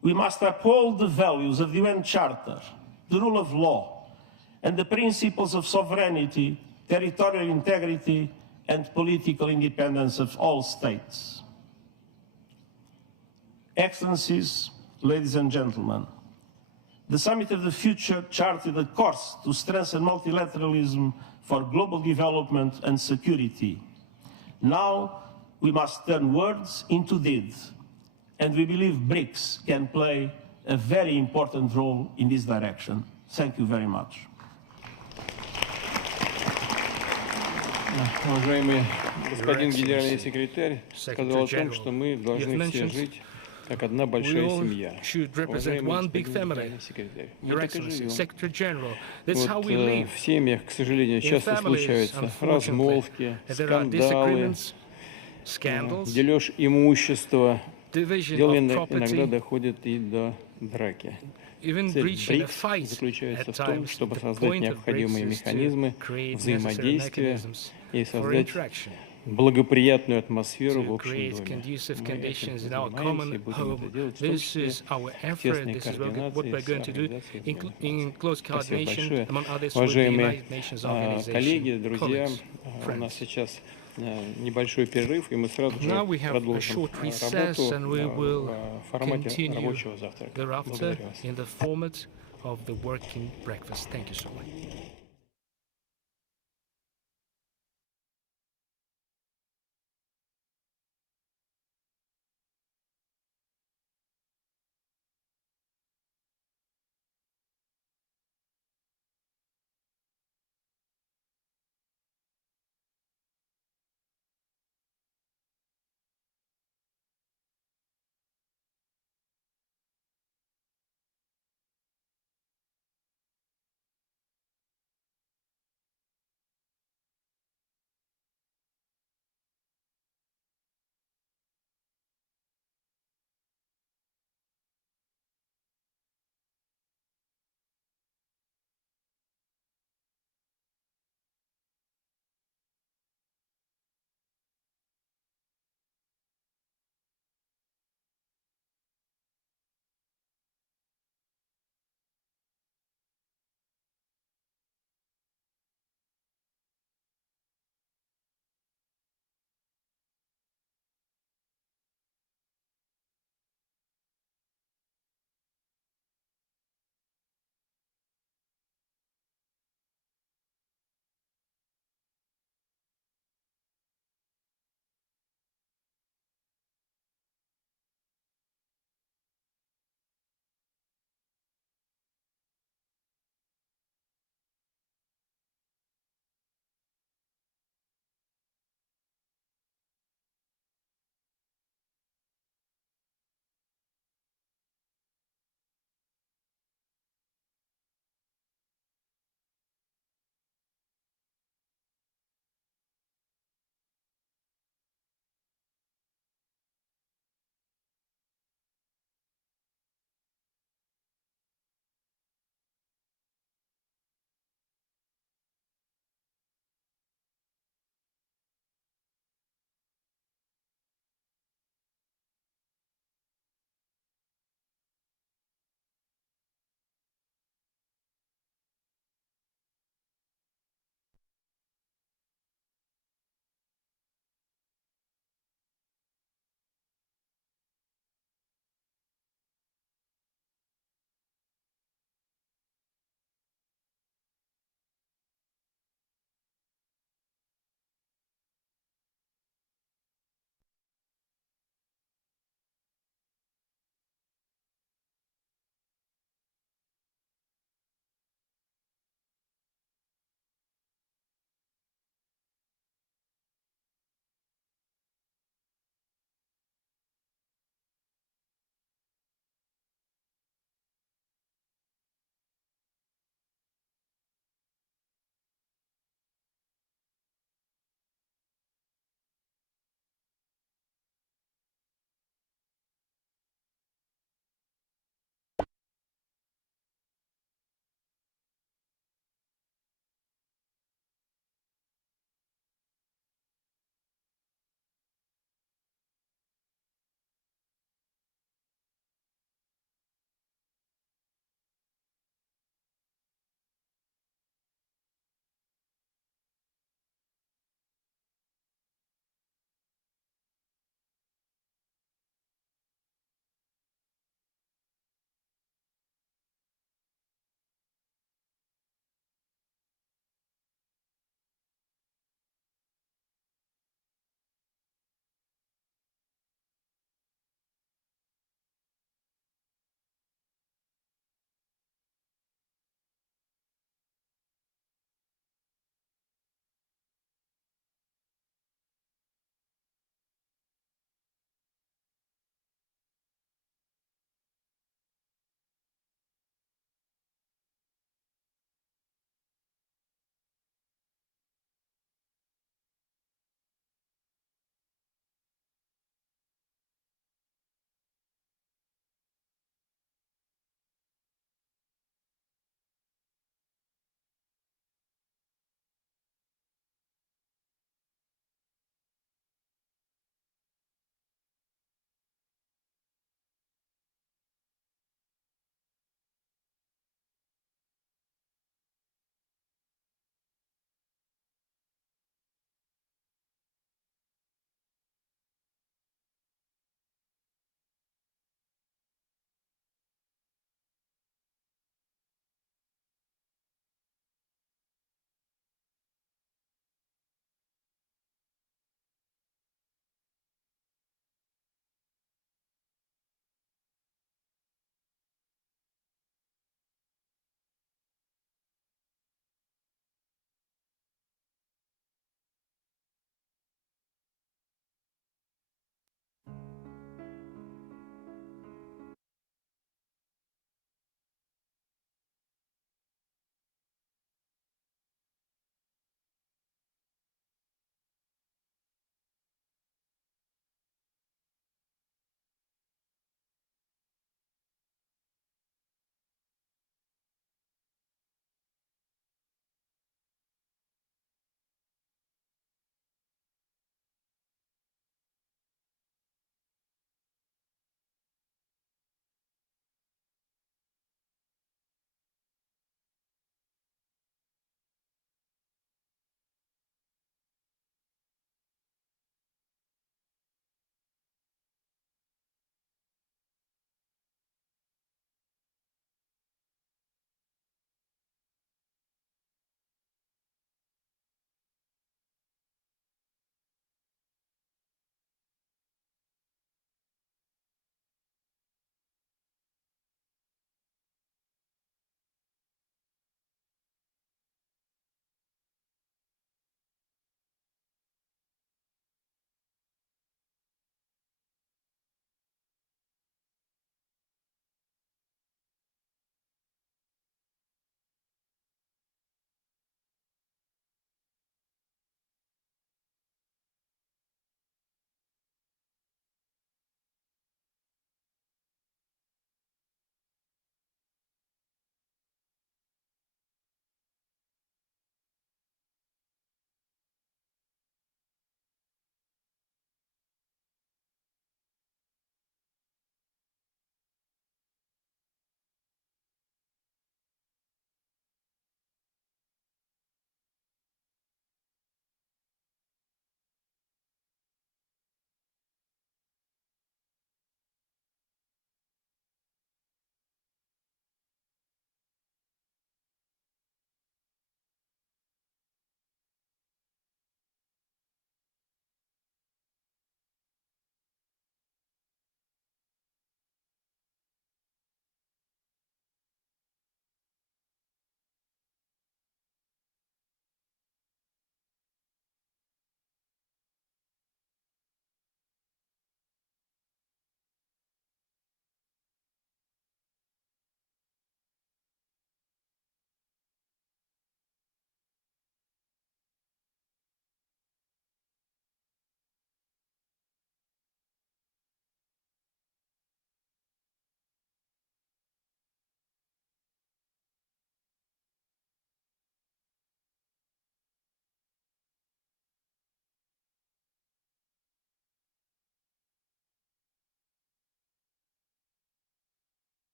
we must uphold the values of the UN Charter, the rule of law, and the principles of sovereignty, territorial integrity, and political independence of all states. Excellencies, ladies and gentlemen, the Summit of the Future charted a course to strengthen multilateralism for global development and security. Now, we must turn words into deeds, and we believe BRICS can play a very important role in this direction. Thank you very much. Уважаемый господин генеральный секретарь сказал о том, что мы должны все жить как одна большая семья. Уважаемый господин генеральный секретарь, мы так и живем. Вот в семьях, к сожалению, часто случаются размолвки, скандалы, дележ имущества. Дело иногда доходит и до драки. Цель BRICS заключается в том, чтобы создать необходимые механизмы взаимодействия и создать благоприятную атмосферу в to общем create доме. conducive Мы conditions этим in our занимаемся common и будем это home. делать, в том This числе is our в effort. тесной This is what we're going to do in close Спасибо coordination, большое. among others, with the Уважаемые United Nations коллеги, Organization. друзья, Colleagues, у нас friends. сейчас небольшой перерыв, и мы сразу же Now we have a продолжим short recess, работу and we will в формате continue рабочего завтрака. thereafter Благодарю вас. in the format of the working breakfast. Thank you so much.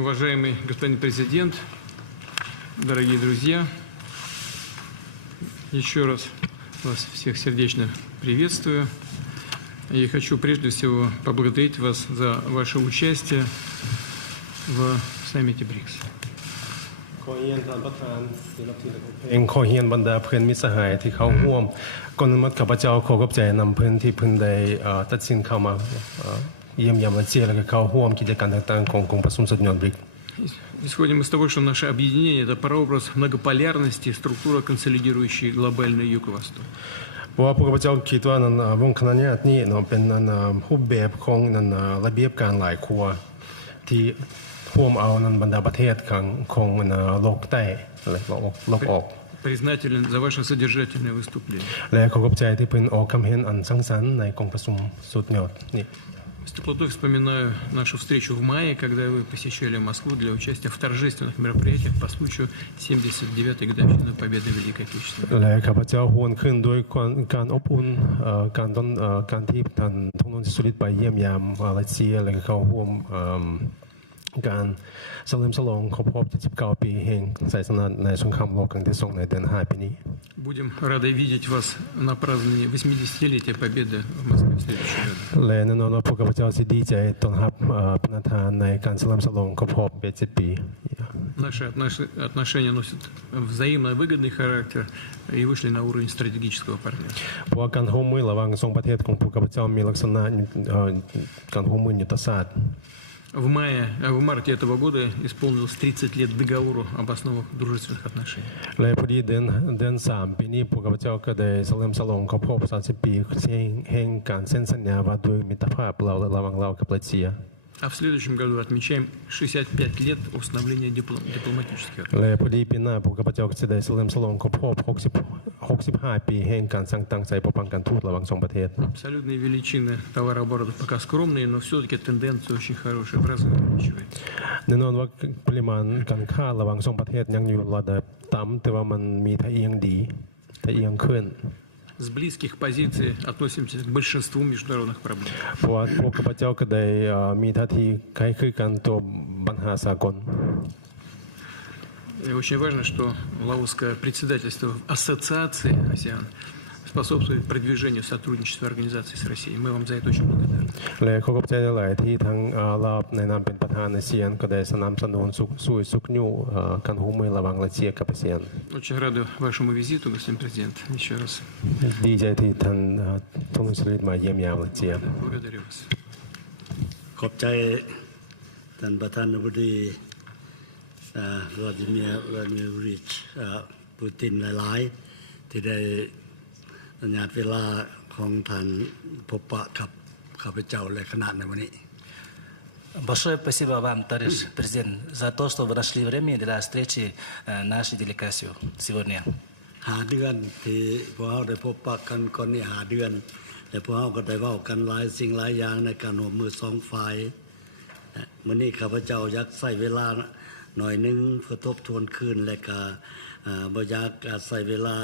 Уважаемый господин президент, дорогие друзья, еще раз вас всех сердечно приветствую. И хочу прежде всего поблагодарить вас за ваше участие в саммите БРИКС. ขอเรียนท่านประธานเองขอเรียนบรรดาเพื่อนมิตรสหายที่เข้าร่วมก่อนอื่นข้าพเจ้าขอขอบใจนำเพื่อนที่เพิ่งได้ตัดสินเข้ามาเยี่ยมยามรัสเซียและเข้าร่วมกิจการต่างๆของกองประชุมสุดยอดBRICS Исходим из того, что наше объединение – это прообраз многополярности, структура, консолидирующая глобальный юг и восток. เพราะว่าพวกข้าพเจ้าคิดว่านั้นวงคณะนี้เป็นรูปแบบของระเบียบการหลายครัวที่ร่วมเอาบรรดาประเทศของโลกใต้และโลกออก Признателен за ваше содержательное выступление. และขอขอบใจที่เพิ่นออกคำเห็นอันสร้างสรรค์ในกองประชุมสุดยอดนี้ С теплотой вспоминаю нашу встречу в мае, когда вы посещали Москву для участия в торжественных мероприятиях по случаю 79-й годовщины Победы в Великой Отечественной. และข้าพเจ้าหวนขึ้นด้วยการอบอุ่นการที่ท่านทงนนท์สิสุริตไปเยี่ยมยามรัสเซียและเข้าร่วมการเฉลิมฉลองครบรอบ79 ปีแห่งชัยชนะในสงครามโลกครั้งที่ 2ในเดือน 5 ปีนี้ Будем рады видеть вас на праздновании 80-летия Победы в Москве в следующем году. และแน่นอนว่าพวกข้าพเจ้าสิดีใจต้อนรับประธานในการเฉลิมฉลองครบรอบ80 ปี Наши отношения носят взаимно выгодный характер и вышли на уровень стратегического партнерства. เพราะว่าการร่วมมือระหว่างสองประเทศของพวกข้าพเจ้ามีลักษณะการร่วมมือยุทธศาสตร์ В марте этого года исполнилось 30 лет договору об основах дружественных отношений. และพอดีเดือน 3 ปีนี้พวกข้าพเจ้าก็ได้เฉลิมฉลองครบรอบ30 ปีแห่งการเซ็นสัญญาว่าด้วยมิตรภาพระหว่างเรากับรัสเซีย А в следующем году отмечаем 65 лет установления дипломатических отношений. และพอดีปีหน้าพวกข้าพเจ้าก็จะได้เฉลิมฉลองครบรอบ65 ปีแห่งการสร้างตั้งใจประพันธ์การทูตระหว่างสองประเทศ Абсолютные величины товарооборота пока скромные, но все-таки тенденция очень хорошая в развитии. แน่นอนว่าปริมาณการค้าระหว่างสองประเทศยังอยู่ระดับต่ำแต่ว่ามันมีทะเอียงดีทะเอียงขึ้น С близких позиций относимся к большинству международных проблем. เพราะว่าพวกข้าพเจ้าก็ได้มีท่าทีคล้ายคลึงกันตัวปัญหาสากล И очень важно, что лаосское председательство в ассоциации АСЕАН способствует продвижению сотрудничества организации с Россией. Мы вам за это очень благодарны. และขอขอบใจหลายที่ทั้งลาวในนามเป็นประธานอาเซียนก็ได้สนับสนุนสุขยูการร่วมมือระหว่างรัสเซียกับอาเซียน Очень рады вашему визиту, господин президент. Еще раз. ดีใจที่ท่านทงนนท์สิริตมาเยี่ยมยามรัสเซีย Благодарю вас. ขอบใจท่านประธานาธิบดีVladimir Putin ปูตินหลายๆที่ได้อนุญาตเวลาของท่านพบปะกับข้าพเจ้าและคณะในวันนี้ Большое спасибо вам, товарищ президент, за то, что вы нашли время для встречи нашей делегации сегодня. 5 เดือนที่พวกเราได้พบปะกันก่อนนี้5 เดือนและพวกเราก็ได้เว้ากันหลายสิ่งหลายอย่างในการร่วมมือสองฝ่ายมื้อนี้ข้าพเจ้าอยากใช้เวลาหน่อยนึงเพื่อทบทวนคืนและก็บ่อยากใช้เวลา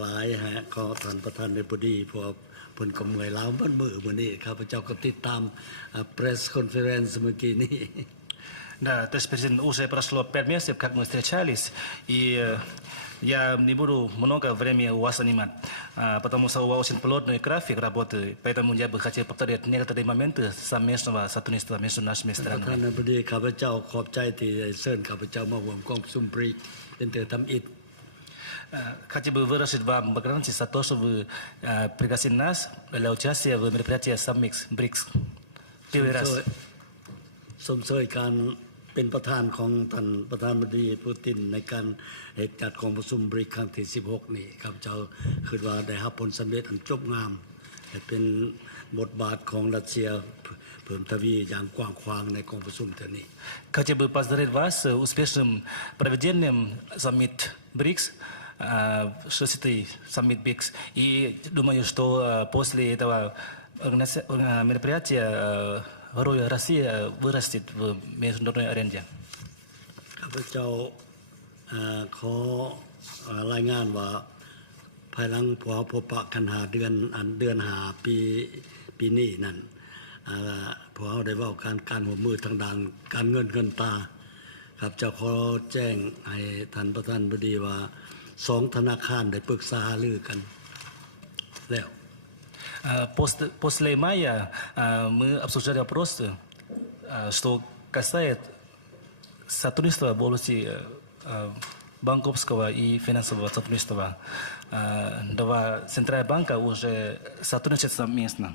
หลายขอท่านประธานในบดีพวกเพิ่นก็เมื่อยล้ามื้อนี้ข้าพเจ้าก็ติดตาม press conference เมื่อกี้นี้ Да, товарищ президент, уже прошло 5 месяцев, как мы встречались, и я не буду много времени у вас занимать, потому что у вас очень плотный график работы, поэтому я бы хотел повторить некоторые моменты совместного сотрудничества между нашими странами. ท่านบดีข้าพเจ้าขอบใจที่ได้เชิญข้าพเจ้ามาร่วมกองประชุม BRICS เป็นเตอร์ทำอิฐ Хотел бы выразить вам благодарность за то, что вы пригласили нас для участия в мероприятии Summit BRICS. Первый раз. สมเสยการเป็นประธานของท่านประธานาธิบดีปูตินในการจัดกองประชุม BRICS ครั้งที่ 16 นี่ข้าพเจ้าคิดว่าได้รับผลสำเร็จอันจบงามเป็นบทบาทของรัสเซียเพิ่มทวีอย่างกว้างขวางในกองประชุมเท่านี้ Хотел бы поздравить вас с успешным проведением Summit BRICS, 6-й Summit BRICS. И думаю, что после этого мероприятия роль России вырастет в международной арене. ข้าพเจ้าขอรายงานว่าภายหลังพอพบปะกัน5 เดือน5 ปีนี้นั้น พวกเราได้ว่าการหัวมือทางด้านการเงินตาครับจะขอแจ้งให้ท่านประธานบดีว่า2 ธนาคารได้ปรึกษาหารือกันแล้ว После мая мы обсуждали вопрос, что касается сотрудничества в области банковского и финансового сотрудничества. Два центральных банка уже сотрудничают совместно.